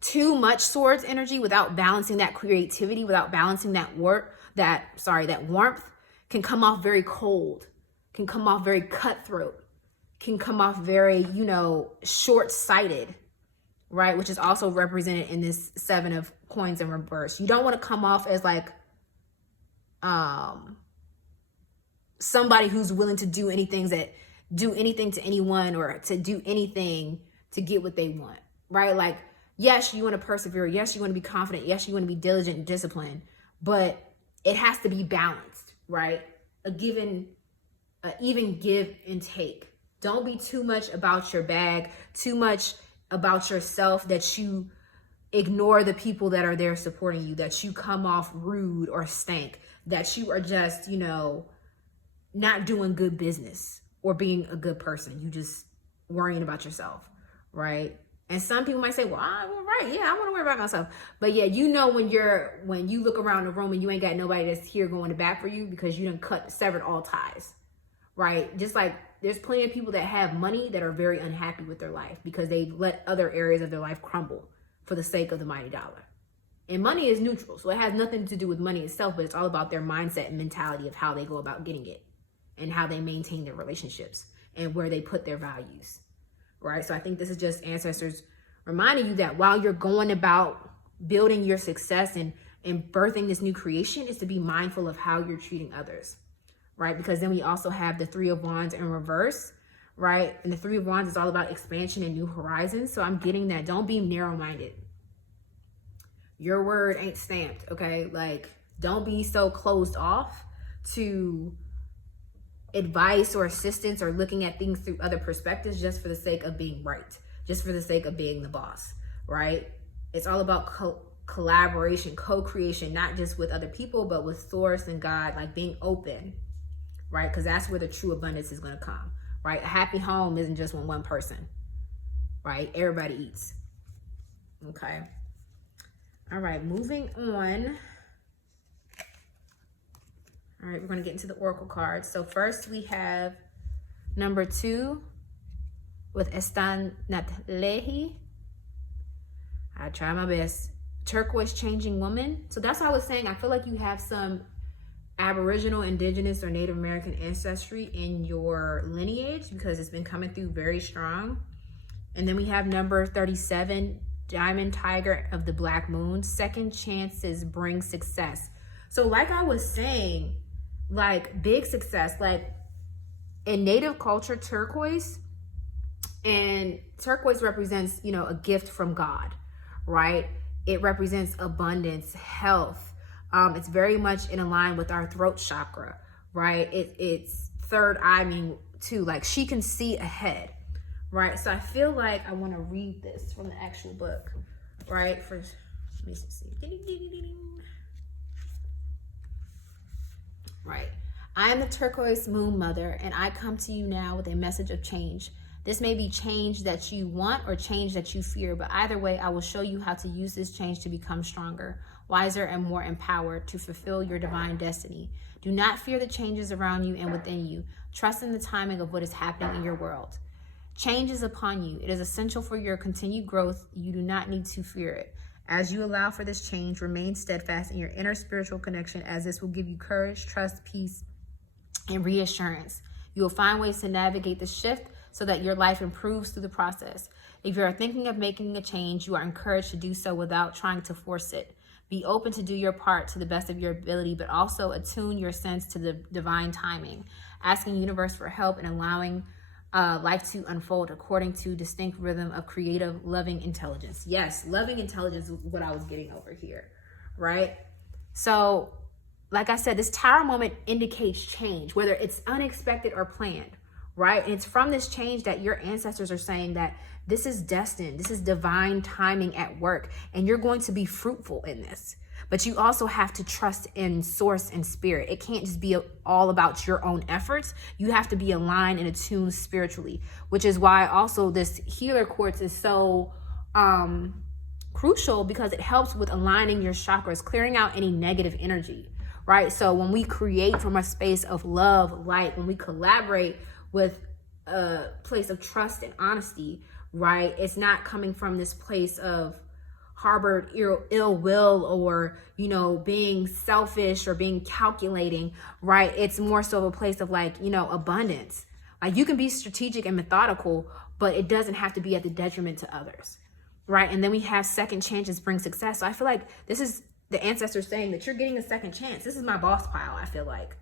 too much swords energy without balancing that creativity, without balancing that warmth can come off very cold, can come off very cutthroat, can come off very, short-sighted, right? Which is also represented in this Seven of coins in reverse. You don't want to come off as like somebody who's willing to do anything to anyone or to do anything to get what they want, right? Like, yes, you want to persevere. Yes, you want to be confident. Yes, you want to be diligent and disciplined, but it has to be balanced, right? Even give and take. Don't be too much about your bag, too much about yourself that you ignore the people that are there supporting you, that you come off rude or stank, that you are just, not doing good business or being a good person. You just worrying about yourself, right? And some people might say, well, right, yeah, I want to worry about myself. But yeah, when you look around the room and you ain't got nobody that's here going to bat for you because you done severed all ties, right? Just like there's plenty of people that have money that are very unhappy with their life because they've let other areas of their life crumble for the sake of the mighty dollar. And money is neutral, so it has nothing to do with money itself, but it's all about their mindset and mentality of how they go about getting it and how they maintain their relationships and where they put their values, right? So I think this is just ancestors reminding you that while you're going about building your success and birthing this new creation, is to be mindful of how you're treating others, right? Because then we also have the Three of Wands in reverse, right? And the Three of Wands is all about expansion and new horizons. So I'm getting that. Don't be narrow-minded. Your word ain't stamped, okay? Like, don't be so closed off to advice or assistance or looking at things through other perspectives just for the sake of being right, just for the sake of being the boss, right? It's all about collaboration, co-creation, not just with other people, but with Source and God, like being open, right? Because that's where the true abundance is going to come, right? A happy home isn't just when one person, right? Everybody eats, okay? All right, moving on. All right, we're going to get into the oracle cards. So first we have number 2 with Estan Natlehi. I try my best. Turquoise changing woman. So that's why I was saying I feel like you have some Aboriginal, Indigenous, or Native American ancestry in your lineage because it's been coming through very strong. And then we have number 37, Diamond Tiger of the Black Moon. Second chances bring success. So like I was saying, like big success, like in Native culture, turquoise represents, a gift from God, right? It represents abundance, health. It's very much in line with our throat chakra, right? It's third eye, too, like she can see ahead, right? So I feel like I want to read this from the actual book, right? Let me see. Right. I am the turquoise moon mother, and I come to you now with a message of change. This may be change that you want or change that you fear, but either way, I will show you how to use this change to become stronger, wiser, and more empowered to fulfill your divine destiny. Do not fear the changes around you and within you. Trust in the timing of what is happening in your world. Change is upon you. It is essential for your continued growth. You do not need to fear it. As you allow for this change, remain steadfast in your inner spiritual connection, as this will give you courage, trust, peace, and reassurance. You will find ways to navigate the shift so that your life improves through the process. If you are thinking of making a change, you are encouraged to do so without trying to force it. Be open to do your part to the best of your ability, but also attune your sense to the divine timing, asking the universe for help and allowing life to unfold according to distinct rhythm of creative, loving intelligence. Yes, loving intelligence is what I was getting over here, right? So, like I said, this tower moment indicates change, whether it's unexpected or planned, right? And it's from this change that your ancestors are saying that this is destined, this is divine timing at work, and you're going to be fruitful in this. But you also have to trust in source and spirit. It can't just be all about your own efforts. You have to be aligned and attuned spiritually, which is why also this healer quartz is so crucial, because it helps with aligning your chakras, clearing out any negative energy, right? So when we create from a space of love, light, when we collaborate with a place of trust and honesty, right? It's not coming from this place of harbored ill will or, being selfish or being calculating, right? It's more so a place of abundance. Like you can be strategic and methodical, but it doesn't have to be at the detriment to others, right? And then we have second chances bring success. So I feel like this is the ancestors saying that you're getting a second chance. This is my boss pile, I feel like,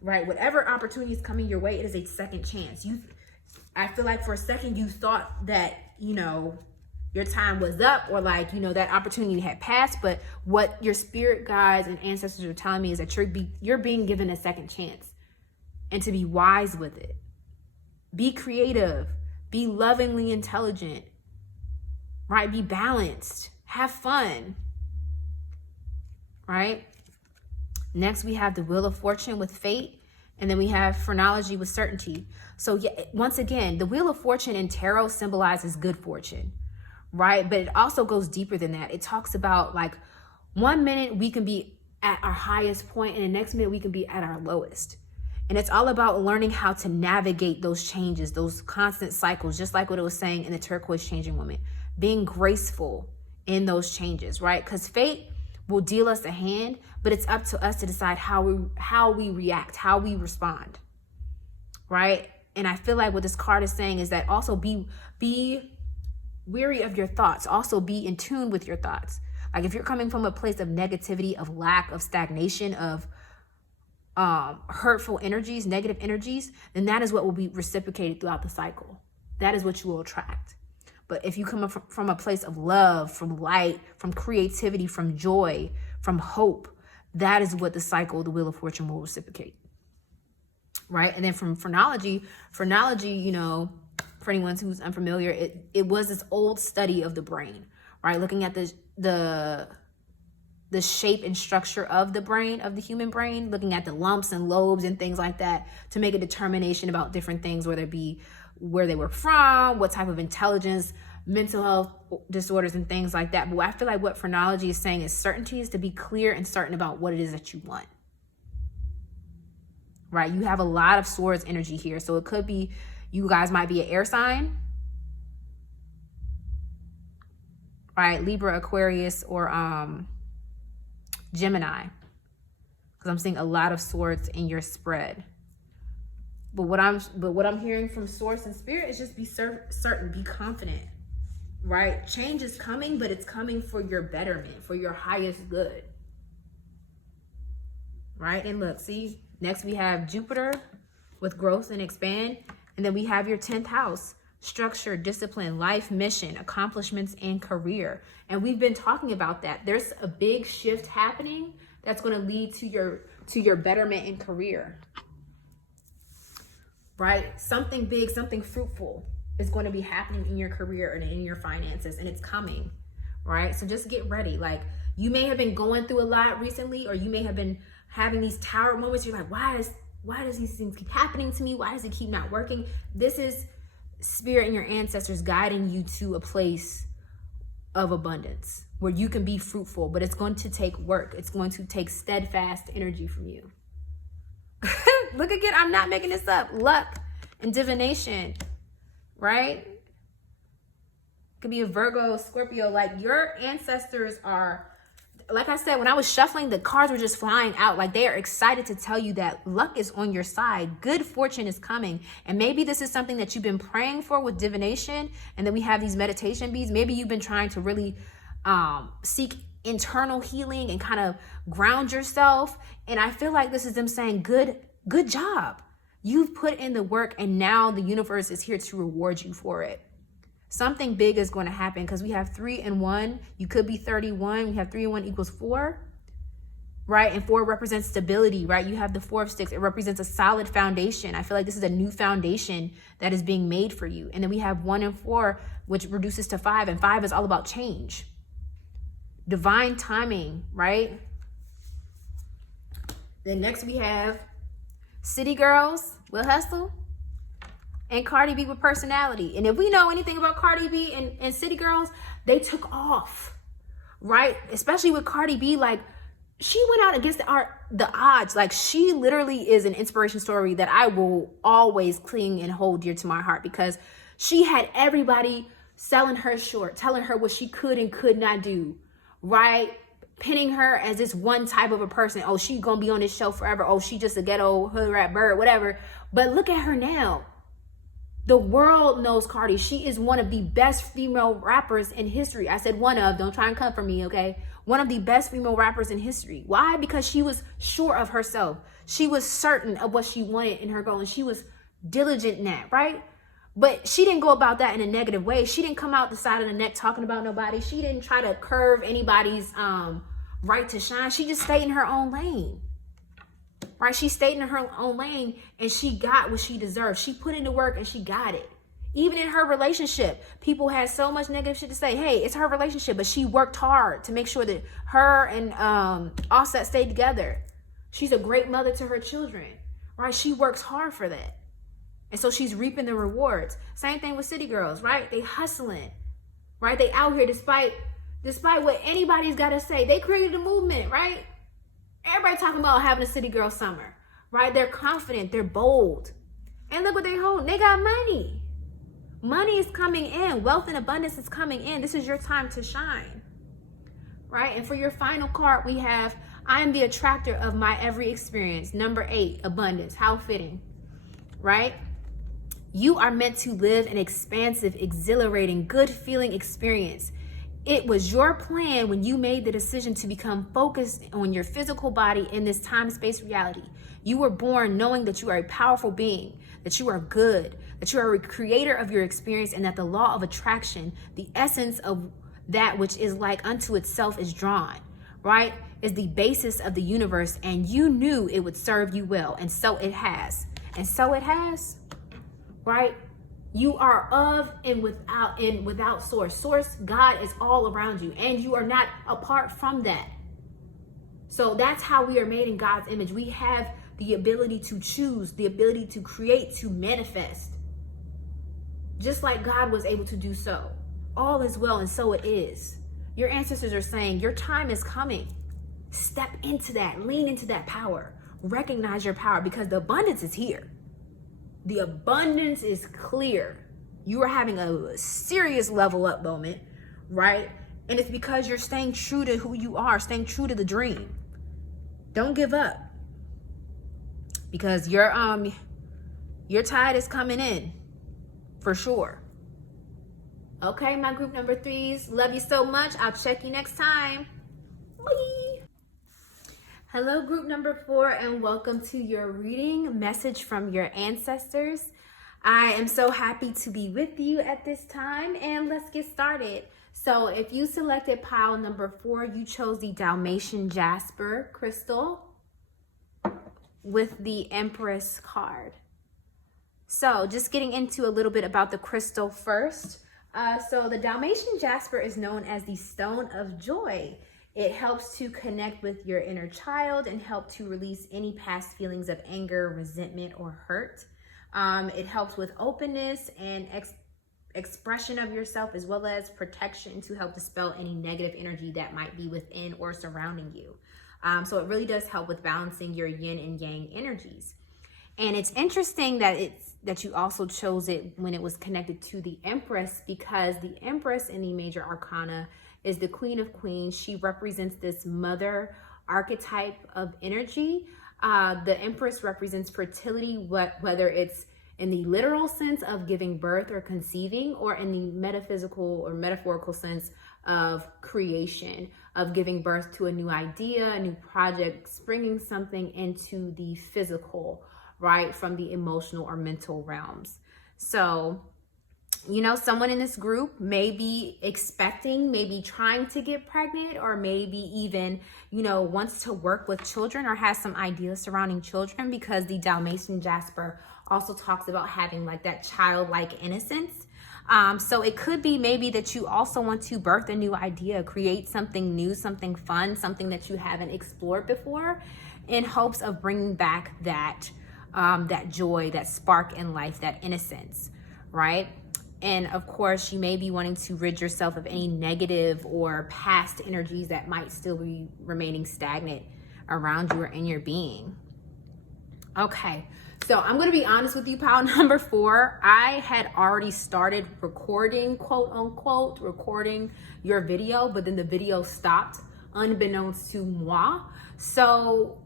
right? Whatever opportunity is coming your way, it is a second chance. I feel like for a second you thought that, you know, your time was up, or like, you know, that opportunity had passed. But what your spirit guides and ancestors are telling me is that you're being given a second chance, and to be wise with it. Be creative, be lovingly intelligent, right? Be balanced, have fun, right? Next, we have the Wheel of Fortune with fate. And then we have phrenology with certainty. So yeah, once again, the Wheel of Fortune in tarot symbolizes good fortune, right? But it also goes deeper than that. It talks about like 1 minute we can be at our highest point, and the next minute we can be at our lowest. And it's all about learning how to navigate those changes, those constant cycles, just like what it was saying in the Turquoise Changing Woman, being graceful in those changes, right? Because fate will deal us a hand, but it's up to us to decide how we react, how we respond, right? And I feel like what this card is saying is that also be weary of your thoughts. Also be in tune with your thoughts. Like if you're coming from a place of negativity, of lack, of stagnation, of hurtful energies, negative energies, then that is what will be reciprocated throughout the cycle. That is what you will attract. But if you come up from a place of love, from light, from creativity, from joy, from hope, that is what the cycle, the Wheel of Fortune, will reciprocate. Right? And then from phrenology, you know, for anyone who's unfamiliar, it was this old study of the brain, right? Looking at the shape and structure of the brain, of the human brain, looking at the lumps and lobes and things like that to make a determination about different things, whether it be where they were from, what type of intelligence, mental health disorders and things like that. But I feel like what phrenology is saying is certainty is to be clear and certain about what it is that you want. Right? You have a lot of swords energy here. So it could be, you guys might be an air sign, right? Libra, Aquarius, or Gemini. Because I'm seeing a lot of swords in your spread. But what I'm hearing from source and spirit is just be certain, be confident, right? Change is coming, but it's coming for your betterment, for your highest good, right? And look, see, next we have Jupiter with growth and expand. And then we have your 10th house, structure, discipline, life, mission, accomplishments, and career. And we've been talking about that. There's a big shift happening that's going to lead to your betterment in career. Right? Something big, something fruitful is going to be happening in your career and in your finances, and it's coming, right? So just get ready. Like, you may have been going through a lot recently, or you may have been having these tower moments. You're like, why does these things keep happening to me? Why does it keep not working? This is spirit and your ancestors guiding you to a place of abundance where you can be fruitful, but it's going to take work. It's going to take steadfast energy from you. Look again, I'm not making this up. Luck and divination, right? Could be a Virgo, Scorpio. Like, your ancestors are, like I said, when I was shuffling, the cards were just flying out. Like, they are excited to tell you that luck is on your side. Good fortune is coming. And maybe this is something that you've been praying for with divination. And then we have these meditation beads. Maybe you've been trying to really seek internal healing and kind of ground yourself. And I feel like this is them saying, good job. You've put in the work, and now the universe is here to reward you for it. Something big is going to happen, because we have 3 and 1. You could be 31. We have 3 and 1 equals 4, right? And 4 represents stability, right? You have the 4 of sticks. It represents a solid foundation. I feel like this is a new foundation that is being made for you. And then we have 1 and 4, which reduces to 5. And 5 is all about change. Divine timing, right? Then next we have City Girls, Will Hustle, and Cardi B with personality. And if we know anything about Cardi B and City Girls, they took off, right? Especially with Cardi B, like, she went out against the odds. Like, she literally is an inspiration story that I will always cling and hold dear to my heart, because she had everybody selling her short, telling her what she could and could not do, right? Pinning her as this one type of a person. Oh, she's gonna be on this show forever. Oh, she just a ghetto hood rat bird, whatever. But look at her now. The world knows Cardi. She is one of the best female rappers in history. I said one of, don't try and come for me, okay? One of the best female rappers in history. Why? Because she was sure of herself. She was certain of what she wanted in her goal, and she was diligent in that, right? But she didn't go about that in a negative way. She didn't come out the side of the neck talking about nobody. She didn't try to curve anybody's right to shine. She just stayed in her own lane. Right? She stayed in her own lane and she got what she deserved. She put in the work and she got it. Even in her relationship, people had so much negative shit to say. Hey, it's her relationship, but she worked hard to make sure that her and Offset stayed together. She's a great mother to her children, right? She works hard for that. And so she's reaping the rewards. Same thing with City Girls, right? They hustling, right? They out here despite what anybody's got to say. They created a movement, right? Everybody talking about having a City Girl summer, right? They're confident, they're bold. And look what they hold. They got money. Money is coming in. Wealth and abundance is coming in. This is your time to shine, right? And for your final card, we have, I am the attractor of my every experience. Number 8, abundance. How fitting, right? You are meant to live an expansive, exhilarating, good feeling experience. It was your plan when you made the decision to become focused on your physical body in this time-space reality. You were born knowing that you are a powerful being, that you are good, that you are a creator of your experience, and that the law of attraction, the essence of that which is like unto itself, is drawn, right? Is the basis of the universe, and you knew it would serve you well, and so it has. And so it has, right? You are of and without source. Source, God, is all around you, and you are not apart from that. So that's how we are made in God's image. We have the ability to choose, the ability to create, to manifest, just like God was able to do so. All is well, and so it is. Your ancestors are saying your time is coming. Step into that, lean into that power, recognize your power, because the abundance is here. The abundance is clear. You are having a serious level up moment, right? And it's because you're staying true to who you are, staying true to the dream. Don't give up, because your tide is coming in for sure. Okay, my group number 3s, love you so much. I'll check you next time. Bye. Hello, group number 4, and welcome to your reading, message from your ancestors. I am so happy to be with you at this time, and let's get started. So if you selected pile number 4, you chose the Dalmatian Jasper crystal with the Empress card. So just getting into a little bit about the crystal first. So the Dalmatian Jasper is known as the Stone of Joy. It helps to connect with your inner child and help to release any past feelings of anger, resentment, or hurt. It helps with openness and expression of yourself, as well as protection to help dispel any negative energy that might be within or surrounding you. So it really does help with balancing your yin and yang energies. And it's interesting that you also chose it when it was connected to the Empress, because the Empress in the major arcana is the Queen of Queens. She represents this mother archetype of energy. The Empress represents fertility, whether it's in the literal sense of giving birth or conceiving, or in the metaphysical or metaphorical sense of creation, of giving birth to a new idea, a new project, springing something into the physical, right, from the emotional or mental realms. So, you know, someone in this group may be expecting, maybe trying to get pregnant, or maybe even, you know, wants to work with children or has some ideas surrounding children, because the Dalmatian Jasper also talks about having like that childlike innocence. So it could be maybe that you also want to birth a new idea, create something new, something fun, something that you haven't explored before, in hopes of bringing back that joy, that spark in life, that innocence, right? And of course, you may be wanting to rid yourself of any negative or past energies that might still be remaining stagnant around you or in your being. Okay, so I'm going to be honest with you, pile number 4. I had already started recording, quote unquote, recording your video, but then the video stopped unbeknownst to moi. So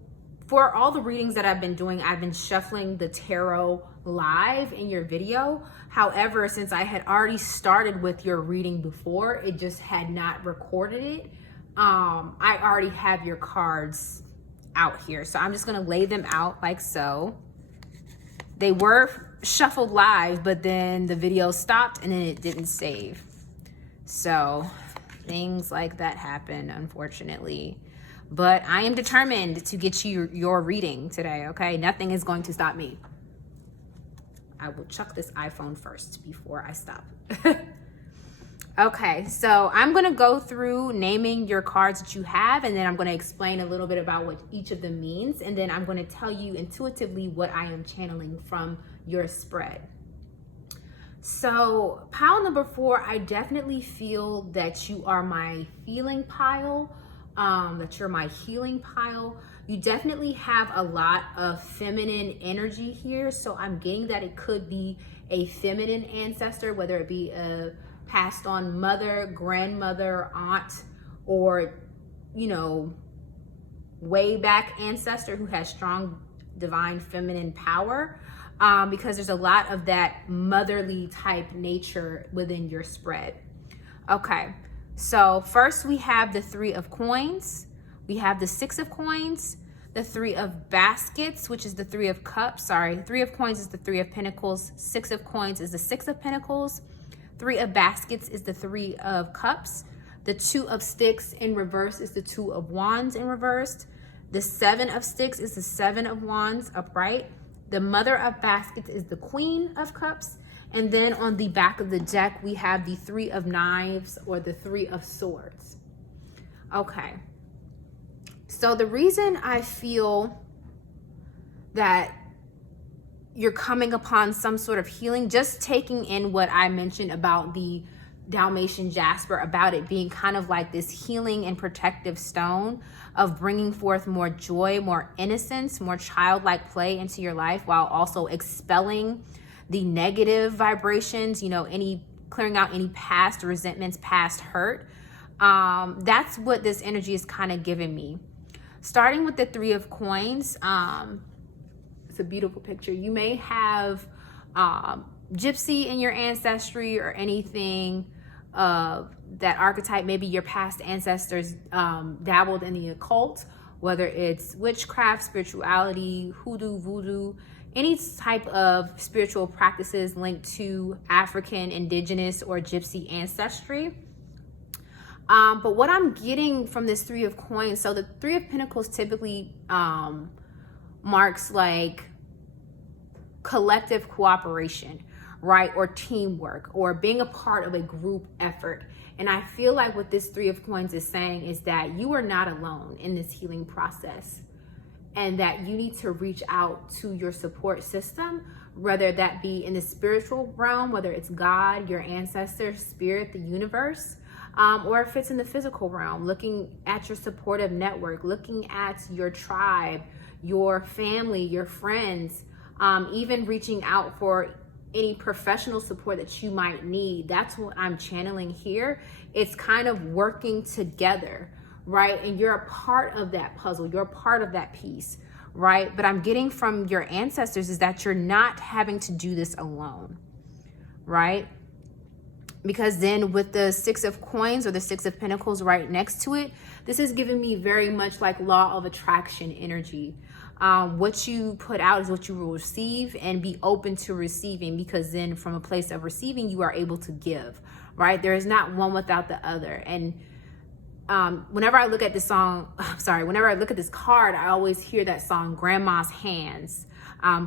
for all the readings that I've been doing, I've been shuffling the tarot live in your video. However, since I had already started with your reading before, it just had not recorded it. I already have your cards out here. So I'm just gonna lay them out like so. They were shuffled live, but then the video stopped and then it didn't save. So things like that happen, unfortunately. But I am determined to get you your reading today, okay? Nothing is going to stop me. I will chuck this iPhone first before I stop. Okay, so I'm gonna go through naming your cards that you have, and then I'm gonna explain a little bit about what each of them means, and then I'm gonna tell you intuitively what I am channeling from your spread. So pile number 4, I definitely feel that you are my feeling pile. That you're my healing pile. You definitely have a lot of feminine energy here. So I'm getting that it could be a feminine ancestor, whether it be a passed on mother, grandmother, aunt, or, you know, way back ancestor who has strong divine feminine power. Because there's a lot of that motherly type nature within your spread. Okay. So first we have the 3 of coins, we have the 6 of coins, the 3 of baskets, which is the 3 of cups. Sorry, 3 of coins is the 3 of pentacles, 6 of coins is the 6 of pentacles, 3 of baskets is the 3 of cups, the 2 of sticks in reverse is the 2 of wands in reversed, the 7 of sticks is the 7 of wands upright, the mother of baskets is the queen of cups. And then on the back of the deck, we have the 3 of knives or the 3 of swords. Okay. So the reason I feel that you're coming upon some sort of healing, just taking in what I mentioned about the Dalmatian jasper, about it being kind of like this healing and protective stone of bringing forth more joy, more innocence, more childlike play into your life, while also expelling the negative vibrations, you know, clearing out any past resentments, past hurt. That's what this energy is kind of giving me. Starting with the 3 of coins, it's a beautiful picture. You may have gypsy in your ancestry or anything of that archetype. Maybe your past ancestors dabbled in the occult, whether it's witchcraft, spirituality, hoodoo, voodoo, any type of spiritual practices linked to African, indigenous, or gypsy ancestry. But what I'm getting from this 3 of coins, so the 3 of pentacles typically marks like collective cooperation, right? Or teamwork, or being a part of a group effort. And I feel like what this 3 of coins is saying is that you are not alone in this healing process, and that you need to reach out to your support system, whether that be in the spiritual realm, whether it's God, your ancestors, spirit, the universe, or if it's in the physical realm, looking at your supportive network, looking at your tribe, your family, your friends, even reaching out for any professional support that you might need. That's what I'm channeling here. It's kind of working together, right? And you're a part of that puzzle. You're a part of that piece, right? But I'm getting from your ancestors is that you're not having to do this alone, right? Because then with the 6 of coins or the 6 of pentacles right next to it, this is giving me very much like law of attraction energy. What you put out is what you will receive, and be open to receiving, because then from a place of receiving, you are able to give, right? There is not one without the other. And whenever I look at this whenever I look at this card, I always hear that song, Grandma's Hands,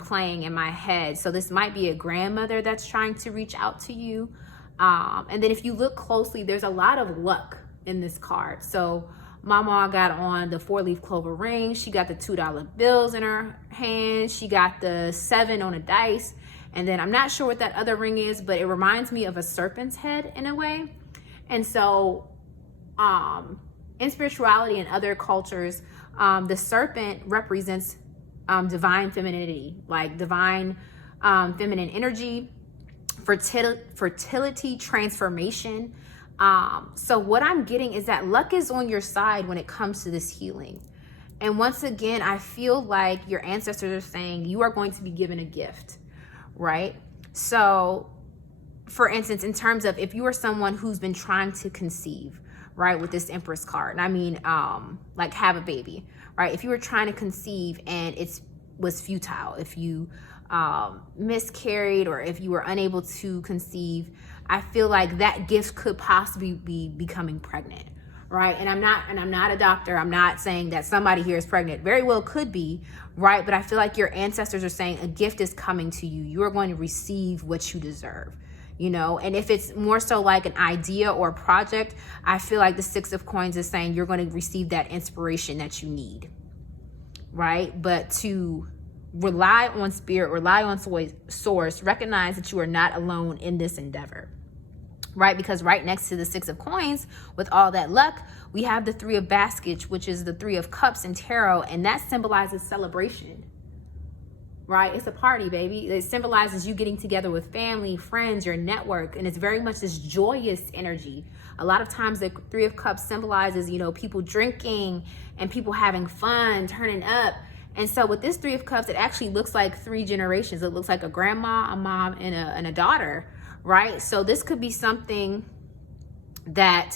playing in my head. So this might be a grandmother that's trying to reach out to you. And then if you look closely, there's a lot of luck in this card. So Mama got on the 4-leaf clover ring. She got the $2 bills in her hand. She got the 7 on a dice. And then I'm not sure what that other ring is, but it reminds me of a serpent's head in a way. And so in spirituality and other cultures, the serpent represents divine femininity, like divine feminine energy, fertility, transformation. So what I'm getting is that luck is on your side when it comes to this healing. And once again, I feel like your ancestors are saying you are going to be given a gift, right? So for instance, in terms of if you are someone who's been trying to conceive, right, with this Empress card, and I mean, like have a baby, right? If you were trying to conceive and it was futile, if you miscarried, or if you were unable to conceive, I feel like that gift could possibly be becoming pregnant, right? And I'm not a doctor. I'm not saying that somebody here is pregnant. Very well could be, right? But I feel like your ancestors are saying a gift is coming to you. You are going to receive what you deserve, you know? And if it's more so like an idea or a project, I feel like the Six of Coins is saying you're going to receive that inspiration that you need, right? But to rely on spirit, rely on source, recognize that you are not alone in this endeavor, right? Because right next to the Six of Coins, with all that luck, we have the Three of Baskets, which is the Three of Cups in tarot, and that symbolizes celebration, right? It's a party, baby. It symbolizes you getting together with family, friends, your network, and it's very much this joyous energy. A lot of times the Three of Cups symbolizes, you know, people drinking and people having fun, turning up. And so with this Three of Cups, it actually looks like 3 generations. It looks like a grandma, a mom, and a daughter, right? So this could be something that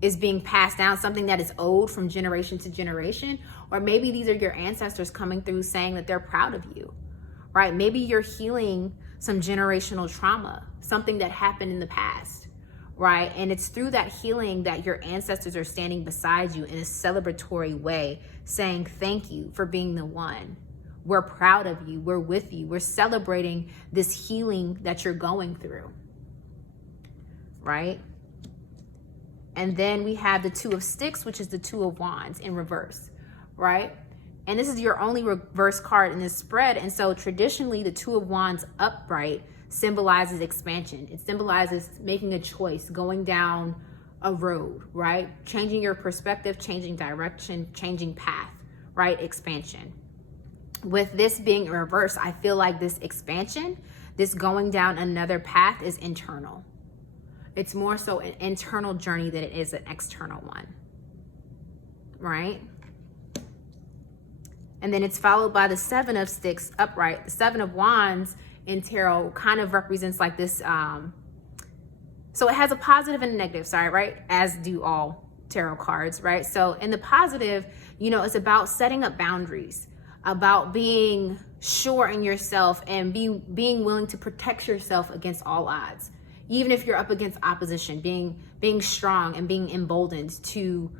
is being passed down, something that is owed from generation to generation. Or maybe these are your ancestors coming through saying that they're proud of you, right? Maybe you're healing some generational trauma, something that happened in the past, right? And it's through that healing that your ancestors are standing beside you in a celebratory way, saying thank you for being the one. We're proud of you. We're with you. We're celebrating this healing that you're going through, right? And then we have the Two of Sticks, which is the Two of Wands in reverse, right? And this is your only reverse card in this spread. And so traditionally, the Two of Wands upright symbolizes expansion. It symbolizes making a choice, going down a road, right? Changing your perspective, changing direction, changing path, right? Expansion. With this being in reverse, I feel like this expansion, this going down another path is internal. It's more so an internal journey than it is an external one, right? And then it's followed by the Seven of Sticks upright. The Seven of Wands in tarot kind of represents like this, so it has a positive and a negative side, right? As do all tarot cards, right? So in the positive, you know, it's about setting up boundaries, about being sure in yourself and being willing to protect yourself against all odds. Even if you're up against opposition, being strong and being emboldened to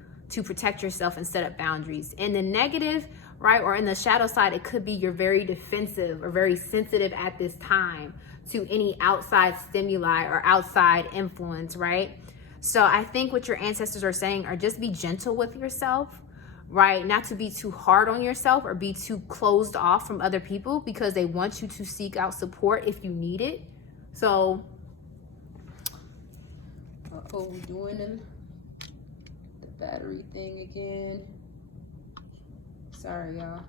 protect yourself and set up boundaries. In the negative, right, or in the shadow side, it could be you're very defensive or very sensitive at this time to any outside stimuli or outside influence, right? So I think what your ancestors are saying are just be gentle with yourself, right? Not to be too hard on yourself or be too closed off from other people, because they want you to seek out support if you need it. So, we're doing the battery thing again. Sorry, y'all.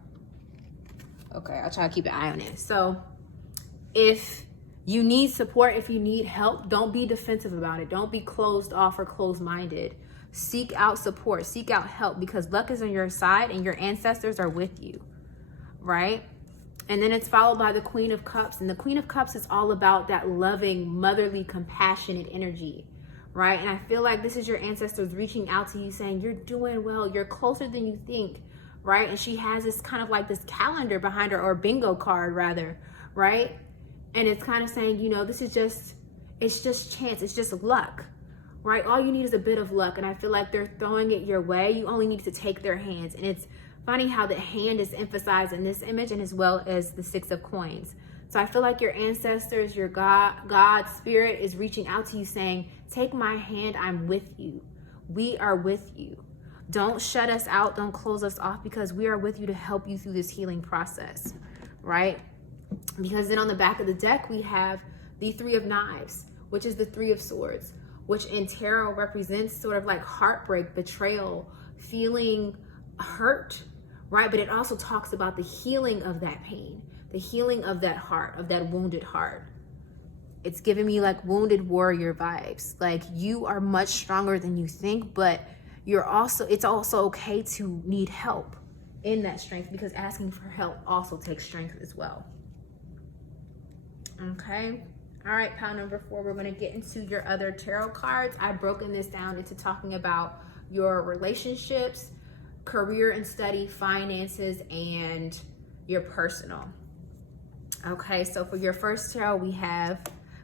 Okay, I'll try to keep an eye on it. So if you need support, if you need help, don't be defensive about it. Don't be closed off or closed-minded. Seek out support, seek out help, because luck is on your side and your ancestors are with you, right? And then it's followed by the Queen of Cups. And the Queen of Cups is all about that loving, motherly, compassionate energy, right? And I feel like this is your ancestors reaching out to you saying, you're doing well, you're closer than you think, right? And she has this kind of like this calendar behind her, or bingo card rather, right? And it's kind of saying, you know, this is just, it's just chance, it's just luck, right? All you need is a bit of luck. And I feel like they're throwing it your way. You only need to take their hands. And it's funny how the hand is emphasized in this image, and as well as the Six of Coins. So I feel like your ancestors, your God spirit is reaching out to you saying, take my hand, I'm with you. We are with you. Don't shut us out. Don't close us off, because we are with you to help you through this healing process, right? Because then on the back of the deck, we have the Three of Knives, which is the Three of Swords, which in tarot represents sort of like heartbreak, betrayal, feeling hurt, right? But it also talks about the healing of that pain, the healing of that heart, of that wounded heart. It's giving me like wounded warrior vibes. Like you are much stronger than you think, but it's also okay to need help. in that strength, because asking for help also takes strength as well. Okay. All right, pile number 4, we're going to get into your other tarot cards. I've broken this down into talking about your relationships, career and study, finances, and your personal. Okay, so for your first tarot, we have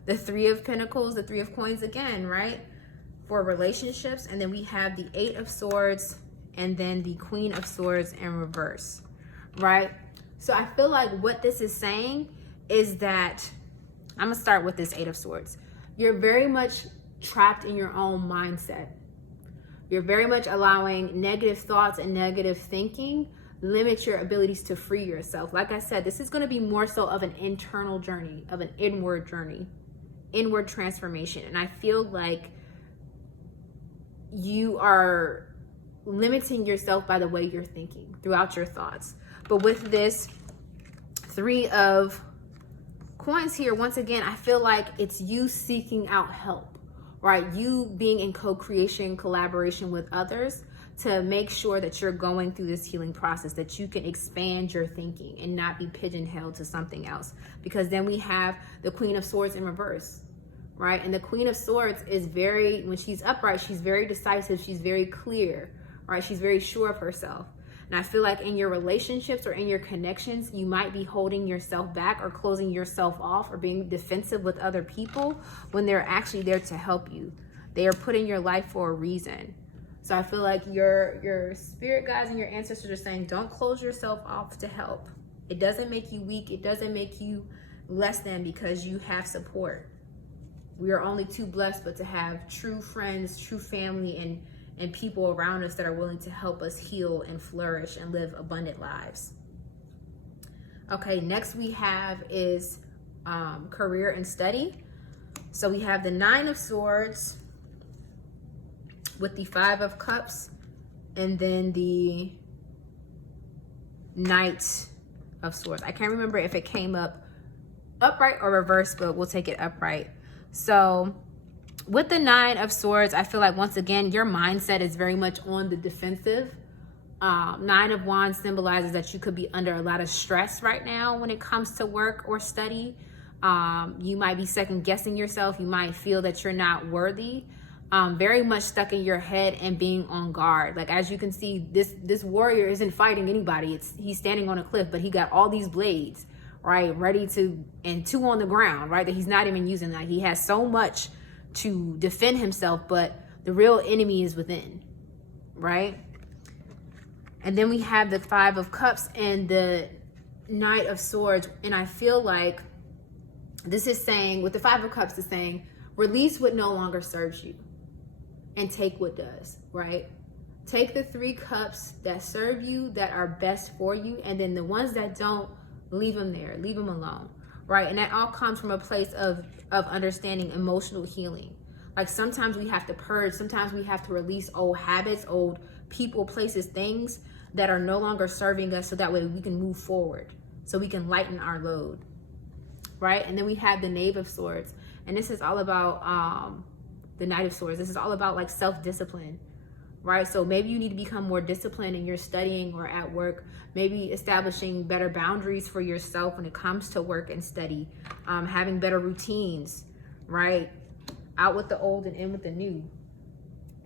the 3 of Pentacles, the 3 of Coins again, right? For relationships. And then we have the 8 of Swords and then the Queen of Swords in reverse, right? So I feel like what this is saying is that, I'm gonna start with this 8 of Swords. You're very much trapped in your own mindset. You're very much allowing negative thoughts and negative thinking limit your abilities to free yourself. Like I said, this is gonna be more so of an internal journey, of an inward journey, inward transformation. And I feel like you are limiting yourself by the way you're thinking throughout your thoughts. But with this 3 of Coins here, once again, I feel like it's you seeking out help, right? You being in co-creation, collaboration with others to make sure that you're going through this healing process, that you can expand your thinking and not be pigeonholed to something else. Because then we have the Queen of Swords in reverse, right? And the Queen of Swords is very, when she's upright, she's very decisive, she's very clear, right? She's very sure of herself. And I feel like in your relationships or in your connections, you might be holding yourself back or closing yourself off or being defensive with other people when they're actually there to help you. They are put in your life for a reason. So I feel like your spirit guides and your ancestors are saying, don't close yourself off to help. It doesn't make you weak. It doesn't make you less than because you have support. We are only too blessed, but to have true friends, true family, and people around us that are willing to help us heal and flourish and live abundant lives. Okay, next we have is career and study. So we have the 9 of Swords with the 5 of Cups and then the Knight of Swords. I can't remember if it came up upright or reverse, but we'll take it upright. So with the 9 of Swords, I feel like once again, your mindset is very much on the defensive. 9 of Wands symbolizes that you could be under a lot of stress right now when it comes to work or study. You might be second guessing yourself. You might feel that you're not worthy. Very much stuck in your head and being on guard. Like as you can see, this warrior isn't fighting anybody. He's standing on a cliff, but he got all these blades, right, ready to, and 2 on the ground, right, that he's not even using. That he has so much to defend himself, but the real enemy is within, right? And then we have the 5 of Cups and the Knight of Swords. And I feel like this is saying, with the 5 of Cups, is saying, release what no longer serves you and take what does, right? Take the 3 cups that serve you, that are best for you, and then the ones that don't, leave them there, leave them alone, right? And that all comes from a place of understanding emotional healing. Like sometimes we have to purge, sometimes we have to release old habits, old people, places, things that are no longer serving us, so that way we can move forward, so we can lighten our load, right? And then we have the Knave of Swords, and this is all about the Knight of Swords. This is all about like self-discipline, right? So maybe you need to become more disciplined in your studying or at work, maybe establishing better boundaries for yourself when it comes to work and study, having better routines, right? Out with the old and in with the new.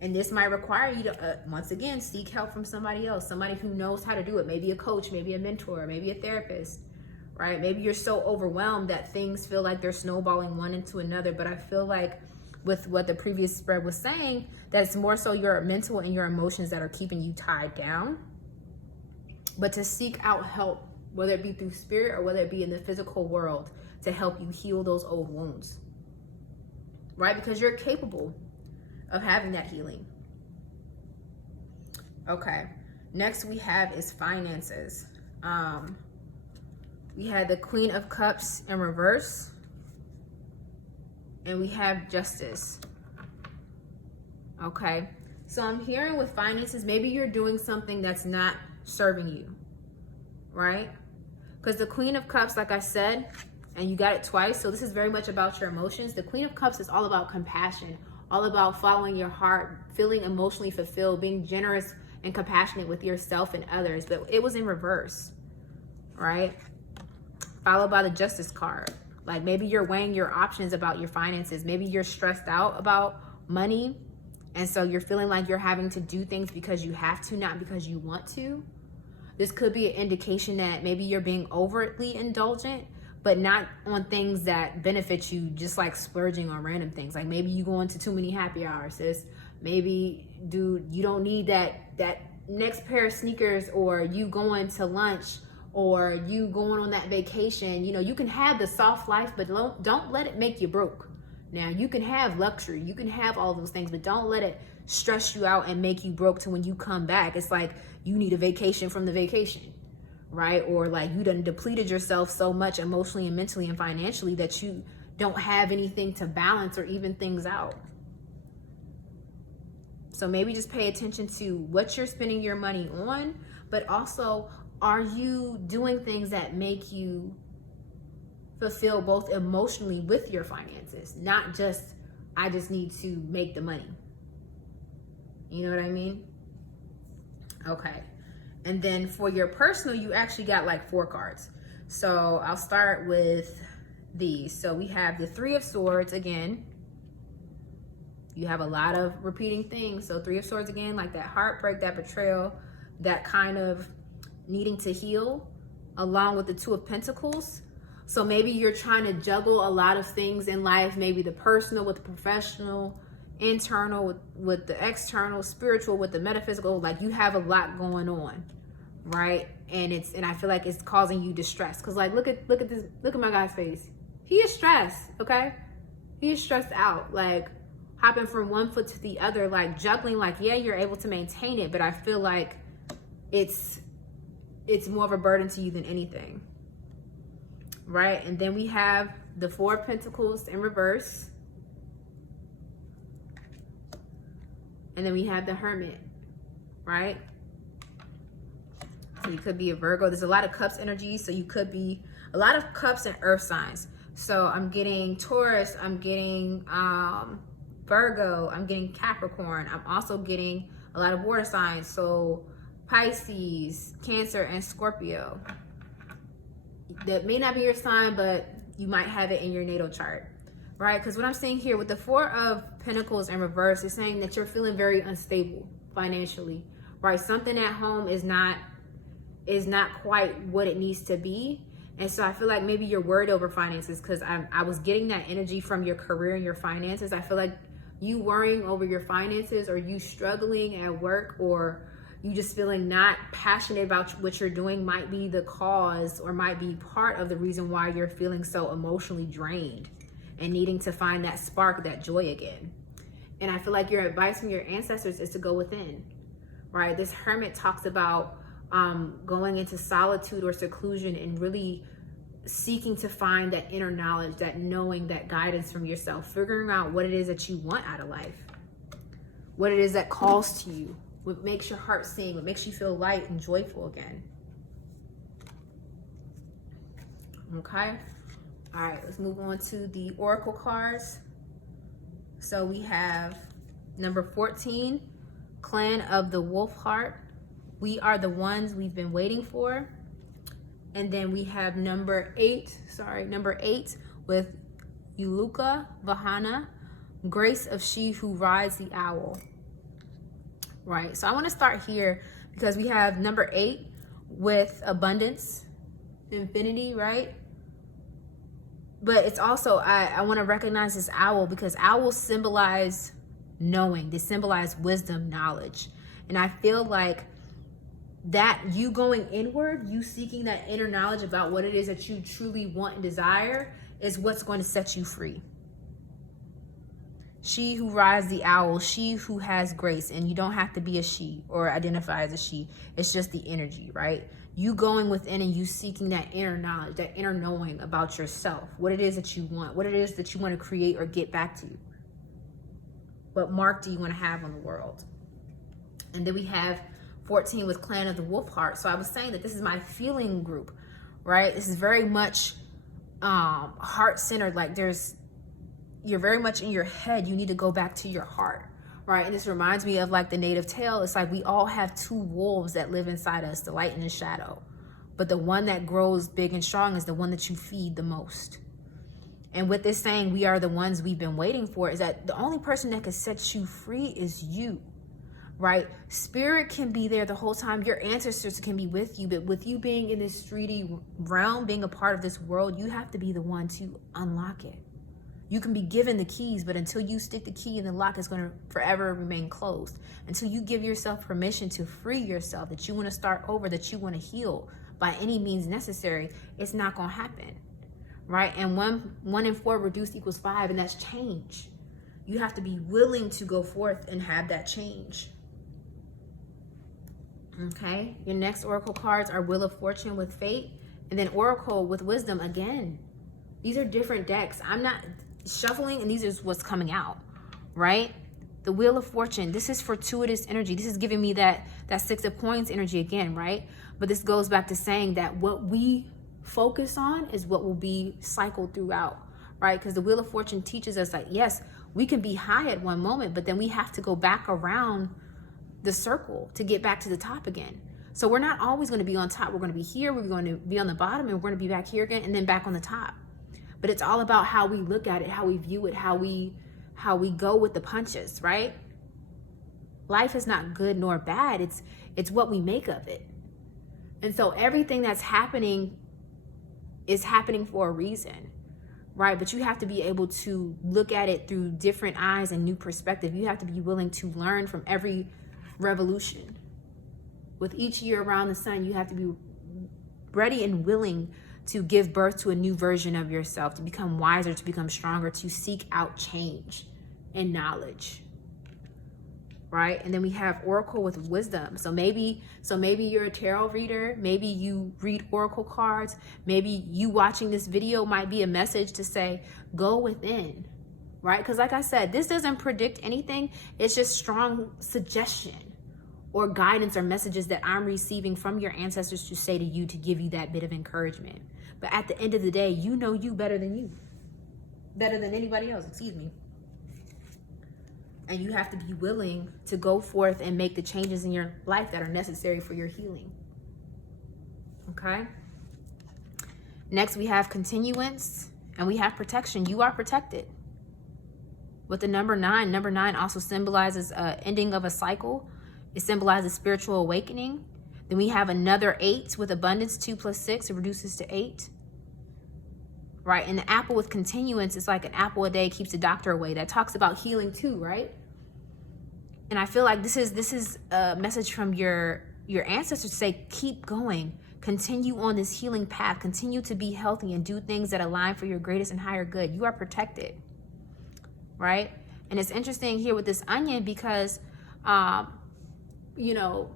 And this might require you to, once again, seek help from somebody else, somebody who knows how to do it. Maybe a coach, maybe a mentor, maybe a therapist, right? Maybe you're so overwhelmed that things feel like they're snowballing one into another. But I feel like with what the previous spread was saying, that it's more so your mental and your emotions that are keeping you tied down. But to seek out help, whether it be through spirit or whether it be in the physical world, to help you heal those old wounds, right? Because you're capable of having that healing. Okay, next we have is finances. We had the Queen of Cups in reverse, and we have Justice. Okay, so I'm hearing with finances, maybe you're doing something that's not serving you, right? Because the Queen of Cups, like I said, and you got it twice, so this is very much about your emotions. The Queen of Cups is all about compassion, all about following your heart, feeling emotionally fulfilled, being generous and compassionate with yourself and others, but it was in reverse, right? Followed by the Justice card. Like maybe you're weighing your options about your finances. Maybe you're stressed out about money, and so you're feeling like you're having to do things because you have to, not because you want to. This could be an indication that maybe you're being overtly indulgent, but not on things that benefit you, just like splurging on random things. Like maybe you go into too many happy hours, sis. Maybe, dude, you don't need that next pair of sneakers, or you going to lunch, or you going on that vacation. You know, you can have the soft life, but don't let it make you broke. Now, you can have luxury, you can have all those things, but don't let it stress you out and make you broke to when you come back. It's like you need a vacation from the vacation, right? Or like you done depleted yourself so much emotionally and mentally and financially that you don't have anything to balance or even things out. So maybe just pay attention to what you're spending your money on, but also, are you doing things that make you fulfill both emotionally with your finances? Not just, I just need to make the money. You know what I mean? Okay. And then for your personal, you actually got like 4 cards. So I'll start with these. So we have the 3 of Swords again. You have a lot of repeating things. So 3 of Swords again, like that heartbreak, that betrayal, that kind of needing to heal, along with the 2 of Pentacles. So maybe you're trying to juggle a lot of things in life, maybe the personal with the professional, internal with the external, spiritual with the metaphysical. Like you have a lot going on, right? And I feel like it's causing you distress. Cause like look at this, look at my guy's face. He is stressed, okay? He is stressed out, like hopping from one foot to the other, like juggling. Like, yeah, you're able to maintain it, but I feel like it's more of a burden to you than anything, right? And then we have the 4 of Pentacles in reverse. And then we have the Hermit, right? So you could be a Virgo. There's a lot of Cups energy. So you could be a lot of Cups and Earth signs. So I'm getting Taurus. I'm getting Virgo. I'm getting Capricorn. I'm also getting a lot of water signs. So Pisces, Cancer, and Scorpio. That may not be your sign, but you might have it in your natal chart, right? Because what I'm saying here with the 4 of Pentacles in reverse is saying that you're feeling very unstable financially, right? Something at home is not quite what it needs to be. And so I feel like maybe you're worried over finances, because I was getting that energy from your career and your finances. I feel like you worrying over your finances, or you struggling at work, or you just feeling not passionate about what you're doing might be the cause, or might be part of the reason why you're feeling so emotionally drained and needing to find that spark, that joy again. And I feel like your advice from your ancestors is to go within, right? This Hermit talks about going into solitude or seclusion and really seeking to find that inner knowledge, that knowing, that guidance from yourself, figuring out what it is that you want out of life, what it is that calls to you, what makes your heart sing, what makes you feel light and joyful again. Okay. All right, let's move on to the Oracle cards. So we have number 14, Clan of the Wolf Heart. We are the ones we've been waiting for. And then we have number 8 with Yuluka Vahana, Grace of She Who Rides the Owl. Right, so I want to start here because we have number 8 with abundance, infinity, right? But it's also, I want to recognize this owl because owls symbolize knowing. They symbolize wisdom, knowledge. And I feel like that you going inward, you seeking that inner knowledge about what it is that you truly want and desire is what's going to set you free. She who rides the owl, she who has grace, and you don't have to be a she or identify as a she. It's just the energy, right? You going within and you seeking that inner knowledge, that inner knowing about yourself, what it is that you want, what it is that you want to create or get back to. What mark do you want to have on the world? And then we have 14 with Clan of the Wolf Heart. So I was saying that this is my feeling group, right? This is very much heart-centered. Like you're very much in your head. You need to go back to your heart, right? And this reminds me of like the native tale. It's like we all have two wolves that live inside us, the light and the shadow. But the one that grows big and strong is the one that you feed the most. And with this saying, we are the ones we've been waiting for, is that the only person that can set you free is you, right? Spirit can be there the whole time. Your ancestors can be with you. But with you being in this 3D realm, being a part of this world, you have to be the one to unlock it. You can be given the keys, but until you stick the key in the lock, it's going to forever remain closed. Until you give yourself permission to free yourself, that you want to start over, that you want to heal by any means necessary, it's not going to happen. Right? And 1 and 4 reduced equals 5, and that's change. You have to be willing to go forth and have that change. Okay? Your next oracle cards are Wheel of Fortune with Fate, and then Oracle with Wisdom again. These are different decks. I'm not shuffling, and these is what's coming out, right? The Wheel of Fortune, this is fortuitous energy. This is giving me that 6 of Coins energy again, right? But this goes back to saying that what we focus on is what will be cycled throughout, right? Because the Wheel of Fortune teaches us that, yes, we can be high at one moment, but then we have to go back around the circle to get back to the top again. So we're not always going to be on top. We're going to be here, we're going to be on the bottom, and we're going to be back here again, and then back on the top. But it's all about how we look at it, how we view it, how we go with the punches, right? Life is not good nor bad. It's what we make of it. And so everything that's happening is happening for a reason, right? But you have to be able to look at it through different eyes and new perspective. You have to be willing to learn from every revolution. With each year around the sun, you have to be ready and willing to give birth to a new version of yourself, to become wiser, to become stronger, to seek out change and knowledge, right? And then we have Oracle with Wisdom. So maybe you're a tarot reader. Maybe you read Oracle cards. Maybe you watching this video might be a message to say, go within, right? Because like I said, this doesn't predict anything. It's just strong suggestion or guidance or messages that I'm receiving from your ancestors to say to you, to give you that bit of encouragement. But at the end of the day, you know you better than anybody else, And you have to be willing to go forth and make the changes in your life that are necessary for your healing. Okay? Next, we have continuance and we have protection. You are protected. With the number 9, number 9 also symbolizes ending of a cycle. It symbolizes spiritual awakening. Then we have another 8 with abundance. 2 plus 6, it reduces to 8. Right? And the apple with continuance is like an apple a day keeps the doctor away. That talks about healing too, right? And I feel like this is a message from your ancestors to say, keep going. Continue on this healing path. Continue to be healthy and do things that align for your greatest and higher good. You are protected. Right? And it's interesting here with this onion because, you know,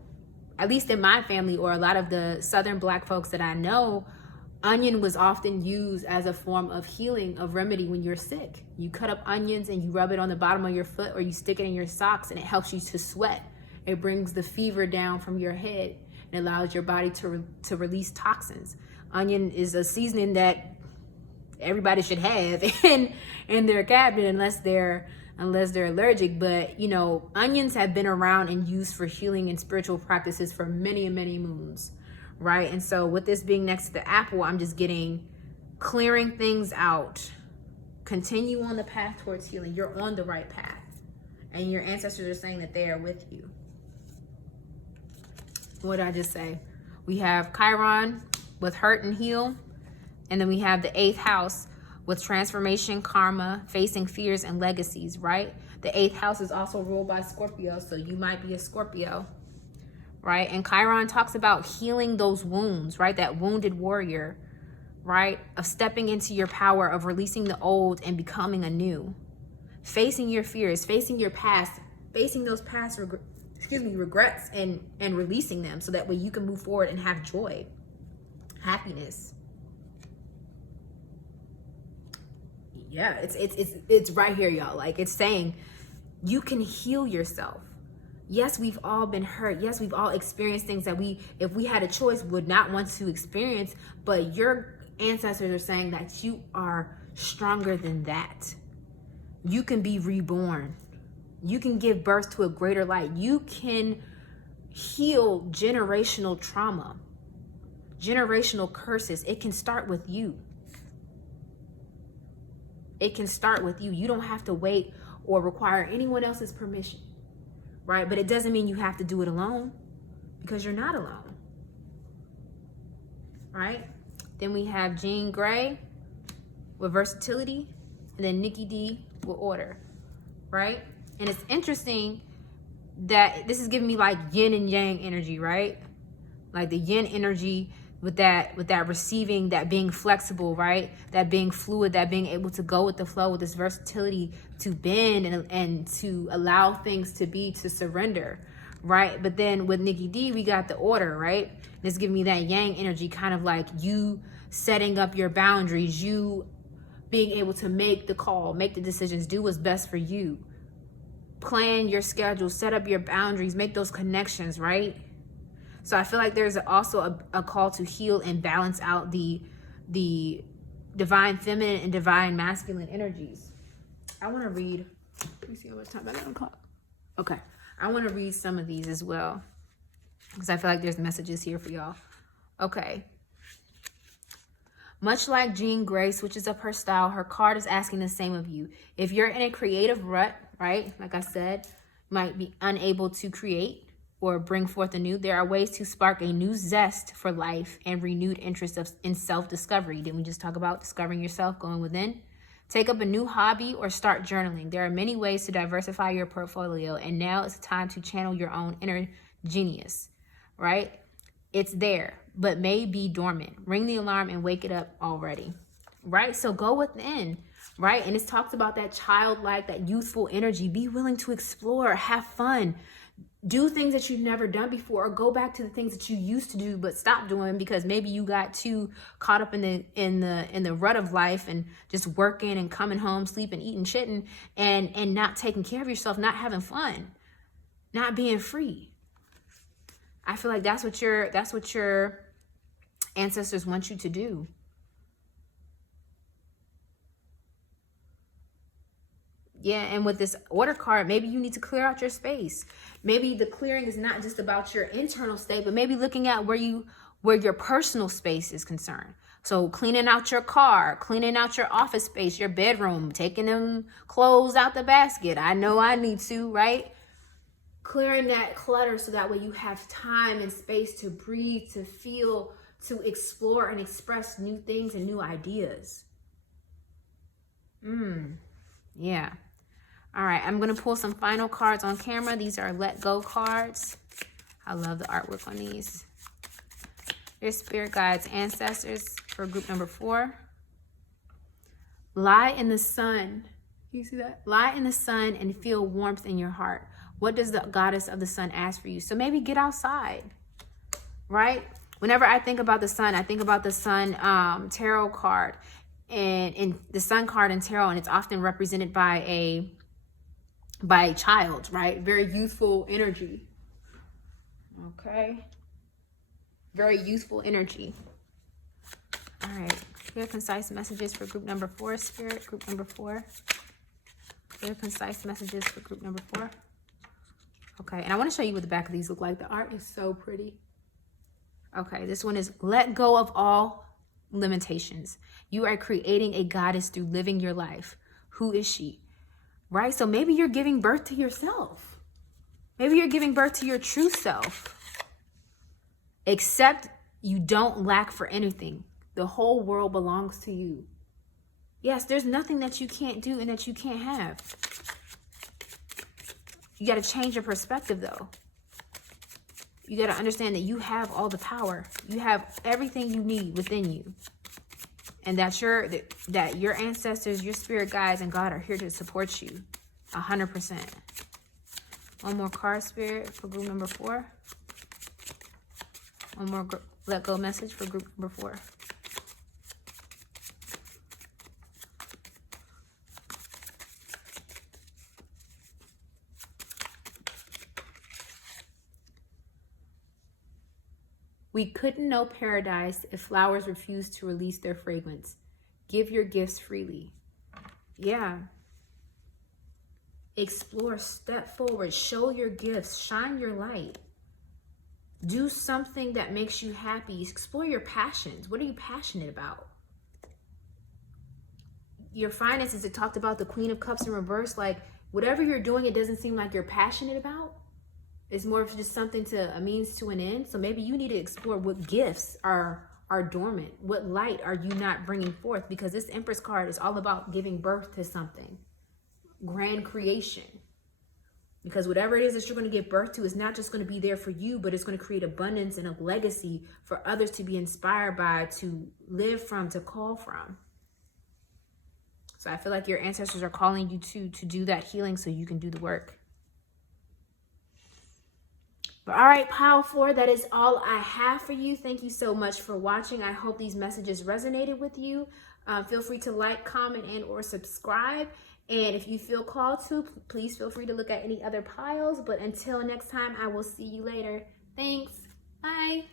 at least in my family or a lot of the Southern Black folks that I know, onion was often used as a form of healing, of remedy when you're sick. You cut up onions and you rub it on the bottom of your foot or you stick it in your socks and it helps you to sweat. It brings the fever down from your head and allows your body to release toxins. Onion is a seasoning that everybody should have in their cabinet unless they're allergic. But, you know, onions have been around and used for healing and spiritual practices for many and many moons. Right? And so with this being next to the apple, I'm just getting clearing things out. Continue on the path towards healing. You're on the right path. And your ancestors are saying that they are with you. What did I just say? We have Chiron with hurt and heal. And then we have the 8th house with transformation, karma, facing fears and legacies, right? The 8th house is also ruled by Scorpio. So you might be a Scorpio. Right? And Chiron talks about healing those wounds, right? That wounded warrior, right? Of stepping into your power, of releasing the old and becoming anew. Facing your fears, facing your past, facing those past regrets and releasing them so that way you can move forward and have joy, happiness. Yeah, it's right here, y'all. Like it's saying you can heal yourself. Yes, we've all been hurt. Yes, we've all experienced things that if we had a choice, would not want to experience. But your ancestors are saying that you are stronger than that. You can be reborn. You can give birth to a greater light. You can heal generational trauma, generational curses. It can start with you. It can start with you. You don't have to wait or require anyone else's permission, right? But it doesn't mean you have to do it alone, because you're not alone, right? Then we have Jean Grey with versatility, and then Nikki D with order, right? And it's interesting that this is giving me like yin and yang energy, right? Like the yin energy with that receiving, that being flexible, right? That being fluid, that being able to go with the flow, with this versatility to bend and to allow things to be, to surrender, right? But then with Nikki D, we got the order, right? It's giving me that yang energy, kind of like you setting up your boundaries, you being able to make the call, make the decisions, do what's best for you. Plan your schedule, set up your boundaries, make those connections, right? So I feel like there's also a call to heal and balance out the divine feminine and divine masculine energies. I want to read, let me see how much time I got on the clock. Okay, I want to read some of these as well, because I feel like there's messages here for y'all. Okay. Much like Jean Grey switches up her style, her card is asking the same of you. If you're in a creative rut, right, like I said, might be unable to create or bring forth anew, there are ways to spark a new zest for life and renewed interest in self-discovery. Didn't we just talk about discovering yourself, going within? Take up a new hobby or start journaling. There are many ways to diversify your portfolio, and now is the time to channel your own inner genius, right? It's there, but may be dormant. Ring the alarm and wake it up already, right? So go within, right? And it's talked about that childlike, that youthful energy. Be willing to explore, have fun, do things that you've never done before, or go back to the things that you used to do but stopped doing because maybe you got too caught up in the rut of life and just working and coming home, sleeping, eating, shitting, and not taking care of yourself, not having fun, not being free. I feel like that's what your ancestors want you to do. Yeah, and with this order card, maybe you need to clear out your space. Maybe the clearing is not just about your internal state, but maybe looking at where your personal space is concerned. So cleaning out your car, cleaning out your office space, your bedroom, taking them clothes out the basket. I know I need to, right? Clearing that clutter so that way you have time and space to breathe, to feel, to explore and express new things and new ideas. Yeah. All right, I'm going to pull some final cards on camera. These are let go cards. I love the artwork on these. Your spirit guides, ancestors for group number 4. Lie in the sun. You see that? Lie in the sun and feel warmth in your heart. What does the goddess of the sun ask for you? So maybe get outside, right? Whenever I think about the sun, I think about the sun tarot card and the sun card in tarot, and it's often represented by a child, right? Very youthful energy. Okay. Very youthful energy. All right. Clear, concise messages for group number 4, spirit, group number 4. Clear, concise messages for group number 4. Okay, and I want to show you what the back of these look like. The art is so pretty. Okay, this one is let go of all limitations. You are creating a goddess through living your life. Who is she? Right? So maybe you're giving birth to yourself. Maybe you're giving birth to your true self. Except you don't lack for anything. The whole world belongs to you. Yes, there's nothing that you can't do and that you can't have. You got to change your perspective, though. You got to understand that you have all the power. You have everything you need within you. And that your ancestors, your spirit guides, and God are here to support you 100%. One more card, spirit, for group number 4. One more let go message for group number 4. We couldn't know paradise if flowers refused to release their fragrance. Give your gifts freely. Yeah. Explore, step forward, show your gifts, shine your light. Do something that makes you happy. Explore your passions. What are you passionate about? Your finances, it talked about the Queen of Cups in reverse. Like, whatever you're doing, it doesn't seem like you're passionate about. It's more of just something to a means to an end. So maybe you need to explore what gifts are dormant. What light are you not bringing forth? Because this Empress card is all about giving birth to something. Grand creation. Because whatever it is that you're going to give birth to is not just going to be there for you, but it's going to create abundance and a legacy for others to be inspired by, to live from, to call from. So I feel like your ancestors are calling you to do that healing so you can do the work. But all right, Pile 4, that is all I have for you. Thank you so much for watching. I hope these messages resonated with you. Feel free to like, comment, and or subscribe. And if you feel called to, please feel free to look at any other piles. But until next time, I will see you later. Thanks. Bye.